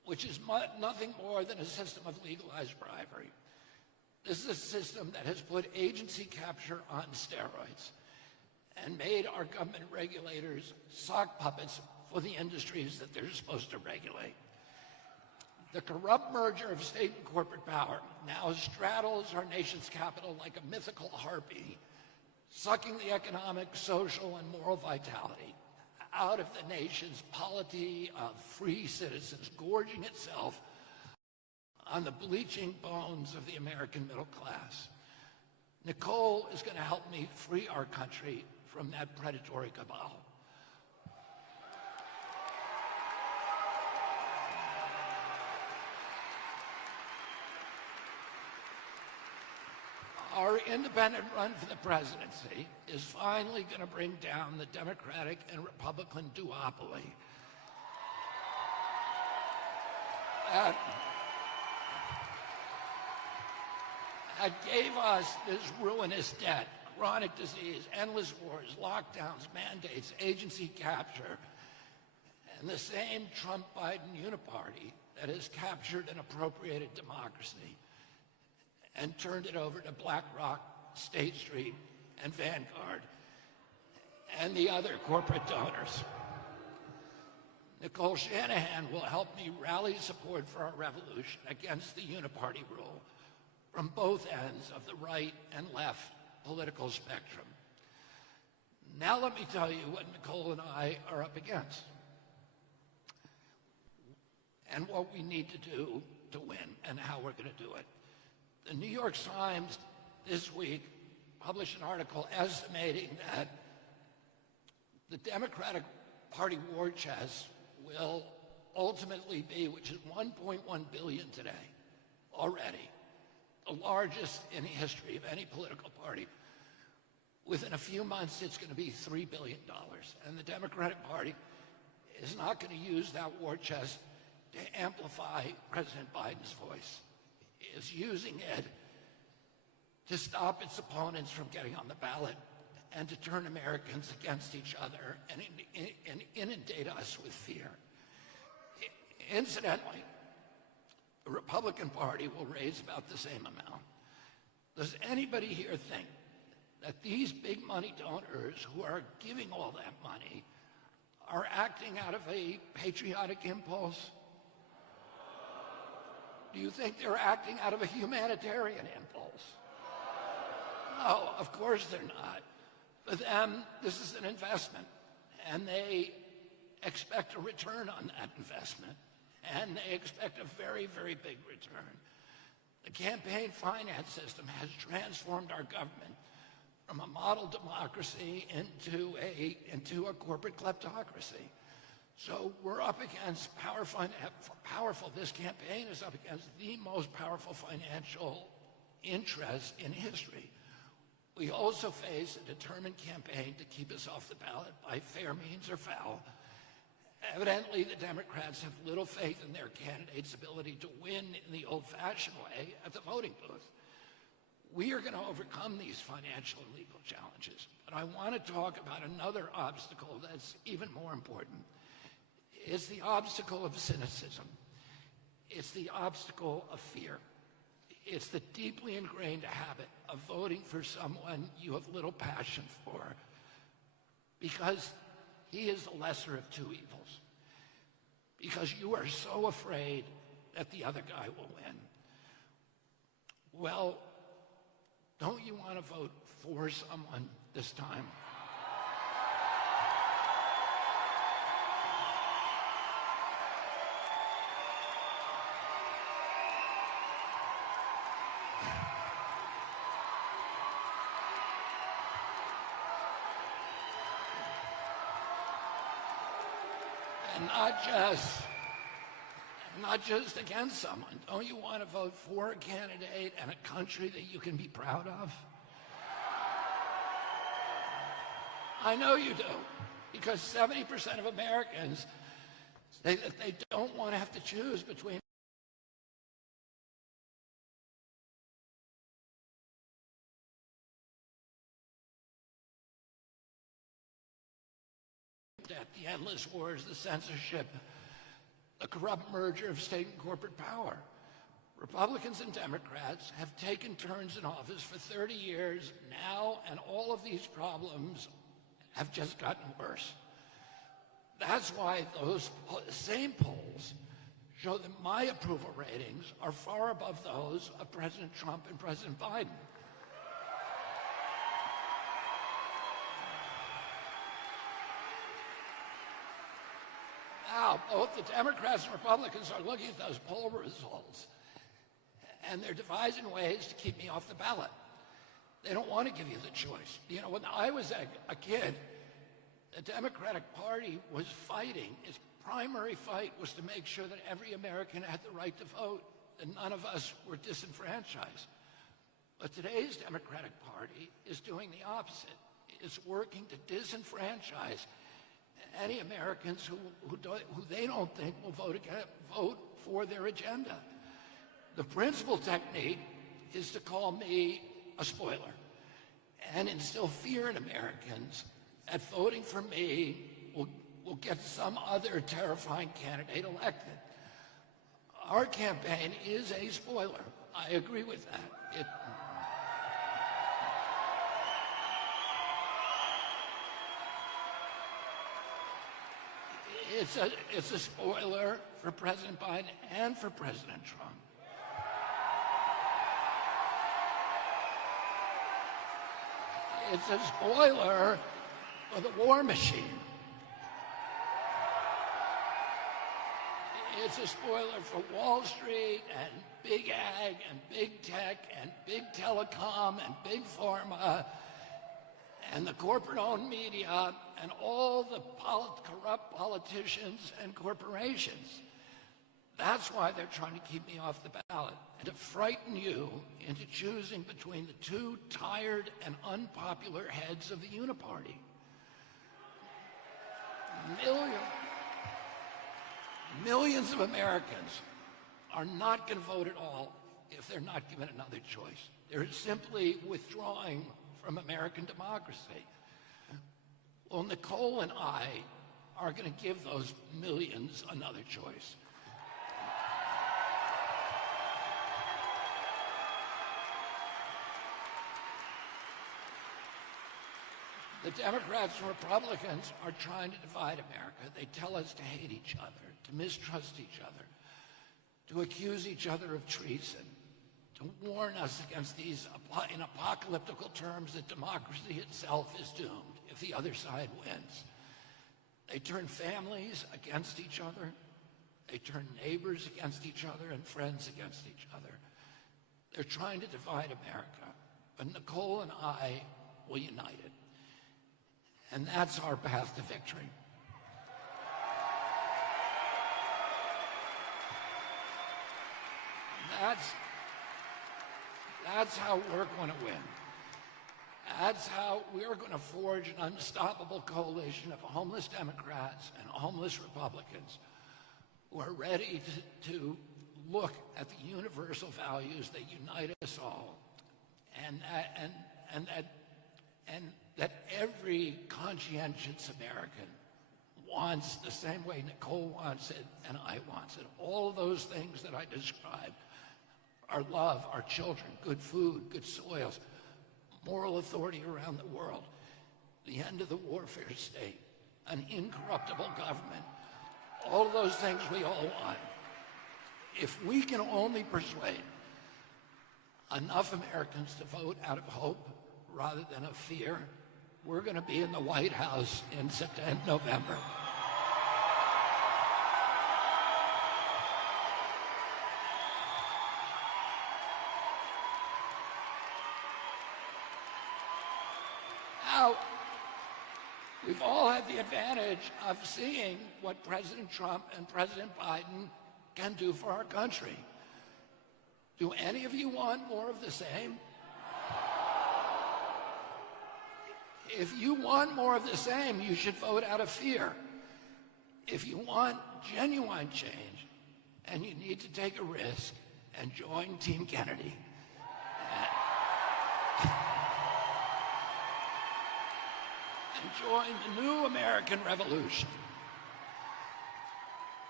which is nothing more than a system of legalized bribery. This is a system that has put agency capture on steroids and made our government regulators sock puppets for the industries that they're supposed to regulate. The corrupt merger of state and corporate power now straddles our nation's capital like a mythical harpy, sucking the economic, social, and moral vitality out of the nation's polity of free citizens, gorging itself on the bleaching bones of the American middle class. Nicole is going to help me free our country from that predatory cabal. Our independent run for the presidency is finally going to bring down the Democratic and Republican duopoly. That gave us this ruinous debt, chronic disease, endless wars, lockdowns, mandates, agency capture, and the same Trump-Biden uniparty that has captured and appropriated democracy and turned it over to BlackRock, State Street, and Vanguard, and the other corporate donors. Nicole Shanahan will help me rally support for our revolution against the uniparty rule from both ends of the right and left political spectrum. Now let me tell you what Nicole and I are up against and what we need to do to win and how we're going to do it. The New York Times this week published an article estimating that the Democratic Party war chest will ultimately be, which is $1.1 billion today already, the largest in the history of any political party. Within a few months, it's going to be $3 billion. And the Democratic Party is not going to use that war chest to amplify President Biden's voice. It's using it to stop its opponents from getting on the ballot and to turn Americans against each other and inundate us with fear. Incidentally, the Republican Party will raise about the same amount. Does anybody here think that these big money donors who are giving all that money are acting out of a patriotic impulse? Do you think they're acting out of a humanitarian impulse? No, of course they're not. For them, this is an investment, and they expect a return on that investment, and they expect a very, very big return. The campaign finance system has transformed our government from a model democracy into a corporate kleptocracy. So we're up against powerful, this campaign is up against the most powerful financial interest in history. We also face a determined campaign to keep us off the ballot by fair means or foul. Evidently, the Democrats have little faith in their candidate's ability to win in the old-fashioned way at the voting booth. We are going to overcome these financial and legal challenges, but I want to talk about another obstacle that's even more important. It's the obstacle of cynicism. It's the obstacle of fear. It's the deeply ingrained habit of voting for someone you have little passion for because he is the lesser of two evils, because you are so afraid that the other guy will win. Well, don't you want to vote for someone this time? And not just against someone. Don't you want to vote for a candidate and a country that you can be proud of? I know you do, because 70% of Americans say that they don't want to have to choose between the endless wars, the censorship, the corrupt merger of state and corporate power. Republicans and Democrats have taken turns in office for 30 years now, and all of these problems have just gotten worse. That's why those same polls show that my approval ratings are far above those of President Trump and President Biden. Now, both the Democrats and Republicans are looking at those poll results, and they're devising ways to keep me off the ballot. They don't want to give you the choice. You know, when I was a kid, the Democratic Party was fighting. Its primary fight was to make sure that every American had the right to vote, and none of us were disenfranchised. But today's Democratic Party is doing the opposite. It's working to disenfranchise any Americans who they don't think will vote for their agenda. The principal technique is to call me a spoiler and instill fear in Americans that voting for me will get some other terrifying candidate elected. Our campaign is a spoiler. I agree with that. It's a spoiler for President Biden and for President Trump. It's a spoiler for the war machine. It's a spoiler for Wall Street and big ag and big tech and big telecom and big pharma and the corporate-owned media and all the corrupt politicians and corporations. That's why they're trying to keep me off the ballot, and to frighten you into choosing between the two tired and unpopular heads of the uniparty. Millions of Americans are not going to vote at all if they're not given another choice. They're simply withdrawing from American democracy. Well, Nicole and I are going to give those millions another choice. The Democrats and Republicans are trying to divide America. They tell us to hate each other, to mistrust each other, to accuse each other of treason, to warn us against these, in apocalyptical terms, that democracy itself is doomed if the other side wins. They turn families against each other. They turn neighbors against each other and friends against each other. They're trying to divide America, but Nicole and I will unite it. And that's our path to victory. That's how we're going to win. That's how we're going to forge an unstoppable coalition of homeless Democrats and homeless Republicans who are ready to look at the universal values that unite us all, and that every conscientious American wants the same way Nicole wants it and I want it. All of those things that I described, our love, our children, good food, good soils, moral authority around the world, the end of the warfare state, an incorruptible government, all of those things we all want. If we can only persuade enough Americans to vote out of hope rather than of fear, we're going to be in the White House in November. Now, we've all had the advantage of seeing what President Trump and President Biden can do for our country. Do any of you want more of the same? If you want more of the same, you should vote out of fear. If you want genuine change, and you need to take a risk and join Team Kennedy. And join the new American Revolution.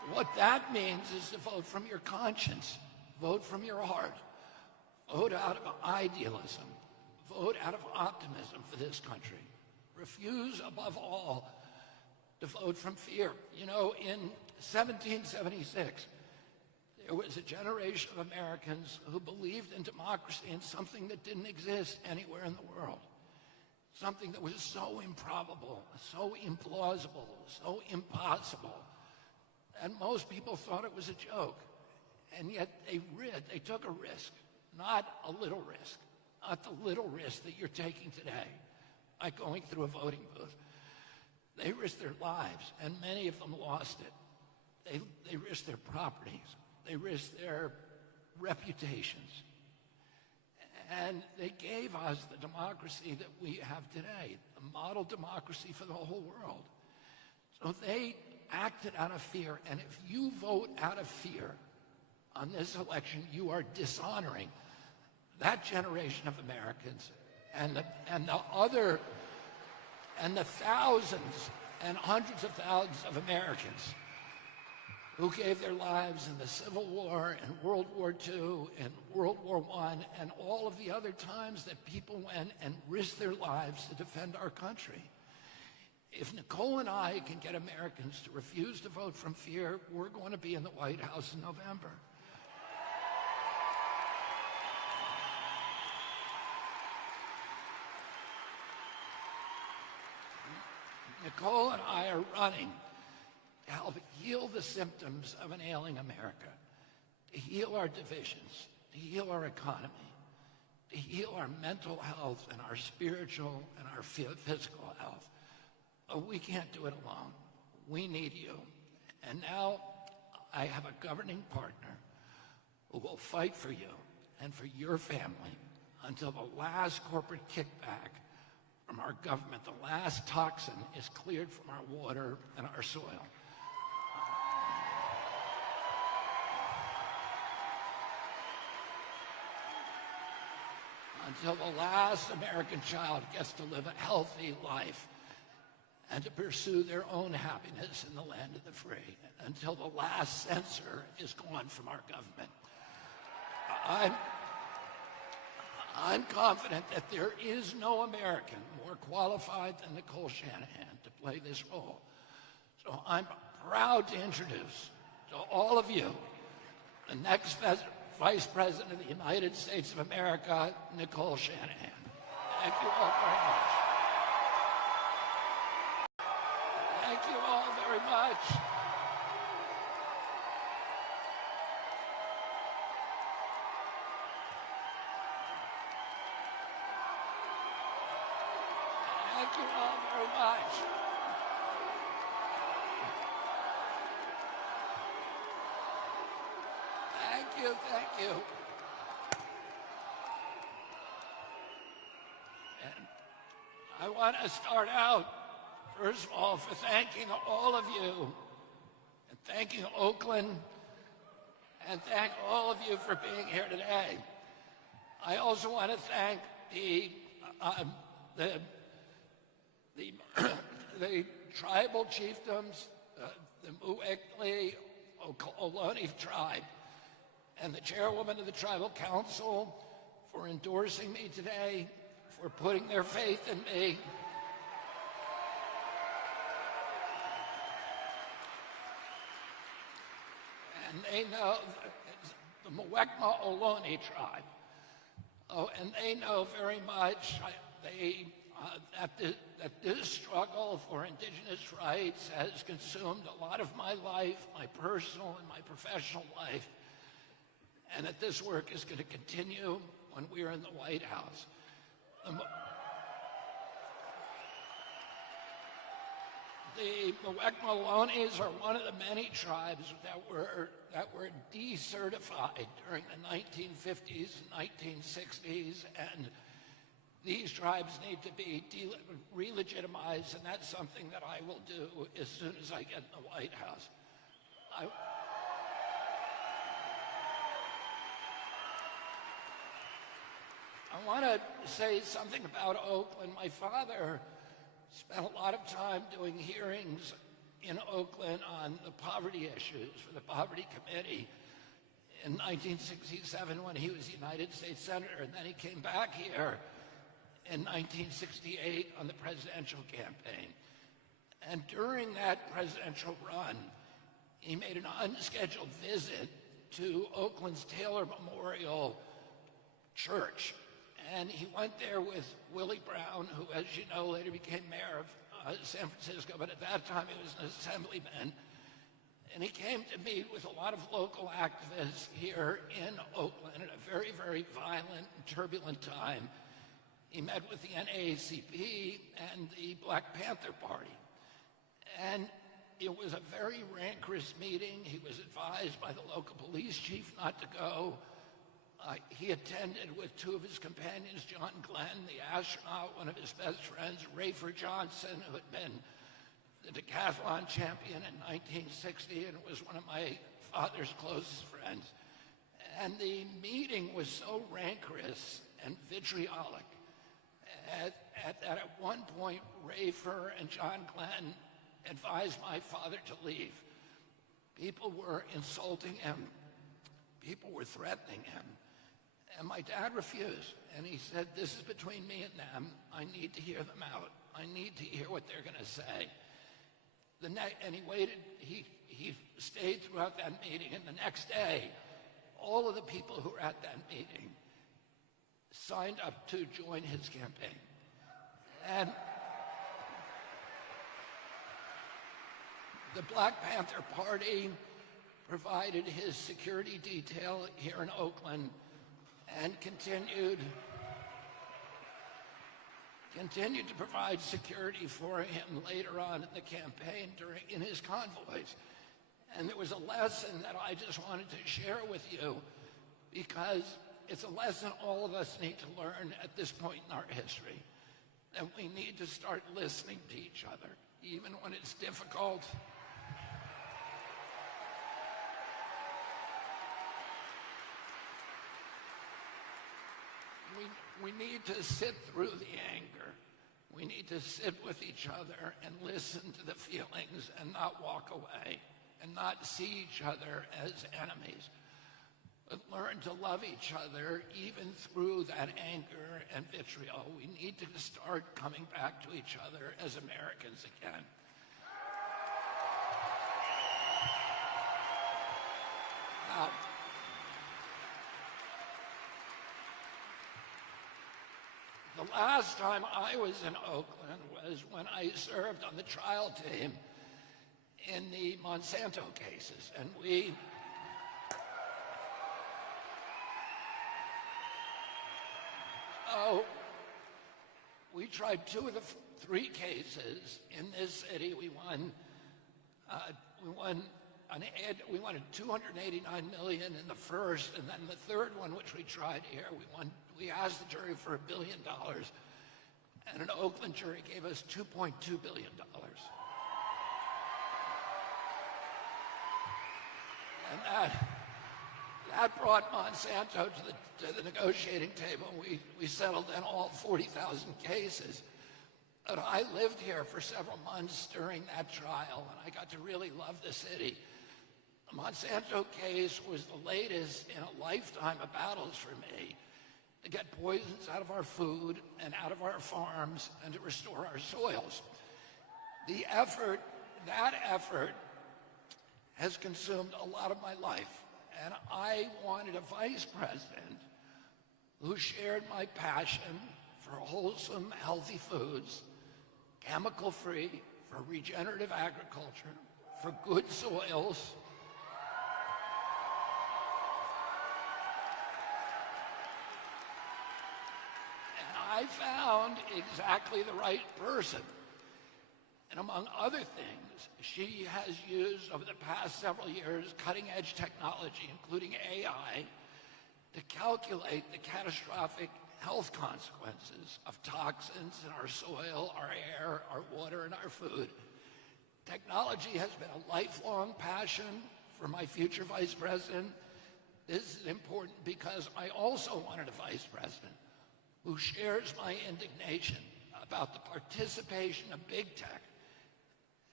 What that means is to vote from your conscience, vote from your heart, vote out of idealism, vote out of optimism for this country. Refuse, above all, to vote from fear. You know, in 1776, there was a generation of Americans who believed in democracy and something that didn't exist anywhere in the world. Something that was so improbable, so implausible, so impossible. And most people thought it was a joke. And yet they took a risk, not a little risk, not the little risk that you're taking today by going through a voting booth. They risked their lives, and many of them lost it. They risked their properties. They risked their reputations. And they gave us the democracy that we have today, the model democracy for the whole world. So they acted out of fear, and if you vote out of fear on this election, you are dishonoring that generation of Americans and the thousands and hundreds of thousands of Americans who gave their lives in the Civil War and World War II and World War I and all of the other times that people went and risked their lives to defend our country. If Nicole and I can get Americans to refuse to vote from fear, we're going to be in the White House in November. Nicole and I are running to help heal the symptoms of an ailing America, to heal our divisions, to heal our economy, to heal our mental health and our spiritual and our physical health. But we can't do it alone. We need you. And now I have a governing partner who will fight for you and for your family until the last corporate kickback from our government, the last toxin is cleared from our water and our soil. Until the last American child gets to live a healthy life and to pursue their own happiness in the land of the free. Until the last censor is gone from our government. I'm confident that there is no American more qualified than Nicole Shanahan to play this role. So I'm proud to introduce to all of you the next Vice President of the United States of America, Nicole Shanahan. Thank you all very much. Thank you all very much. Thank you all very much. Thank you. And I want to start out, first of all, for thanking all of you, and thanking Oakland, and thank all of you for being here today. I also want to thank the tribal chiefdoms, the Muekli Ohlone tribe, and the chairwoman of the Tribal Council for endorsing me today, for putting their faith in me. And they know, the Muwekma Ohlone tribe, and they know very much that this struggle for indigenous rights has consumed a lot of my life, my personal and my professional life, and that this work is going to continue when we're in the White House. The Muwekma Ohlone are one of the many tribes that were decertified during the 1950s and 1960s, and these tribes need to be re-legitimized, and that's something that I will do as soon as I get in the White House. I want to say something about Oakland. My father spent a lot of time doing hearings in Oakland on the poverty issues for the Poverty Committee in 1967 when he was United States Senator, and then he came back here in 1968 on the presidential campaign. And during that presidential run, he made an unscheduled visit to Oakland's Taylor Memorial Church. And he went there with Willie Brown, who, as you know, later became mayor of San Francisco, but at that time he was an assemblyman. And he came to meet with a lot of local activists here in Oakland at a very, very violent and turbulent time. He met with the NAACP and the Black Panther Party. And it was a very rancorous meeting. He was advised by the local police chief not to go. He attended with two of his companions, John Glenn, the astronaut, one of his best friends, Rayford Johnson, who had been the decathlon champion in 1960 and was one of my father's closest friends. And the meeting was so rancorous and vitriolic that at one point, Rayford and John Glenn advised my father to leave. People were insulting him. People were threatening him. And my dad refused. And he said, this is between me and them. I need to hear them out. I need to hear what they're going to say. And he waited. He stayed throughout that meeting. And the next day, all of the people who were at that meeting signed up to join his campaign. And the Black Panther Party provided his security detail here in Oakland and continued to provide security for him later on in the campaign in his convoys. And there was a lesson that I just wanted to share with you because it's a lesson all of us need to learn at this point in our history. And we need to start listening to each other, even when it's difficult. We need to sit through the anger. We need to sit with each other and listen to the feelings and not walk away and not see each other as enemies, but learn to love each other even through that anger and vitriol. We need to start coming back to each other as Americans again. Now, the last time I was in Oakland was when I served on the trial team in the Monsanto cases, and we tried two of the three cases in this city. We won $289 million in the first, and then the third one, which we tried here, we asked the jury for $1 billion, and an Oakland jury gave us $2.2 billion. And that brought Monsanto to the negotiating table. We settled in all 40,000 cases. But I lived here for several months during that trial, and I got to really love the city. The Monsanto case was the latest in a lifetime of battles for me to get poisons out of our food and out of our farms and to restore our soils. That effort has consumed a lot of my life, and I wanted a vice president who shared my passion for wholesome, healthy foods, chemical-free, for regenerative agriculture, for good soils, and I found exactly the right person. And among other things, she has used over the past several years cutting-edge technology, including AI, to calculate the catastrophic health consequences of toxins in our soil, our air, our water, and our food. Technology has been a lifelong passion for my future vice president. This is important because I also wanted a vice president who shares my indignation about the participation of big tech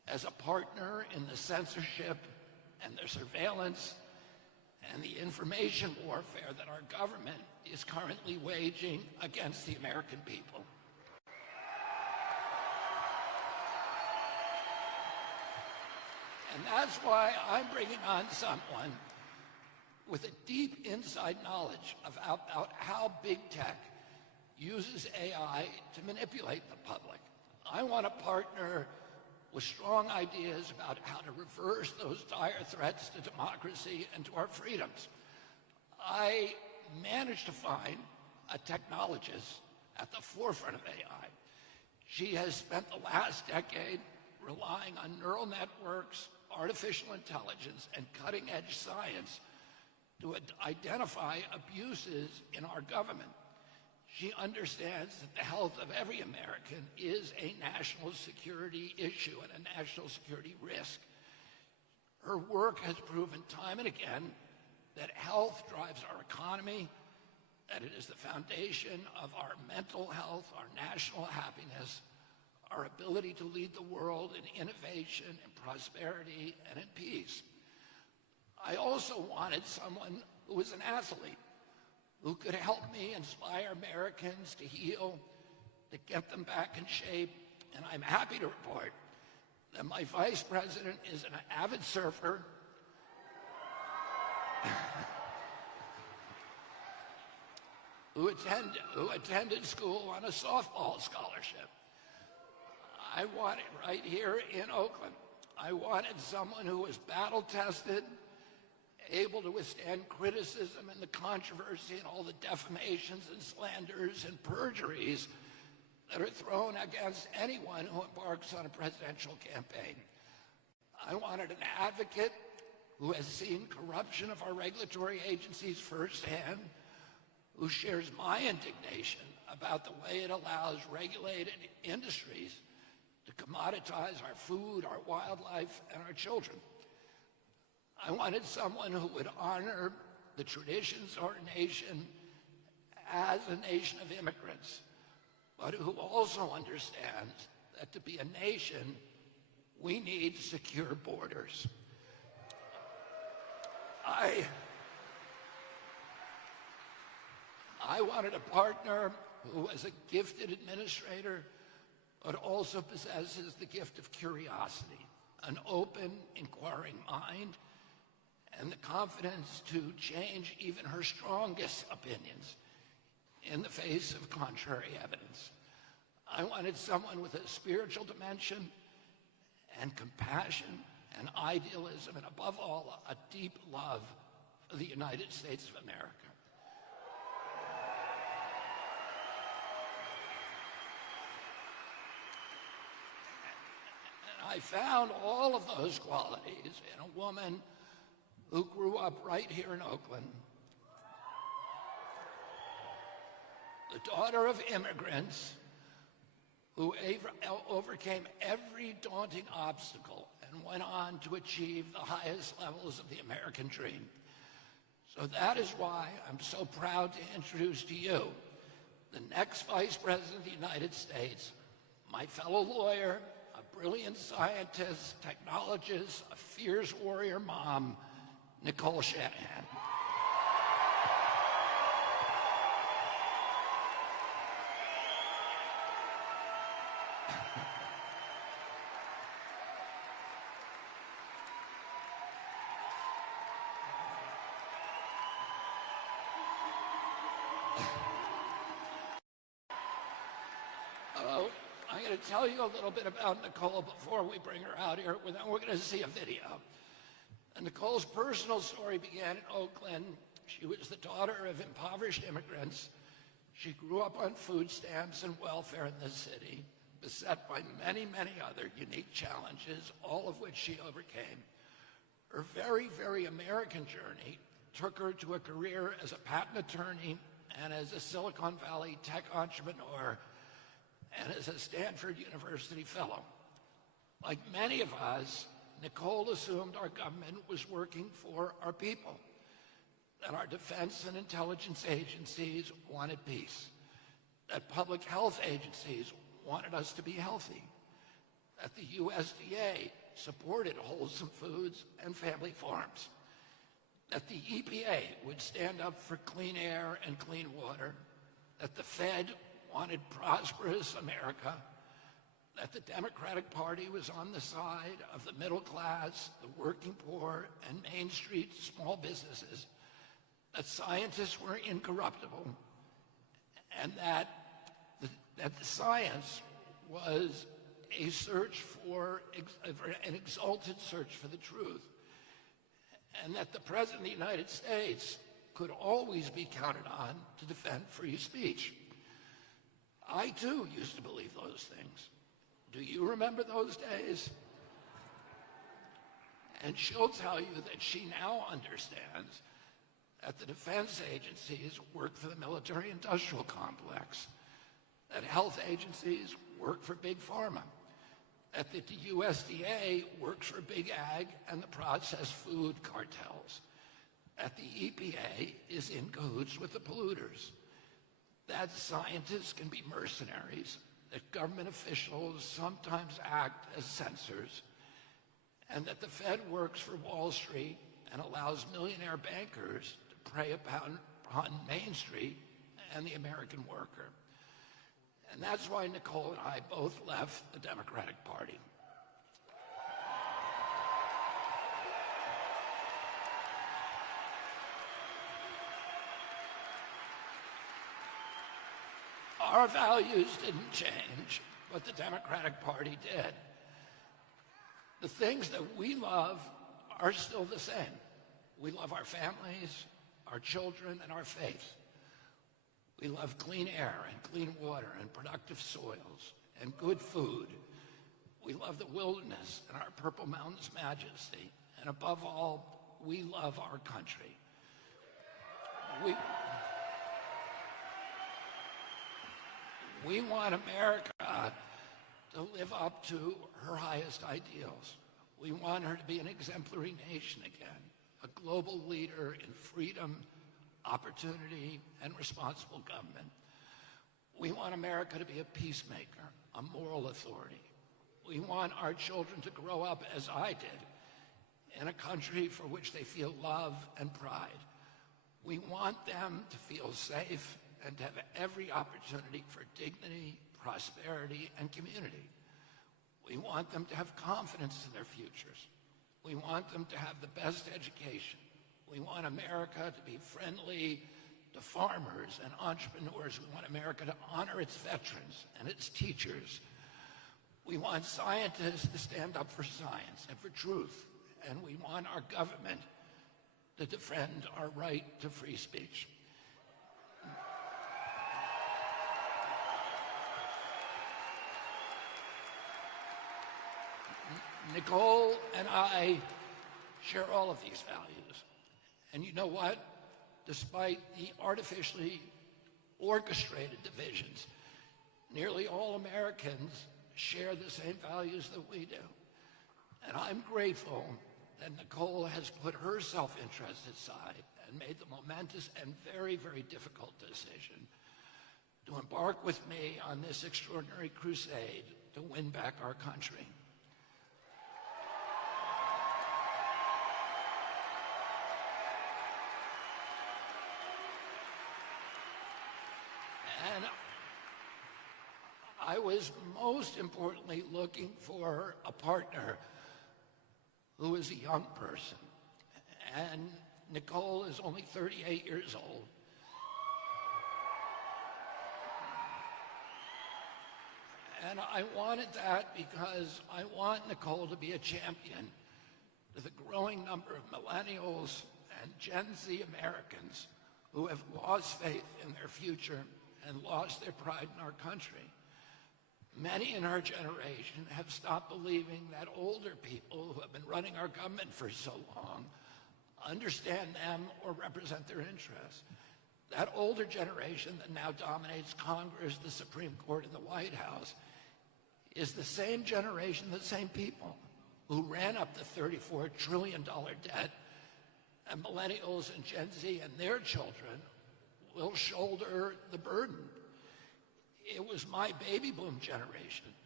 as a partner in the censorship and the surveillance and the information warfare that our government is currently waging against the American people. And that's why I'm bringing on someone with a deep inside knowledge about how big tech uses AI to manipulate the public. I want to partner with strong ideas about how to reverse those dire threats to democracy and to our freedoms. I managed to find a technologist at the forefront of AI. She has spent the last decade relying on neural networks, artificial intelligence, and cutting-edge science to identify abuses in our government. She understands that the health of every American is a national security issue and a national security risk. Her work has proven time and again that health drives our economy, that it is the foundation of our mental health, our national happiness, our ability to lead the world in innovation, in prosperity, and in peace. I also wanted someone who was an athlete, who could help me inspire Americans to heal, to get them back in shape. And I'm happy to report that my vice president is an avid surfer, who attended school on a softball scholarship. I wanted, right here in Oakland, I wanted someone who was battle-tested, able to withstand criticism and the controversy and all the defamations and slanders and perjuries that are thrown against anyone who embarks on a presidential campaign. I wanted an advocate who has seen corruption of our regulatory agencies firsthand, who shares my indignation about the way it allows regulated industries to commoditize our food, our wildlife, and our children. I wanted someone who would honor the traditions of our nation as a nation of immigrants, but who also understands that to be a nation, we need secure borders. I wanted a partner who was a gifted administrator, but also possesses the gift of curiosity, an open, inquiring mind, and the confidence to change even her strongest opinions in the face of contrary evidence. I wanted someone with a spiritual dimension and compassion and idealism, and above all, a deep love for the United States of America. And I found all of those qualities in a woman who grew up right here in Oakland, the daughter of immigrants who overcame every daunting obstacle and went on to achieve the highest levels of the American dream. So that is why I'm so proud to introduce to you the next Vice President of the United States, my fellow lawyer, a brilliant scientist, technologist, a fierce warrior mom, Nicole Shanahan. I'm going to tell you a little bit about Nicole before we bring her out here. Then we're going to see a video. And Nicole's personal story began in Oakland. She was the daughter of impoverished immigrants. She grew up on food stamps and welfare in the city, beset by many, many other unique challenges, all of which she overcame. Her very, very American journey took her to a career as a patent attorney and as a Silicon Valley tech entrepreneur and as a Stanford University fellow. Like many of us, Nicole assumed our government was working for our people, that our defense and intelligence agencies wanted peace, that public health agencies wanted us to be healthy, that the USDA supported wholesome foods and family farms, that the EPA would stand up for clean air and clean water, that the Fed wanted prosperous America, that the Democratic Party was on the side of the middle class, the working poor, and Main Street small businesses, that scientists were incorruptible, and that the science was a search for, an exalted search for the truth, and that the President of the United States could always be counted on to defend free speech. I, too, used to believe those things. Do you remember those days? And she'll tell you that she now understands that the defense agencies work for the military-industrial complex, that health agencies work for Big Pharma, that the USDA works for Big Ag and the processed food cartels, that the EPA is in cahoots with the polluters, that scientists can be mercenaries, that government officials sometimes act as censors, and that the Fed works for Wall Street and allows millionaire bankers to prey upon Main Street and the American worker. And that's why Nicole and I both left the Democratic Party. Our values didn't change, but the Democratic Party did. The things that we love are still the same. We love our families, our children, and our faith. We love clean air and clean water and productive soils and good food. We love the wilderness and our Purple Mountains majesty. And above all, we love our country. We want America to live up to her highest ideals. We want her to be an exemplary nation again, a global leader in freedom, opportunity, and responsible government. We want America to be a peacemaker, a moral authority. We want our children to grow up as I did, in a country for which they feel love and pride. We want them to feel safe and to have every opportunity for dignity, prosperity, and community. We want them to have confidence in their futures. We want them to have the best education. We want America to be friendly to farmers and entrepreneurs. We want America to honor its veterans and its teachers. We want scientists to stand up for science and for truth. And we want our government to defend our right to free speech. Nicole and I share all of these values. And you know what? Despite the artificially orchestrated divisions, nearly all Americans share the same values that we do. And I'm grateful that Nicole has put her self-interest aside and made the momentous and very, very difficult decision to embark with me on this extraordinary crusade to win back our country. And I was most importantly looking for a partner who is a young person. And Nicole is only 38 years old. And I wanted that because I want Nicole to be a champion to the growing number of millennials and Gen Z Americans who have lost faith in their future and lost their pride in our country. Many in our generation have stopped believing that older people who have been running our government for so long understand them or represent their interests. That older generation that now dominates Congress, the Supreme Court, and the White House is the same generation, the same people who ran up the $34 trillion debt, and millennials and Gen Z and their children will shoulder the burden. It was my baby boom generation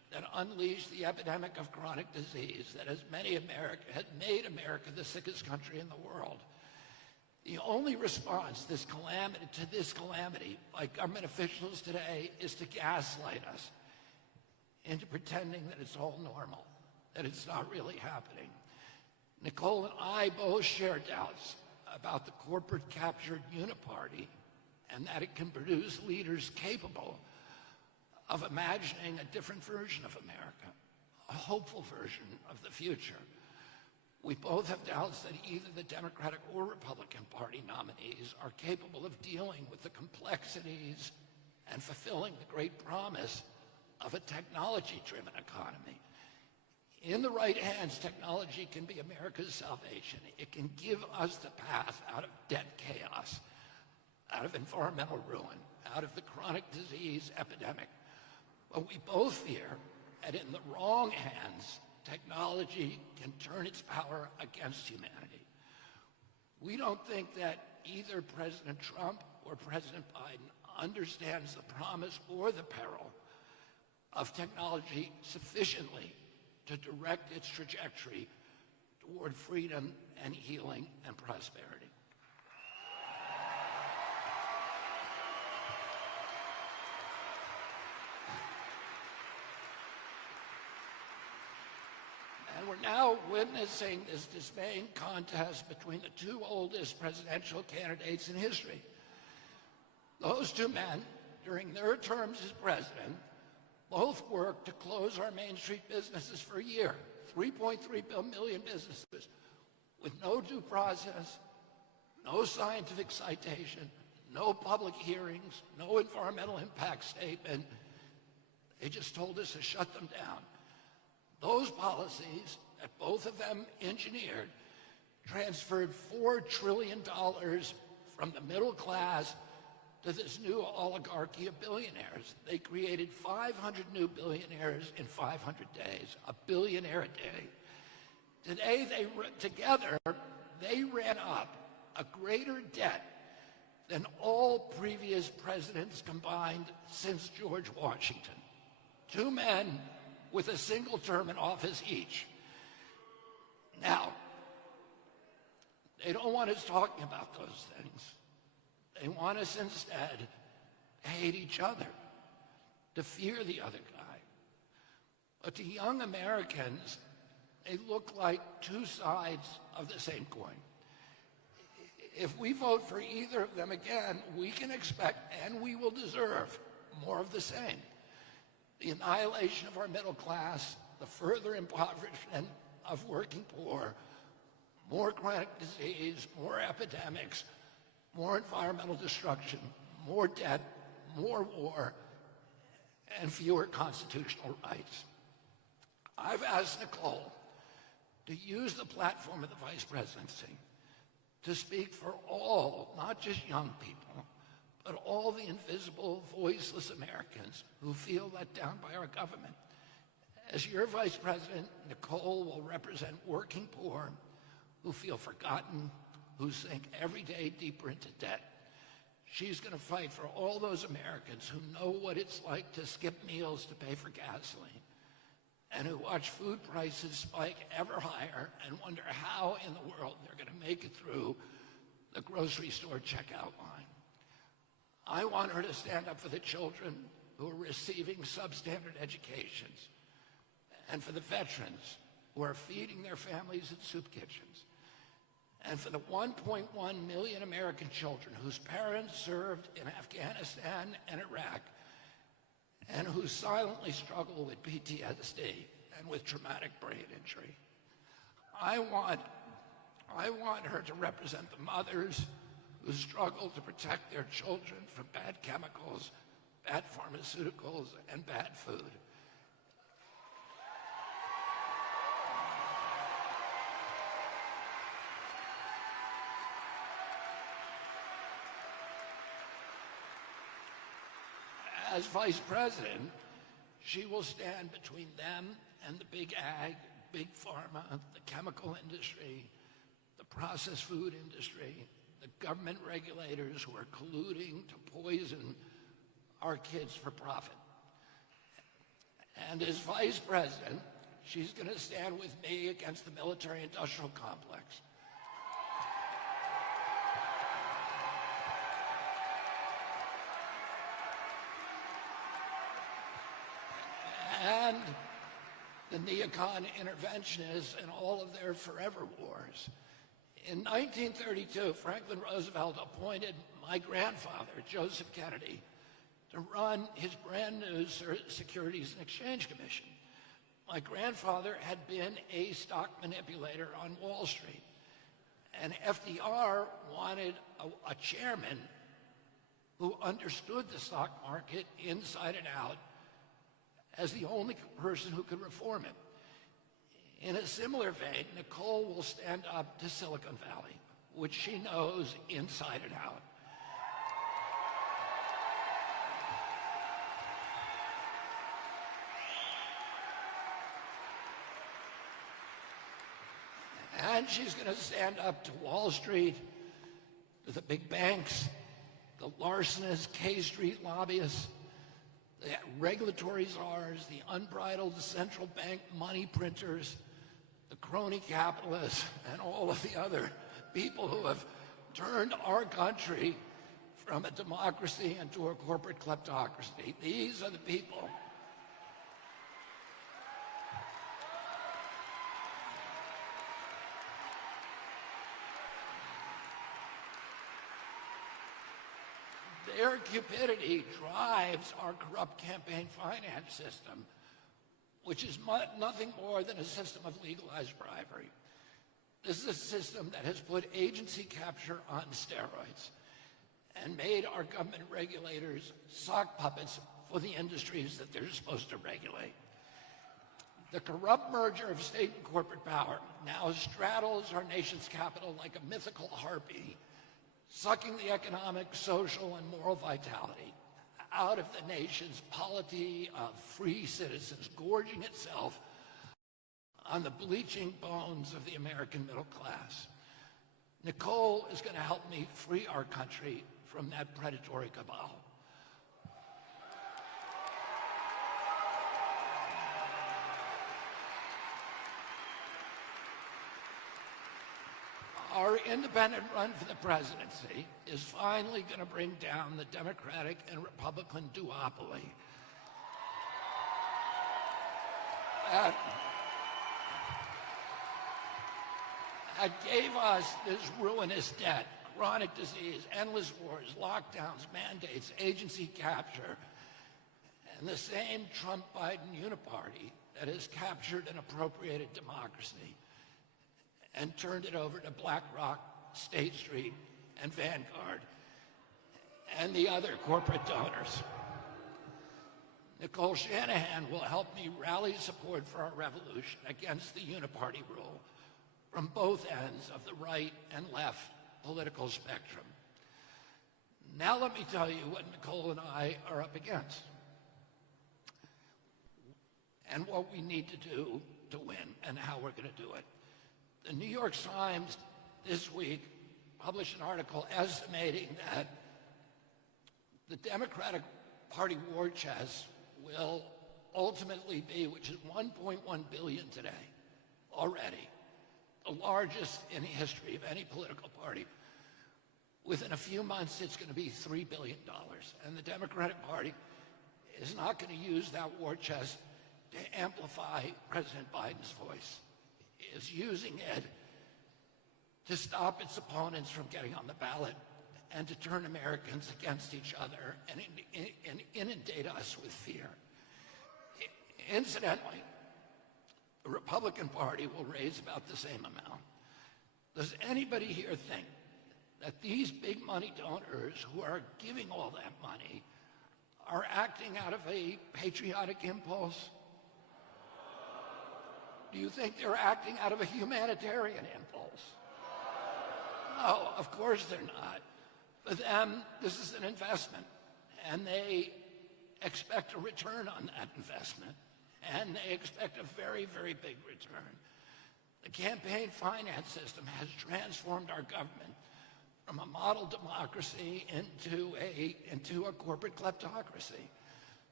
that unleashed the epidemic of chronic disease that has made America the sickest country in the world. The only response to this calamity by government officials today is to gaslight us into pretending that it's all normal, that it's not really happening. Nicole and I both share doubts about the corporate-captured uniparty and that it can produce leaders capable of imagining a different version of America, a hopeful version of the future. We both have doubts that either the Democratic or Republican Party nominees are capable of dealing with the complexities and fulfilling the great promise of a technology-driven economy. In the right hands, technology can be America's salvation. It can give us the path out of debt chaos, out of environmental ruin, out of the chronic disease epidemic. But we both fear that in the wrong hands, technology can turn its power against humanity. We don't think that either President Trump or President Biden understands the promise or the peril of technology sufficiently to direct its trajectory toward freedom and healing and prosperity. And we're now witnessing this dismaying contest between the two oldest presidential candidates in history. Those two men, during their terms as president, both worked to close our Main Street businesses for a year, 3.3 million businesses, with no due process, no scientific citation, no public hearings, no environmental impact statement. They just told us to shut them down. Those policies that both of them engineered transferred $4 trillion from the middle class to this new oligarchy of billionaires. They created 500 new billionaires in 500 days, a billionaire a day. Today, together, they ran up a greater debt than all previous presidents combined since George Washington. Two men with a single term in office each. Now, they don't want us talking about those things. They want us instead to hate each other, to fear the other guy. But to young Americans, they look like two sides of the same coin. If we vote for either of them again, we can expect, and we will deserve, more of the same. The annihilation of our middle class, the further impoverishment of working poor, more chronic disease, more epidemics, more environmental destruction, more debt, more war, and fewer constitutional rights. I've asked Nicole to use the platform of the vice presidency to speak for all, not just young people, but all the invisible, voiceless Americans who feel let down by our government. As your vice president, Nicole will represent working poor who feel forgotten, who sink every day deeper into debt. She's going to fight for all those Americans who know what it's like to skip meals to pay for gasoline, and who watch food prices spike ever higher and wonder how in the world they're going to make it through the grocery store checkout line. I want her to stand up for the children who are receiving substandard educations, and for the veterans who are feeding their families in soup kitchens, and for the 1.1 million American children whose parents served in Afghanistan and Iraq, and who silently struggle with PTSD and with traumatic brain injury. I want her to represent the mothers who struggle to protect their children from bad chemicals, bad pharmaceuticals, and bad food. As vice president, she will stand between them and the big ag, big pharma, the chemical industry, the processed food industry, the government regulators who are colluding to poison our kids for profit. And as vice president, she's going to stand with me against the military-industrial complex. And the neocon interventionists and all of their forever wars. In 1932, Franklin Roosevelt appointed my grandfather, Joseph Kennedy, to run his brand new Securities and Exchange Commission. My grandfather had been a stock manipulator on Wall Street, and FDR wanted a chairman who understood the stock market inside and out as the only person who could reform it. In a similar vein, Nicole will stand up to Silicon Valley, which she knows inside and out. And she's going to stand up to Wall Street, to the big banks, the larcenists, K Street lobbyists, the regulatory czars, the unbridled central bank money printers, the crony capitalists, and all of the other people who have turned our country from a democracy into a corporate kleptocracy. These are the people. Their cupidity drives our corrupt campaign finance system, which is nothing more than a system of legalized bribery. This is a system that has put agency capture on steroids and made our government regulators sock puppets for the industries that they're supposed to regulate. The corrupt merger of state and corporate power now straddles our nation's capital like a mythical harpy, sucking the economic, social, and moral vitality out of the nation's polity of free citizens, gorging itself on the bleaching bones of the American middle class. Nicole is going to help me free our country from that predatory cabal. Our independent run for the presidency is finally going to bring down the Democratic and Republican duopoly. That gave us this ruinous debt, chronic disease, endless wars, lockdowns, mandates, agency capture, and the same Trump-Biden uniparty that has captured and appropriated democracy and turned it over to BlackRock, State Street, and Vanguard, and the other corporate donors. Nicole Shanahan will help me rally support for our revolution against the uniparty rule from both ends of the right and left political spectrum. Now let me tell you what Nicole and I are up against and what we need to do to win and how we're going to do it. The New York Times this week published an article estimating that the Democratic Party war chest will ultimately be, which is $1.1 billion today already, the largest in the history of any political party. Within a few months, it's going to be $3 billion. And the Democratic Party is not going to use that war chest to amplify President Biden's voice. It's using it to stop its opponents from getting on the ballot and to turn Americans against each other and inundate us with fear. Incidentally, the Republican Party will raise about the same amount. Does anybody here think that these big money donors who are giving all that money are acting out of a patriotic impulse? Do you think they're acting out of a humanitarian impulse? No, of course they're not. For them, this is an investment, and they expect a return on that investment, and they expect a very, very big return. The campaign finance system has transformed our government from a model democracy into a corporate kleptocracy.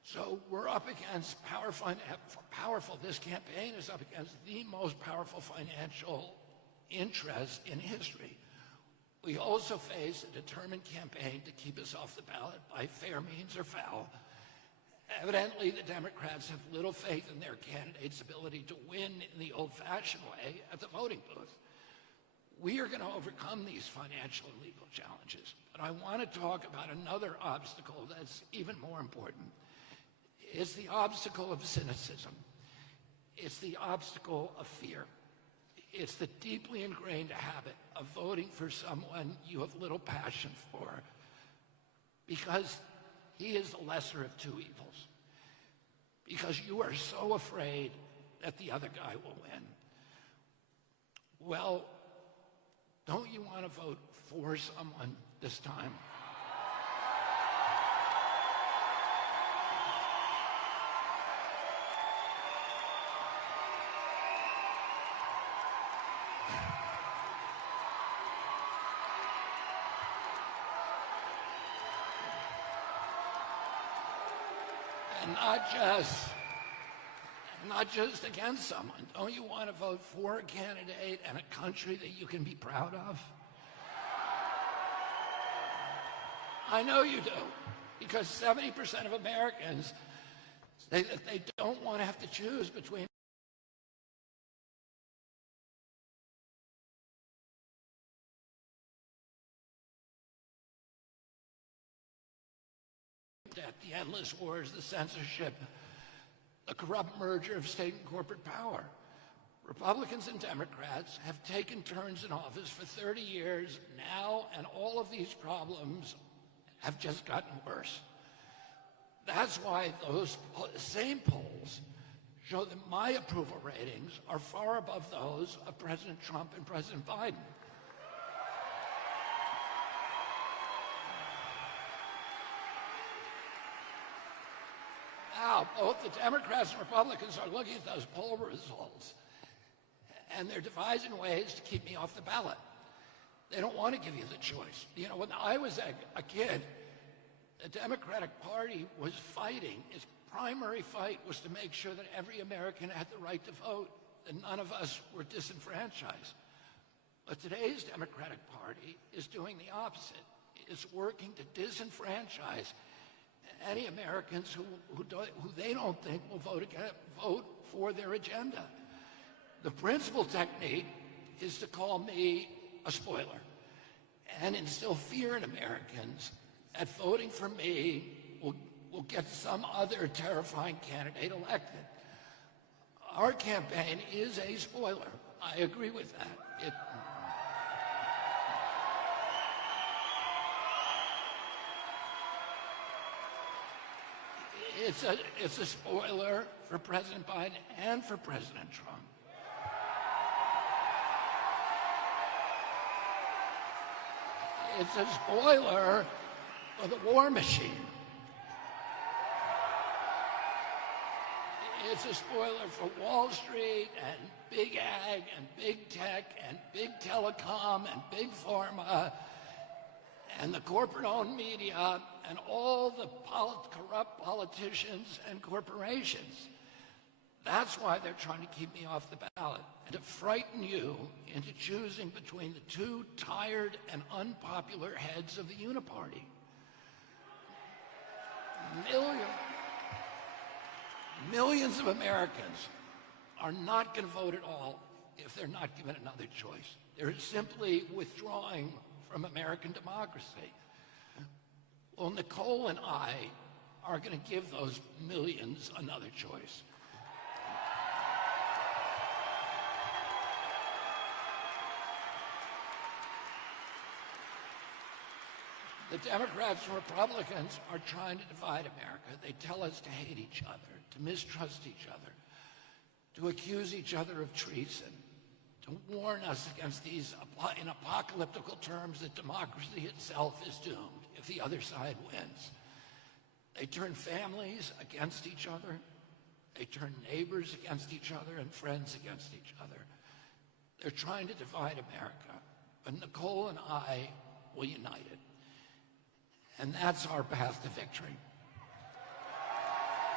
So we're up against powerful, this campaign is up against the most powerful financial interest in history. We also face a determined campaign to keep us off the ballot by fair means or foul. Evidently, the Democrats have little faith in their candidate's ability to win in the old-fashioned way at the voting booth. We are going to overcome these financial and legal challenges, but I want to talk about another obstacle that's even more important. It's the obstacle of cynicism. It's the obstacle of fear. It's the deeply ingrained habit of voting for someone you have little passion for because he is the lesser of two evils, because you are so afraid that the other guy will win. Well, don't you want to vote for someone this time? And not just against someone. Don't you want to vote for a candidate and a country that you can be proud of? I know you do, because 70% of Americans say that they don't want to have to choose between the endless wars, the censorship, the corrupt merger of state and corporate power. Republicans and Democrats have taken turns in office for 30 years now, and all of these problems have just gotten worse. That's why those same polls show that my approval ratings are far above those of President Trump and President Biden. Now, both the Democrats and Republicans are looking at those poll results, and they're devising ways to keep me off the ballot. They don't want to give you the choice. You know, when I was a kid, the Democratic Party was fighting. Its primary fight was to make sure that every American had the right to vote, and none of us were disenfranchised. But today's Democratic Party is doing the opposite. It's working to disenfranchise any Americans who they don't think will vote for their agenda. The principal technique is to call me a spoiler and instill fear in Americans that voting for me will get some other terrifying candidate elected. Our campaign is a spoiler. I agree with that. It's a spoiler for President Biden and for President Trump. It's a spoiler for the war machine. It's a spoiler for Wall Street and big ag and big tech and big telecom and big pharma and the corporate-owned media and all the corrupt politicians and corporations. That's why they're trying to keep me off the ballot, and to frighten you into choosing between the two tired and unpopular heads of the uniparty. Millions of Americans are not going to vote at all if they're not given another choice. They're simply withdrawing from American democracy. Well, Nicole and I are going to give those millions another choice. The Democrats and Republicans are trying to divide America. They tell us to hate each other, to mistrust each other, to accuse each other of treason, to warn us against these, in apocalyptical terms, that democracy itself is doomed if the other side wins. They turn families against each other. They turn neighbors against each other and friends against each other. They're trying to divide America, but Nicole and I will unite it. And that's our path to victory.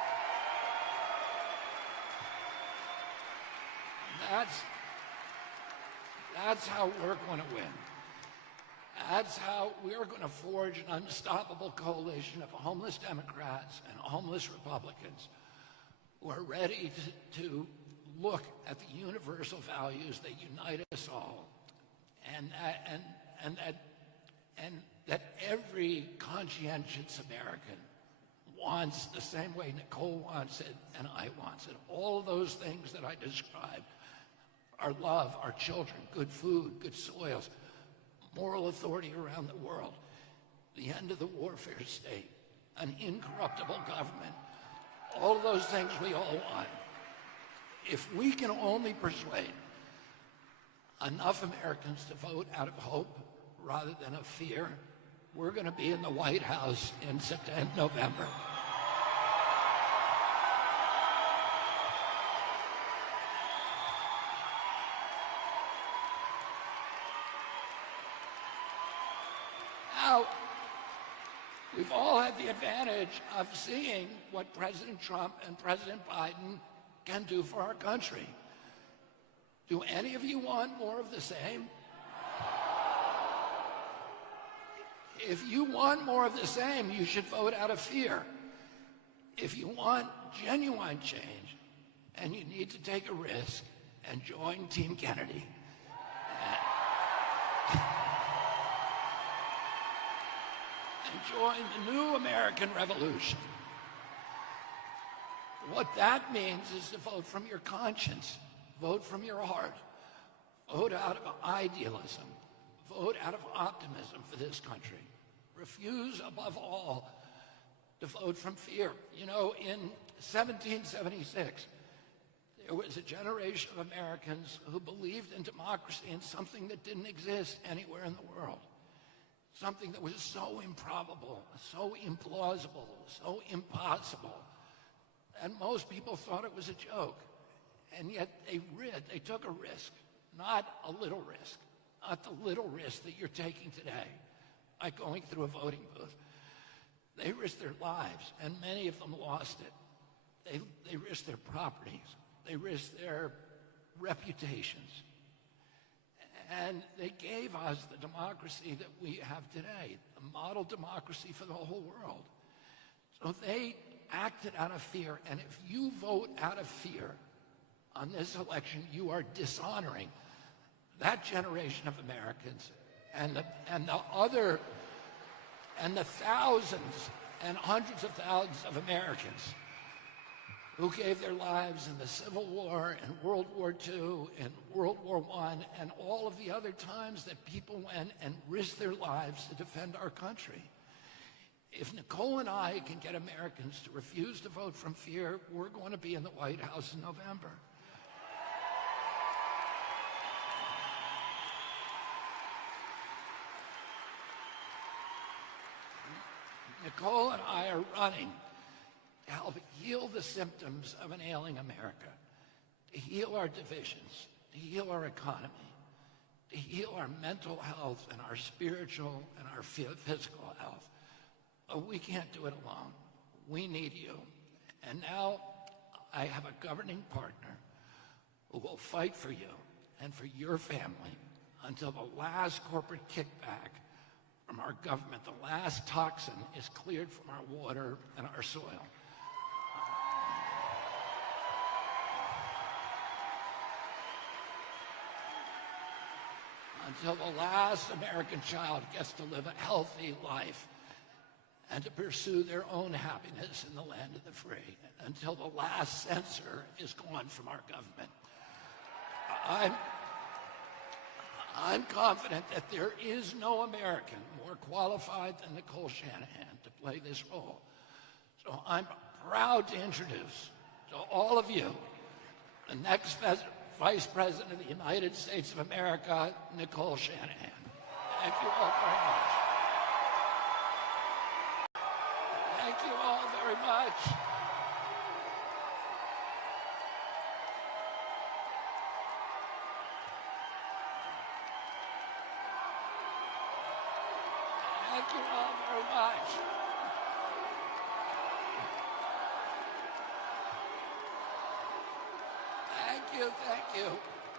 That's how we're going to win. That's how we're going to forge an unstoppable coalition of homeless Democrats and homeless Republicans who are ready to look at the universal values that unite us all, and that every conscientious American wants the same way Nicole wants it and I wants it. All those things that I described, our love, our children, good food, good soils, moral authority around the world, the end of the warfare state, an incorruptible government, all of those things we all want. If we can only persuade enough Americans to vote out of hope rather than of fear, we're going to be in the White House in November. Now, we've all had the advantage of seeing what President Trump and President Biden can do for our country. Do any of you want more of the same? If you want more of the same, you should vote out of fear. If you want genuine change, and you need to take a risk and join Team Kennedy, and join the new American Revolution. What that means is to vote from your conscience, vote from your heart, vote out of idealism, vote out of optimism for this country. Refuse, above all, to vote from fear. You know, in 1776, there was a generation of Americans who believed in democracy and something that didn't exist anywhere in the world. Something that was so improbable, so implausible, so impossible. And most people thought it was a joke. And yet they took a risk, not a little risk, not the little risk that you're taking today by going through a voting booth. They risked their lives, and many of them lost it. They risked their properties. They risked their reputations. And they gave us the democracy that we have today, the model democracy for the whole world. So they acted out of fear, and if you vote out of fear on this election, you are dishonoring that generation of Americans and the thousands and hundreds of thousands of Americans who gave their lives in the Civil War and World War II and World War I and all of the other times that people went and risked their lives to defend our country. If Nicole and I can get Americans to refuse to vote from fear, we're going to be in the White House in November. Nicole and I are running to help heal the symptoms of an ailing America, to heal our divisions, to heal our economy, to heal our mental health and our spiritual and our physical health. But we can't do it alone. We need you. And now I have a governing partner who will fight for you and for your family until the last corporate kickback from our government, the last toxin is cleared from our water and our soil. Until the last American child gets to live a healthy life and to pursue their own happiness in the land of the free. Until the last censor is gone from our government. I'm confident that there is no American more qualified than Nicole Shanahan to play this role. So I'm proud to introduce to all of you the next Vice President of the United States of America, Nicole Shanahan. Thank you all very much. Thank you all very much. Thank you all very much. Thank you, thank you.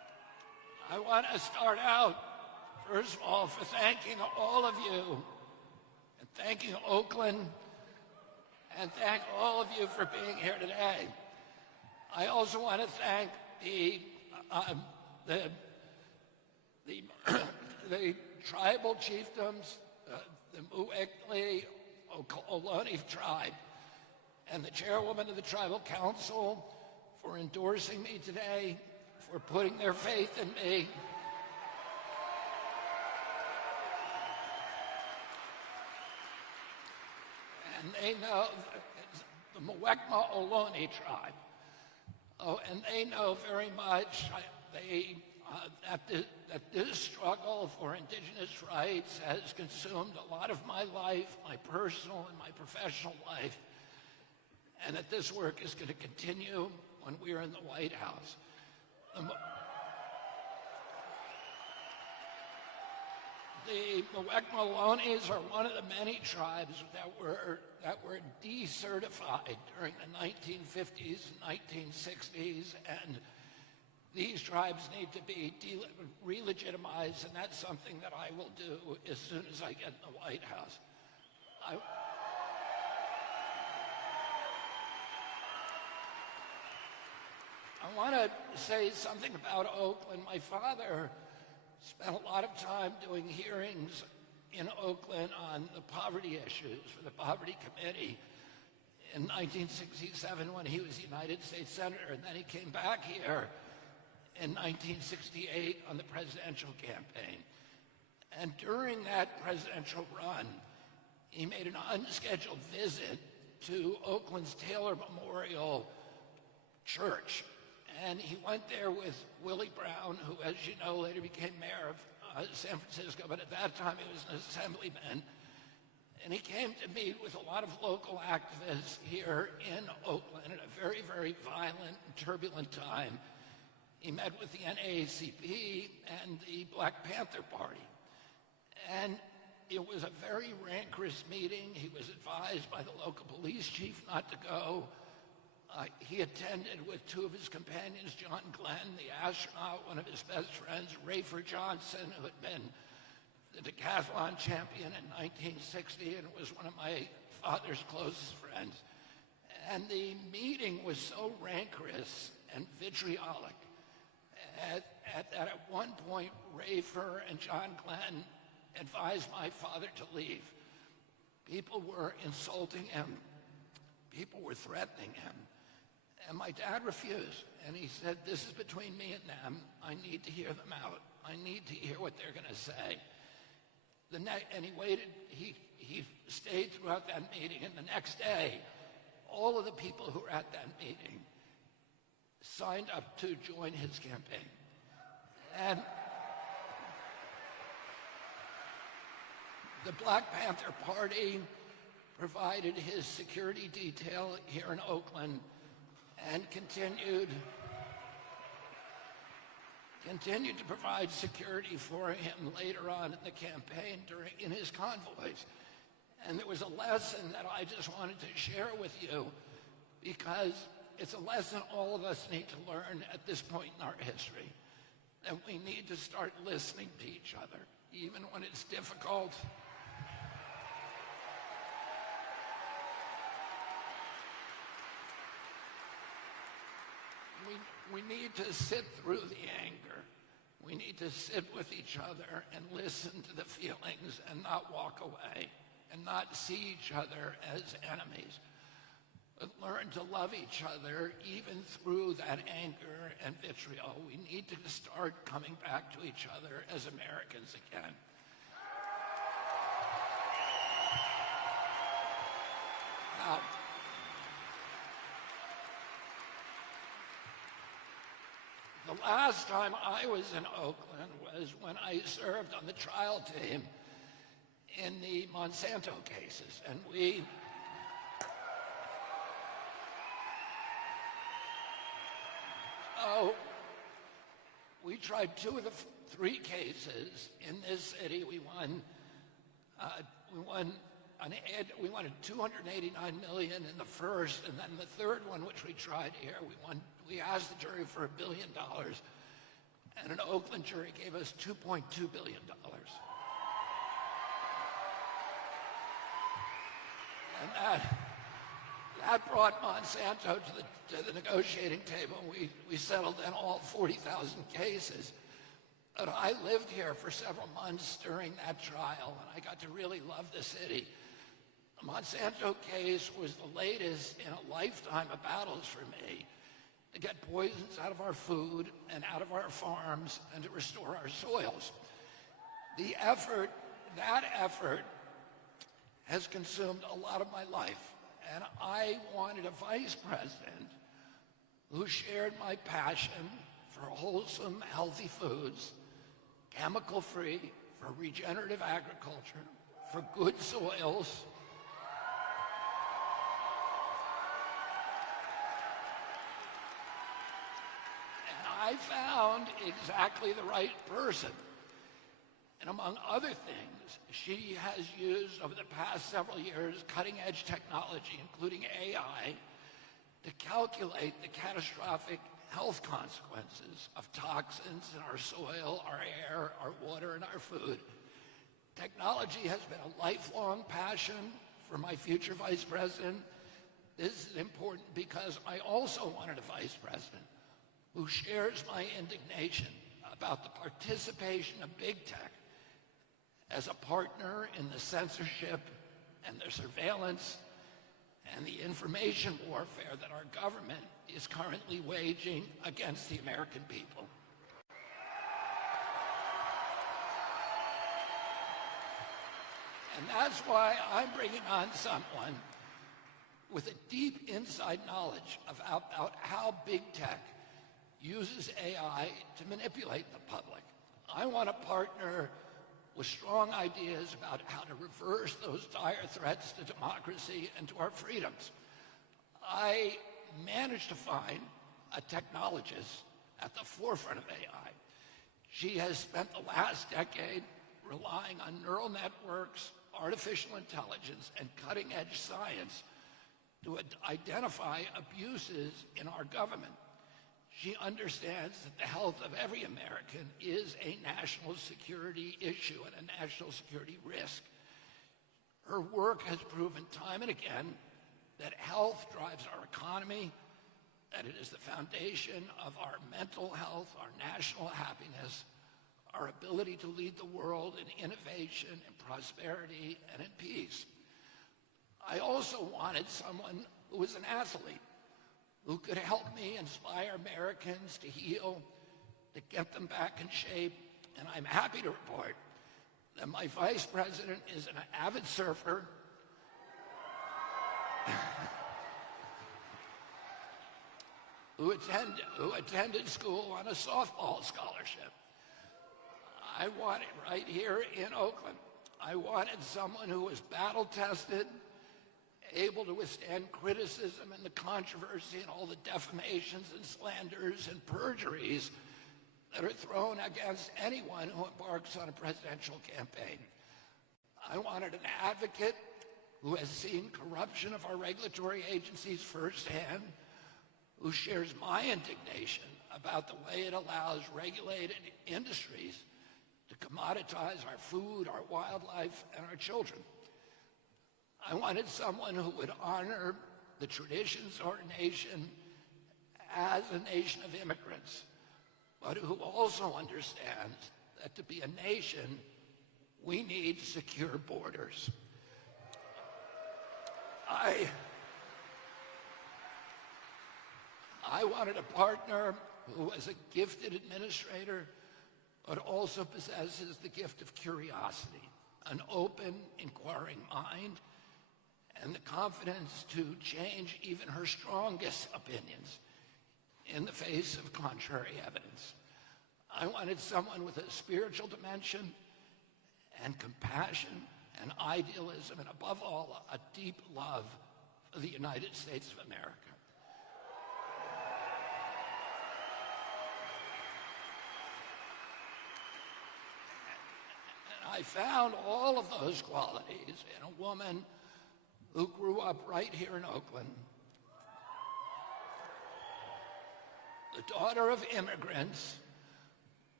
I want to start out, first of all, for thanking all of you, and thanking Oakland, and thank all of you for being here today. I also want to thank the tribal chiefdoms, the Muwekma Ohlone tribe, and the chairwoman of the tribal council for endorsing me today, for putting their faith in me. And they know, the Muwekma Ohlone tribe. Oh, and they know very much that this struggle for indigenous rights has consumed a lot of my life, my personal and my professional life, and that this work is going to continue when we're in the White House. The Muwekma Ohlones are one of the many tribes that were decertified during the 1950s and 1960s, and these tribes need to be re-legitimized, and that's something that I will do as soon as I get in the White House. I want to say something about Oakland. My father spent a lot of time doing hearings in Oakland on the poverty issues for the Poverty Committee in 1967 when he was United States Senator, and then he came back here in 1968 on the presidential campaign. And during that presidential run, he made an unscheduled visit to Oakland's Taylor Memorial Church. And he went there with Willie Brown, who, as you know, later became mayor of San Francisco, but at that time he was an assemblyman. And he came to meet with a lot of local activists here in Oakland at a very, very violent and turbulent time. He met with the NAACP and the Black Panther Party. And it was a very rancorous meeting. He was advised by the local police chief not to go. He attended with two of his companions, John Glenn, the astronaut, one of his best friends, Rafer Johnson, who had been the decathlon champion in 1960 and was one of my father's closest friends. And the meeting was so rancorous and vitriolic that at one point, Rafer and John Glenn advised my father to leave. People were insulting him. People were threatening him. And my dad refused, and he said, this is between me and them. I need to hear them out. I need to hear what they're going to say. And he waited, he stayed throughout that meeting, and the next day, all of the people who were at that meeting signed up to join his campaign. And the Black Panther Party provided his security detail here in Oakland and continued to provide security for him later on in the campaign in his convoys. And there was a lesson that I just wanted to share with you because it's a lesson all of us need to learn at this point in our history. That we need to start listening to each other, even when it's difficult. We need to sit through the anger. We need to sit with each other and listen to the feelings and not walk away and not see each other as enemies, but learn to love each other even through that anger and vitriol. We need to start coming back to each other as Americans again. Now, the last time I was in Oakland was when I served on the trial team in the Monsanto cases, and we tried two of the three cases in this city. We won $289 million in the first, and then the third one, which we tried here, we asked the jury for $1 billion, and an Oakland jury gave us $2.2 billion. And that brought Monsanto to the negotiating table. We settled in all 40,000 cases. But I lived here for several months during that trial, and I got to really love the city. The Monsanto case was the latest in a lifetime of battles for me to get poisons out of our food and out of our farms and to restore our soils. That effort has consumed a lot of my life, and I wanted a vice president who shared my passion for wholesome, healthy foods, chemical-free, for regenerative agriculture, for good soils, and I found exactly the right person. And among other things, she has used over the past several years cutting-edge technology, including AI, to calculate the catastrophic health consequences of toxins in our soil, our air, our water, and our food. Technology has been a lifelong passion for my future vice president. This is important because I also wanted a vice president who shares my indignation about the participation of big tech as a partner in the censorship and the surveillance and the information warfare that our government is currently waging against the American people. And that's why I'm bringing on someone with a deep inside knowledge about how big tech uses AI to manipulate the public. I want a partner with strong ideas about how to reverse those dire threats to democracy and to our freedoms. I managed to find a technologist at the forefront of AI. She has spent the last decade relying on neural networks, artificial intelligence, and cutting-edge science to identify abuses in our government. She understands that the health of every American is a national security issue and a national security risk. Her work has proven time and again that health drives our economy, that it is the foundation of our mental health, our national happiness, our ability to lead the world in innovation, in prosperity, and in peace. I also wanted someone who was an athlete, who could help me inspire Americans to heal, to get them back in shape. And I'm happy to report that my vice president is an avid surfer, who attended school on a softball scholarship. I wanted, right here in Oakland, I wanted someone who was battle-tested, able to withstand criticism and the controversy and all the defamations and slanders and perjuries that are thrown against anyone who embarks on a presidential campaign. I wanted an advocate who has seen corruption of our regulatory agencies firsthand, who shares my indignation about the way it allows regulated industries to commoditize our food, our wildlife, and our children. I wanted someone who would honor the traditions of our nation as a nation of immigrants, but who also understands that to be a nation, we need secure borders. I wanted a partner who was a gifted administrator, but also possesses the gift of curiosity, an open, inquiring mind, and the confidence to change even her strongest opinions in the face of contrary evidence. I wanted someone with a spiritual dimension and compassion and idealism, and above all, a deep love for the United States of America. And I found all of those qualities in a woman who grew up right here in Oakland, the daughter of immigrants,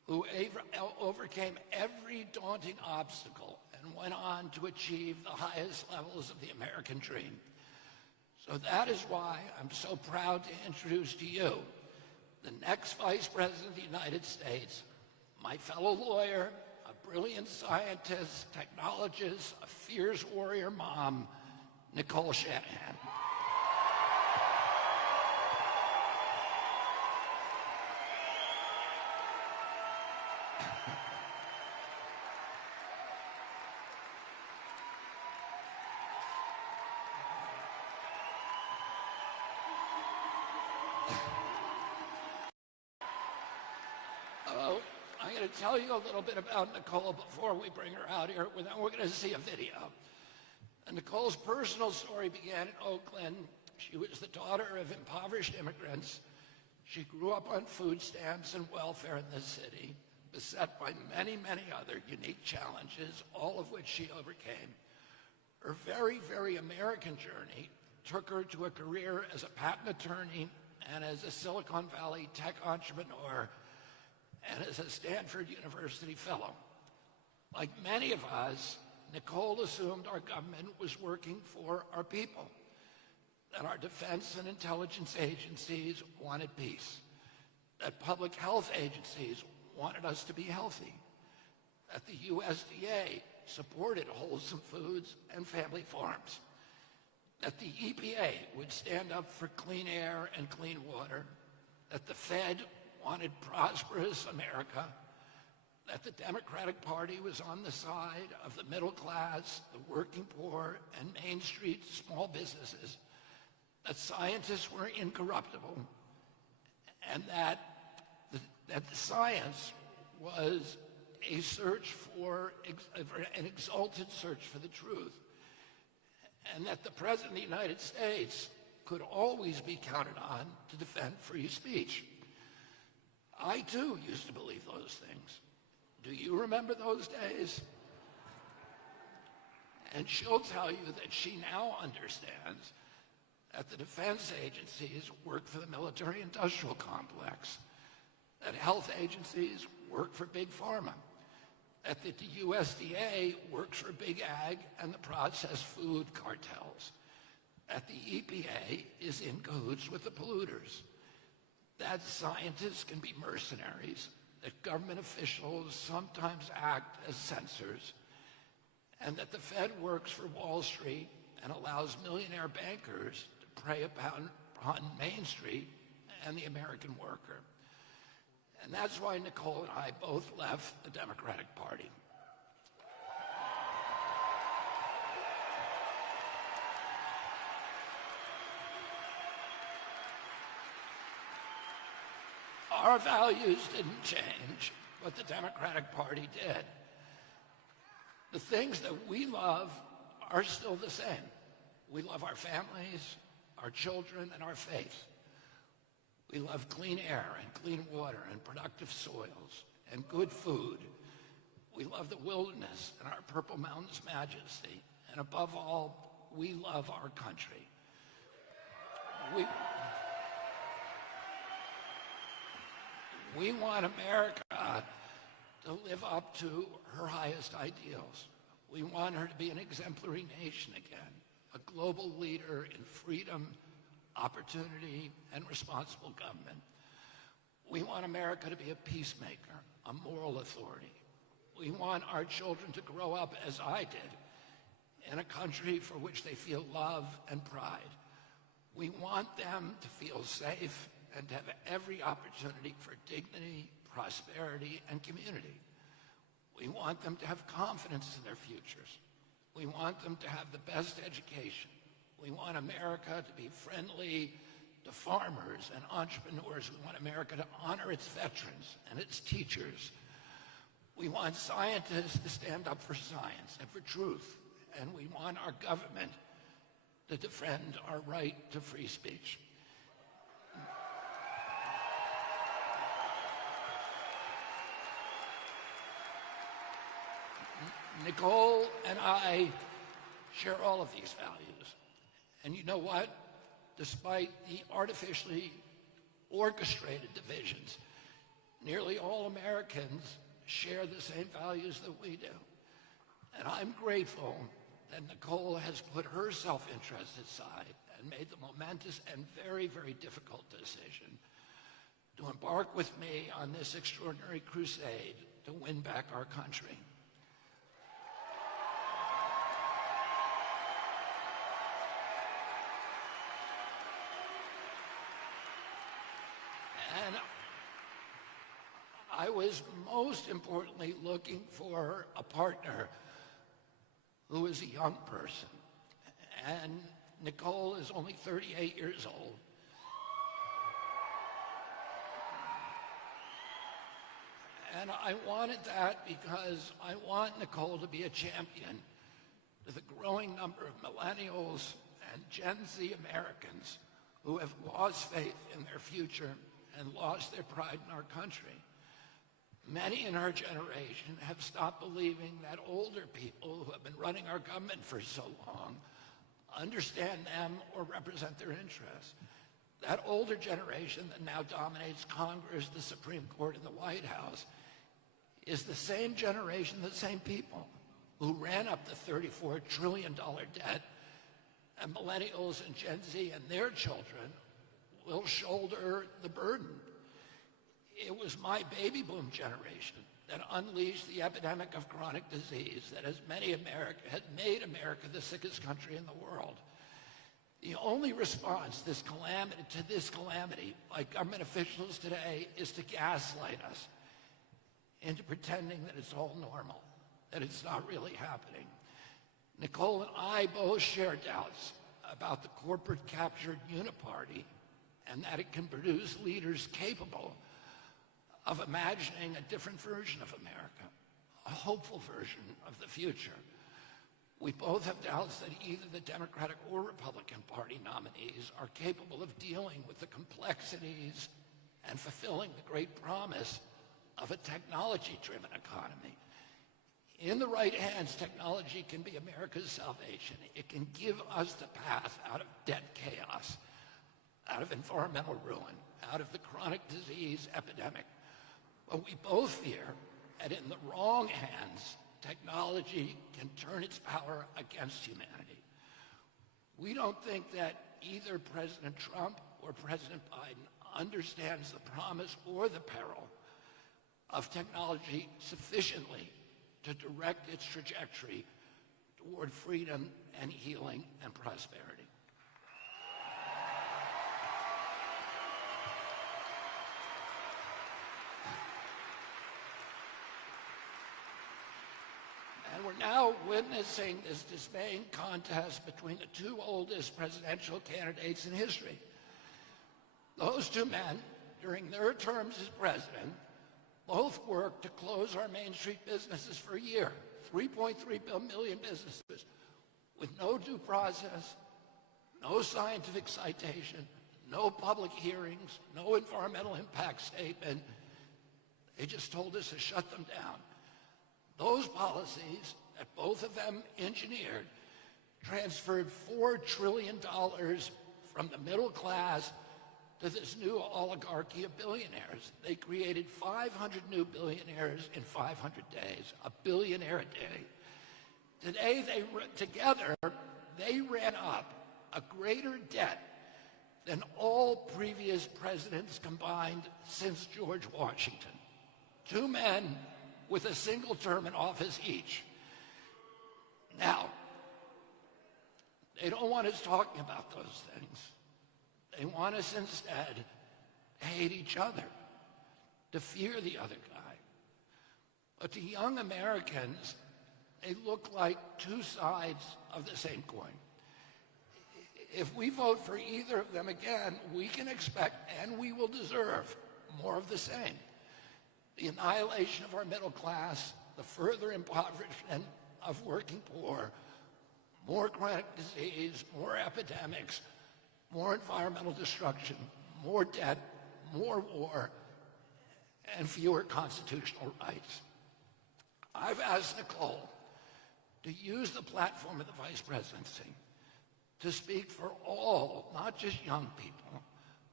who overcame every daunting obstacle and went on to achieve the highest levels of the American dream. So that is why I'm so proud to introduce to you the next Vice President of the United States, my fellow lawyer, a brilliant scientist, technologist, a fierce warrior mom, Nicole Shanahan. I'm going to tell you a little bit about Nicole before we bring her out here, and then we're going to see a video. And Nicole's personal story began in Oakland. She was the daughter of impoverished immigrants. She grew up on food stamps and welfare in the city, beset by many, many other unique challenges, all of which she overcame. Her very, very American journey took her to a career as a patent attorney and as a Silicon Valley tech entrepreneur and as a Stanford University fellow. Like many of us, Nicole assumed our government was working for our people, that our defense and intelligence agencies wanted peace, that public health agencies wanted us to be healthy, that the USDA supported wholesome foods and family farms, that the EPA would stand up for clean air and clean water, that the Fed wanted prosperous America, that the Democratic Party was on the side of the middle class, the working poor, and Main Street small businesses, that scientists were incorruptible, and that the science was a search for, an exalted search for the truth, and that the President of the United States could always be counted on to defend free speech. I, too, used to believe those things. Do you remember those days? And she'll tell you that she now understands that the defense agencies work for the military-industrial complex, that health agencies work for big pharma, that the USDA works for big ag and the processed food cartels, that the EPA is in cahoots with the polluters, that scientists can be mercenaries, that government officials sometimes act as censors, and that the Fed works for Wall Street and allows millionaire bankers to prey upon Main Street and the American worker. And that's why Nicole and I both left the Democratic Party. Our values didn't change, but the Democratic Party did. The things that we love are still the same. We love our families, our children, and our faith. We love clean air and clean water and productive soils and good food. We love the wilderness and our Purple Mountains majesty. And above all, we love our country. We want America to live up to her highest ideals. We want her to be an exemplary nation again, a global leader in freedom, opportunity, and responsible government. We want America to be a peacemaker, a moral authority. We want our children to grow up, as I did, in a country for which they feel love and pride. We want them to feel safe and to have every opportunity for dignity, prosperity, and community. We want them to have confidence in their futures. We want them to have the best education. We want America to be friendly to farmers and entrepreneurs. We want America to honor its veterans and its teachers. We want scientists to stand up for science and for truth. And we want our government to defend our right to free speech. Nicole and I share all of these values. And you know what? Despite the artificially orchestrated divisions, Nearly all Americans share the same values that we do. And I'm grateful that Nicole has put her self-interest aside and made the momentous and very, very difficult decision to embark with me on this extraordinary crusade to win back our country. And I was most importantly looking for a partner who is a young person. And Nicole is only 38 years old. And I wanted that because I want Nicole to be a champion to the growing number of millennials and Gen Z Americans who have lost faith in their future and lost their pride in our country. Many in our generation have stopped believing that older people who have been running our government for so long understand them or represent their interests. That older generation that now dominates Congress, the Supreme Court, and the White House is the same generation, the same people who ran up the $34 trillion debt, and millennials and Gen Z and their children will shoulder the burden. It was my baby boom generation that unleashed the epidemic of chronic disease that has made America the sickest country in the world. The only response to this calamity by government officials today is to gaslight us into pretending that it's all normal, that it's not really happening. Nicole and I both share doubts about the corporate-captured uniparty and that it can produce leaders capable of imagining a different version of America, a hopeful version of the future. We both have doubts that either the Democratic or Republican Party nominees are capable of dealing with the complexities and fulfilling the great promise of a technology-driven economy. In the right hands, technology can be America's salvation. It can give us the path out of debt chaos, out of environmental ruin, out of the chronic disease epidemic. But we both fear that in the wrong hands, technology can turn its power against humanity. We don't think that either President Trump or President Biden understands the promise or the peril of technology sufficiently to direct its trajectory toward freedom and healing and prosperity. And we're now witnessing this dismaying contest between the two oldest presidential candidates in history. Those two men, during their terms as president, both worked to close our Main Street businesses for a year, 3.3 million businesses, with no due process, no scientific citation, no public hearings, no environmental impact statement. They just told us to shut them down. Those policies that both of them engineered transferred $4 trillion from the middle class to this new oligarchy of billionaires. They created 500 new billionaires in 500 days, a billionaire a day. Today, together, they ran up a greater debt than all previous presidents combined since George Washington. Two men with a single term in office each. Now, they don't want us talking about those things. They want us instead to hate each other, to fear the other guy. But to young Americans, they look like two sides of the same coin. If we vote for either of them again, we can expect, and we will deserve, more of the same. The annihilation of our middle class, the further impoverishment of working poor, more chronic disease, more epidemics, more environmental destruction, more debt, more war, and fewer constitutional rights. I've asked Nicole to use the platform of the vice presidency to speak for all, not just young people,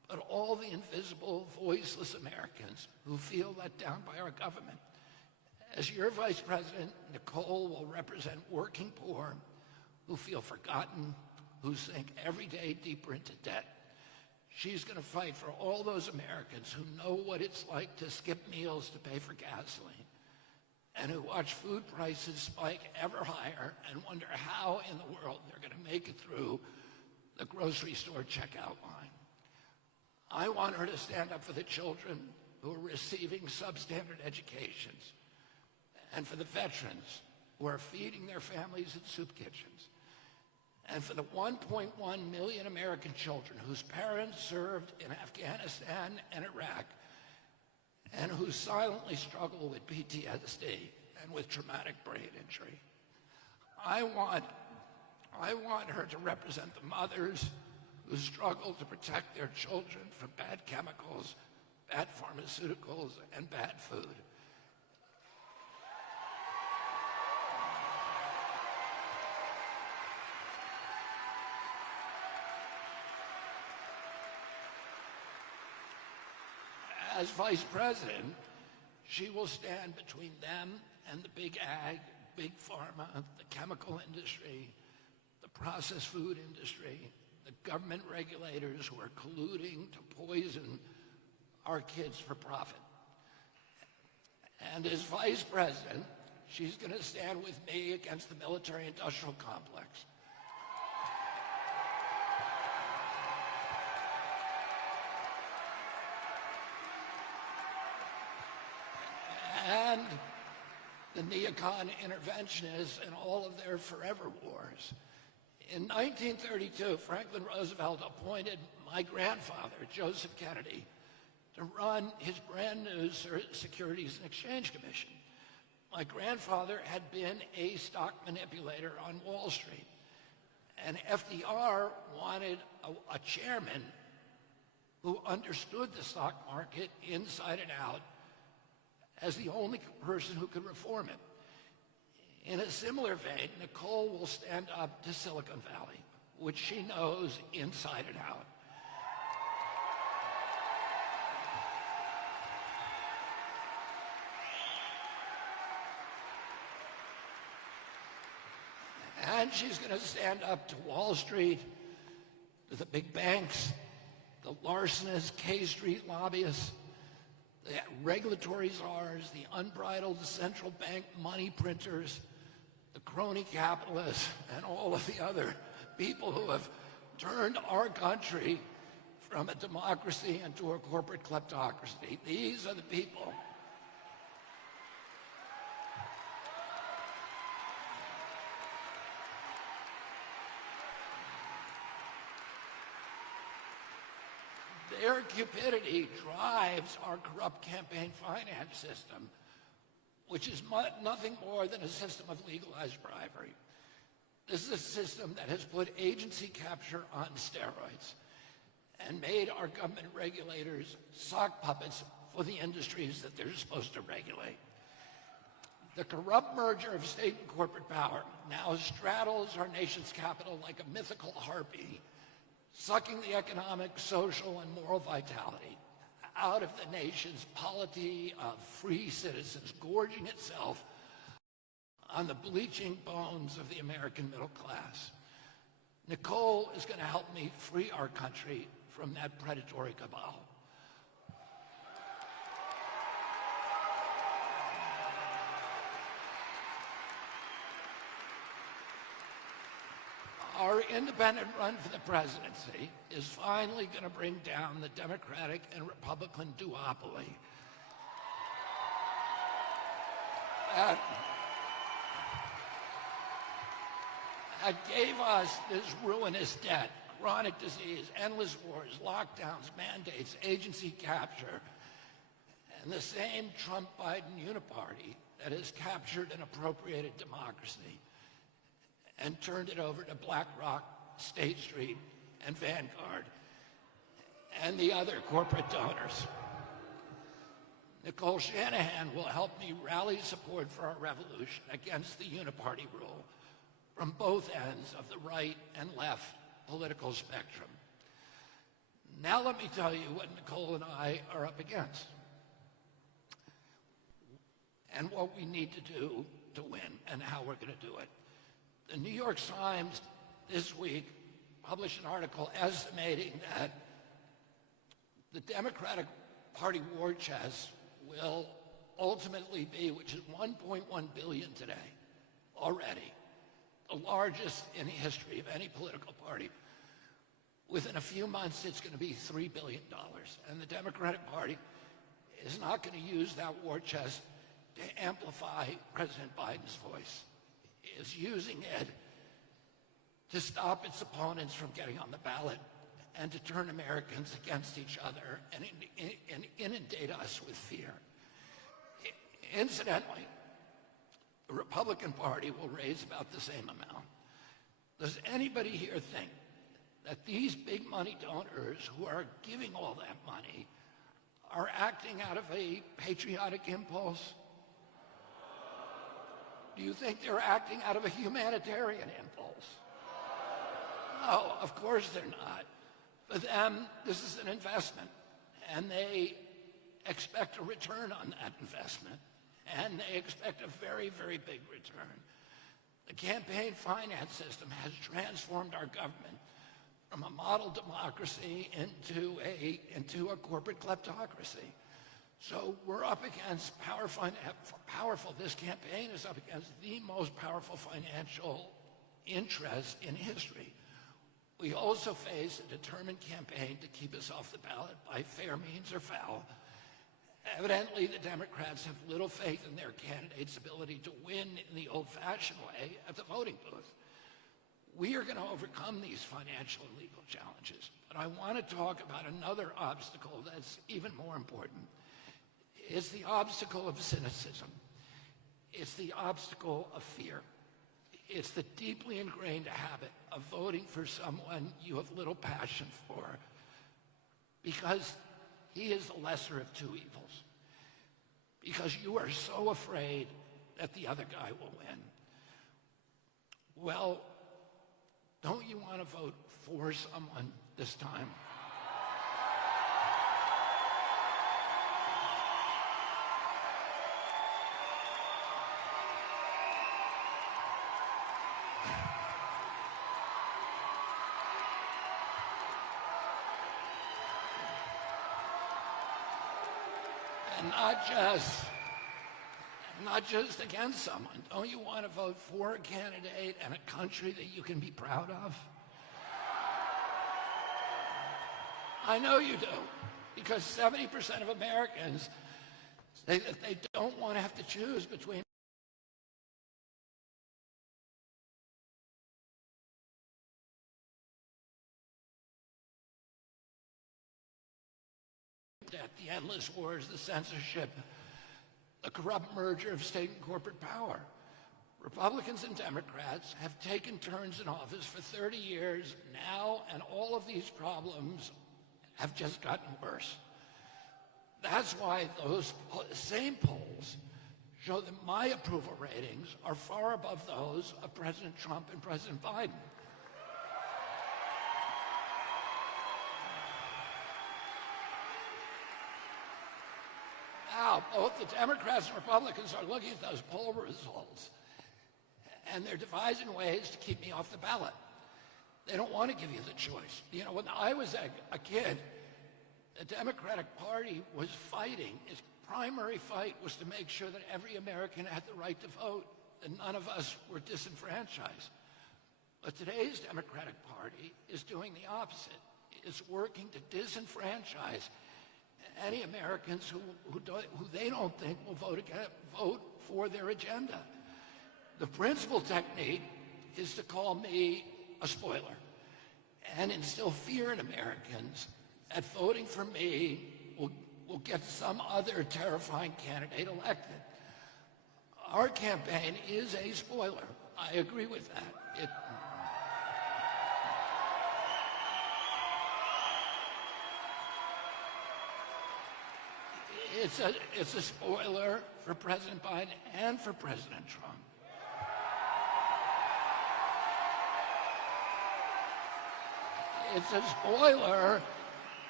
but all the invisible, voiceless Americans who feel let down by our government. As your Vice President, Nicole will represent working poor who feel forgotten, who sink every day deeper into debt. She's going to fight for all those Americans who know what it's like to skip meals to pay for gasoline and who watch food prices spike ever higher and wonder how in the world they're going to make it through the grocery store checkout line. I want her to stand up for the children who are receiving substandard educations and for the veterans who are feeding their families in soup kitchens, and for the 1.1 million American children whose parents served in Afghanistan and Iraq and who silently struggle with PTSD and with traumatic brain injury. I want her to represent the mothers who struggle to protect their children from bad chemicals, bad pharmaceuticals, and bad food. As Vice President, she will stand between them and the big ag, big pharma, the chemical industry, the processed food industry, the government regulators who are colluding to poison our kids for profit. And as Vice President, she's going to stand with me against the military-industrial complex. And the neocon interventionists and all of their forever wars. In 1932, Franklin Roosevelt appointed my grandfather, Joseph Kennedy, to run his brand new Securities and Exchange Commission. My grandfather had been a stock manipulator on Wall Street, and FDR wanted a chairman who understood the stock market inside and out as the only person who could reform it. In a similar vein, Nicole will stand up to Silicon Valley, which she knows inside and out. And she's going to stand up to Wall Street, to the big banks, the larcenous K Street lobbyists, the regulatory czars, the unbridled central bank money printers, the crony capitalists, and all of the other people who have turned our country from a democracy into a corporate kleptocracy. These are the people. Their cupidity drives our corrupt campaign finance system, which is nothing more than a system of legalized bribery. This is a system that has put agency capture on steroids and made our government regulators sock puppets for the industries that they're supposed to regulate. The corrupt merger of state and corporate power now straddles our nation's capital like a mythical harpy, sucking the economic, social, and moral vitality out of the nation's polity of free citizens, gorging itself on the bleaching bones of the American middle class. Nicole is going to help me free our country from that predatory cabal. Our independent run for the presidency is finally going to bring down the Democratic and Republican duopoly. That gave us this ruinous debt, chronic disease, endless wars, lockdowns, mandates, agency capture, and the same Trump-Biden uniparty that has captured and appropriated democracy and turned it over to BlackRock, State Street, and Vanguard, and the other corporate donors. Nicole Shanahan will help me rally support for our revolution against the uniparty rule from both ends of the right and left political spectrum. Now let me tell you what Nicole and I are up against and what we need to do to win and how we're going to do it. The New York Times this week published an article estimating that the Democratic Party war chest will ultimately be, which is $1.1 billion today already, the largest in the history of any political party. Within a few months, it's going to be $3 billion. And the Democratic Party is not going to use that war chest to amplify President Biden's voice. It's using it to stop its opponents from getting on the ballot and to turn Americans against each other and inundate us with fear. Incidentally, the Republican Party will raise about the same amount. Does anybody here think that these big money donors who are giving all that money are acting out of a patriotic impulse? Do you think they're acting out of a humanitarian impulse? No, of course they're not. For them, this is an investment, and they expect a return on that investment, and they expect a very, very big return. The campaign finance system has transformed our government from a model democracy into a corporate kleptocracy. So we're up against powerful, this campaign is up against the most powerful financial interest in history. We also face a determined campaign to keep us off the ballot by fair means or foul. Evidently, the Democrats have little faith in their candidate's ability to win in the old-fashioned way at the voting booth. We are going to overcome these financial and legal challenges, but I want to talk about another obstacle that's even more important. It's the obstacle of cynicism. It's the obstacle of fear. It's the deeply ingrained habit of voting for someone you have little passion for because he is the lesser of two evils, because you are so afraid that the other guy will win. Well, don't you want to vote for someone this time? And not just against someone. Don't you want to vote for a candidate and a country that you can be proud of? I know you do, because 70% of Americans say that they don't want to have to choose between the endless wars, the censorship, the corrupt merger of state and corporate power. Republicans and Democrats have taken turns in office for 30 years now, and all of these problems have just gotten worse. That's why those same polls show that my approval ratings are far above those of President Trump and President Biden. Now, both the Democrats and Republicans are looking at those poll results, and they're devising ways to keep me off the ballot. They don't want to give you the choice. You know, when I was a kid, the Democratic Party was fighting. Its primary fight was to make sure that every American had the right to vote, and none of us were disenfranchised. But today's Democratic Party is doing the opposite. It's working to disenfranchise any Americans who they don't think will vote for their agenda. The principal technique is to call me a spoiler and instill fear in Americans that voting for me will get some other terrifying candidate elected. Our campaign is a spoiler. I agree with that. It's a spoiler for President Biden and for President Trump. It's a spoiler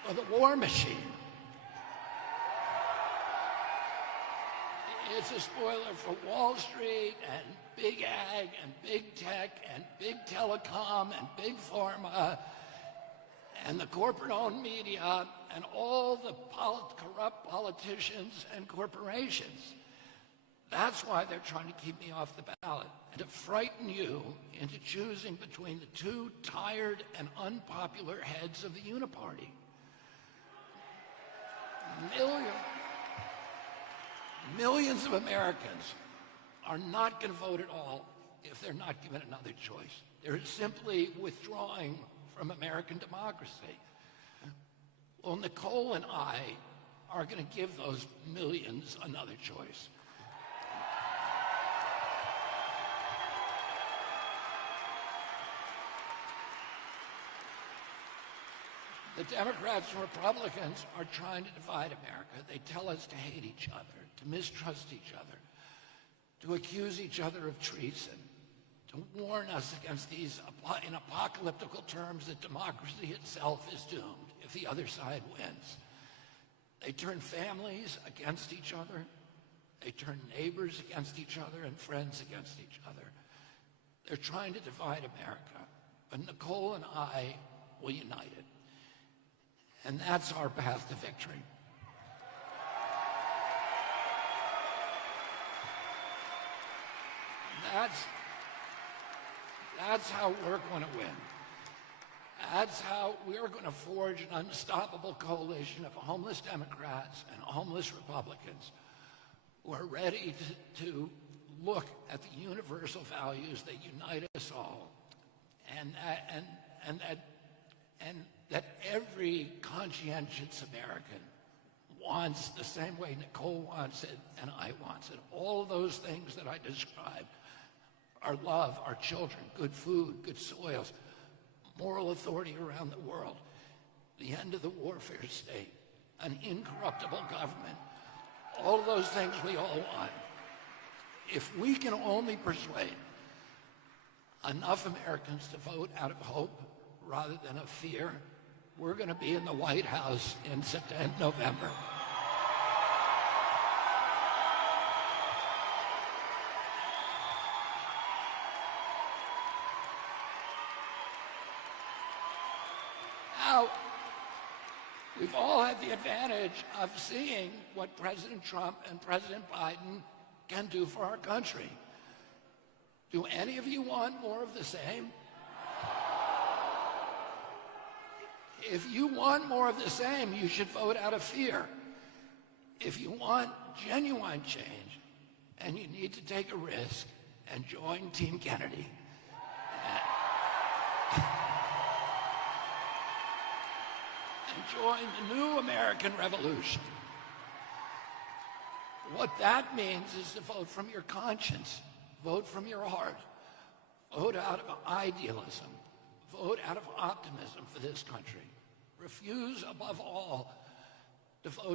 for the war machine. It's a spoiler for Wall Street and big ag and big tech and big telecom and big pharma and the corporate-owned media and all the corrupt politicians and corporations. That's why they're trying to keep me off the ballot, and to frighten you into choosing between the two tired and unpopular heads of the uniparty. Millions of Americans are not going to vote at all if they're not given another choice. They're simply withdrawing from American democracy. Well, Nicole and I are going to give those millions another choice. The Democrats and Republicans are trying to divide America. They tell us to hate each other, to mistrust each other, to accuse each other of treason, to warn us against these, in apocalyptical terms, that democracy itself is doomed if the other side wins. They turn families against each other. They turn neighbors against each other and friends against each other. They're trying to divide America, but Nicole and I will unite it. And that's our path to victory. That's how we're going to win. That's how we're going to forge an unstoppable coalition of homeless Democrats and homeless Republicans who are ready to look at the universal values that unite us all, and that every conscientious American wants the same way Nicole wants it and I want it. All of those things that I described, our love, our children, good food, good soils, moral authority around the world, the end of the warfare state, an incorruptible government, all of those things we all want. If we can only persuade enough Americans to vote out of hope rather than of fear, we're going to be in the White House in November. Now, we've all had the advantage of seeing what President Trump and President Biden can do for our country. Do any of you want more of the same? If you want more of the same, you should vote out of fear. If you want genuine change, and you need to take a risk and join Team Kennedy. And join the new American Revolution. What that means is to vote from your conscience, vote from your heart, vote out of idealism, vote out of optimism for this country. Refuse, above all, to vote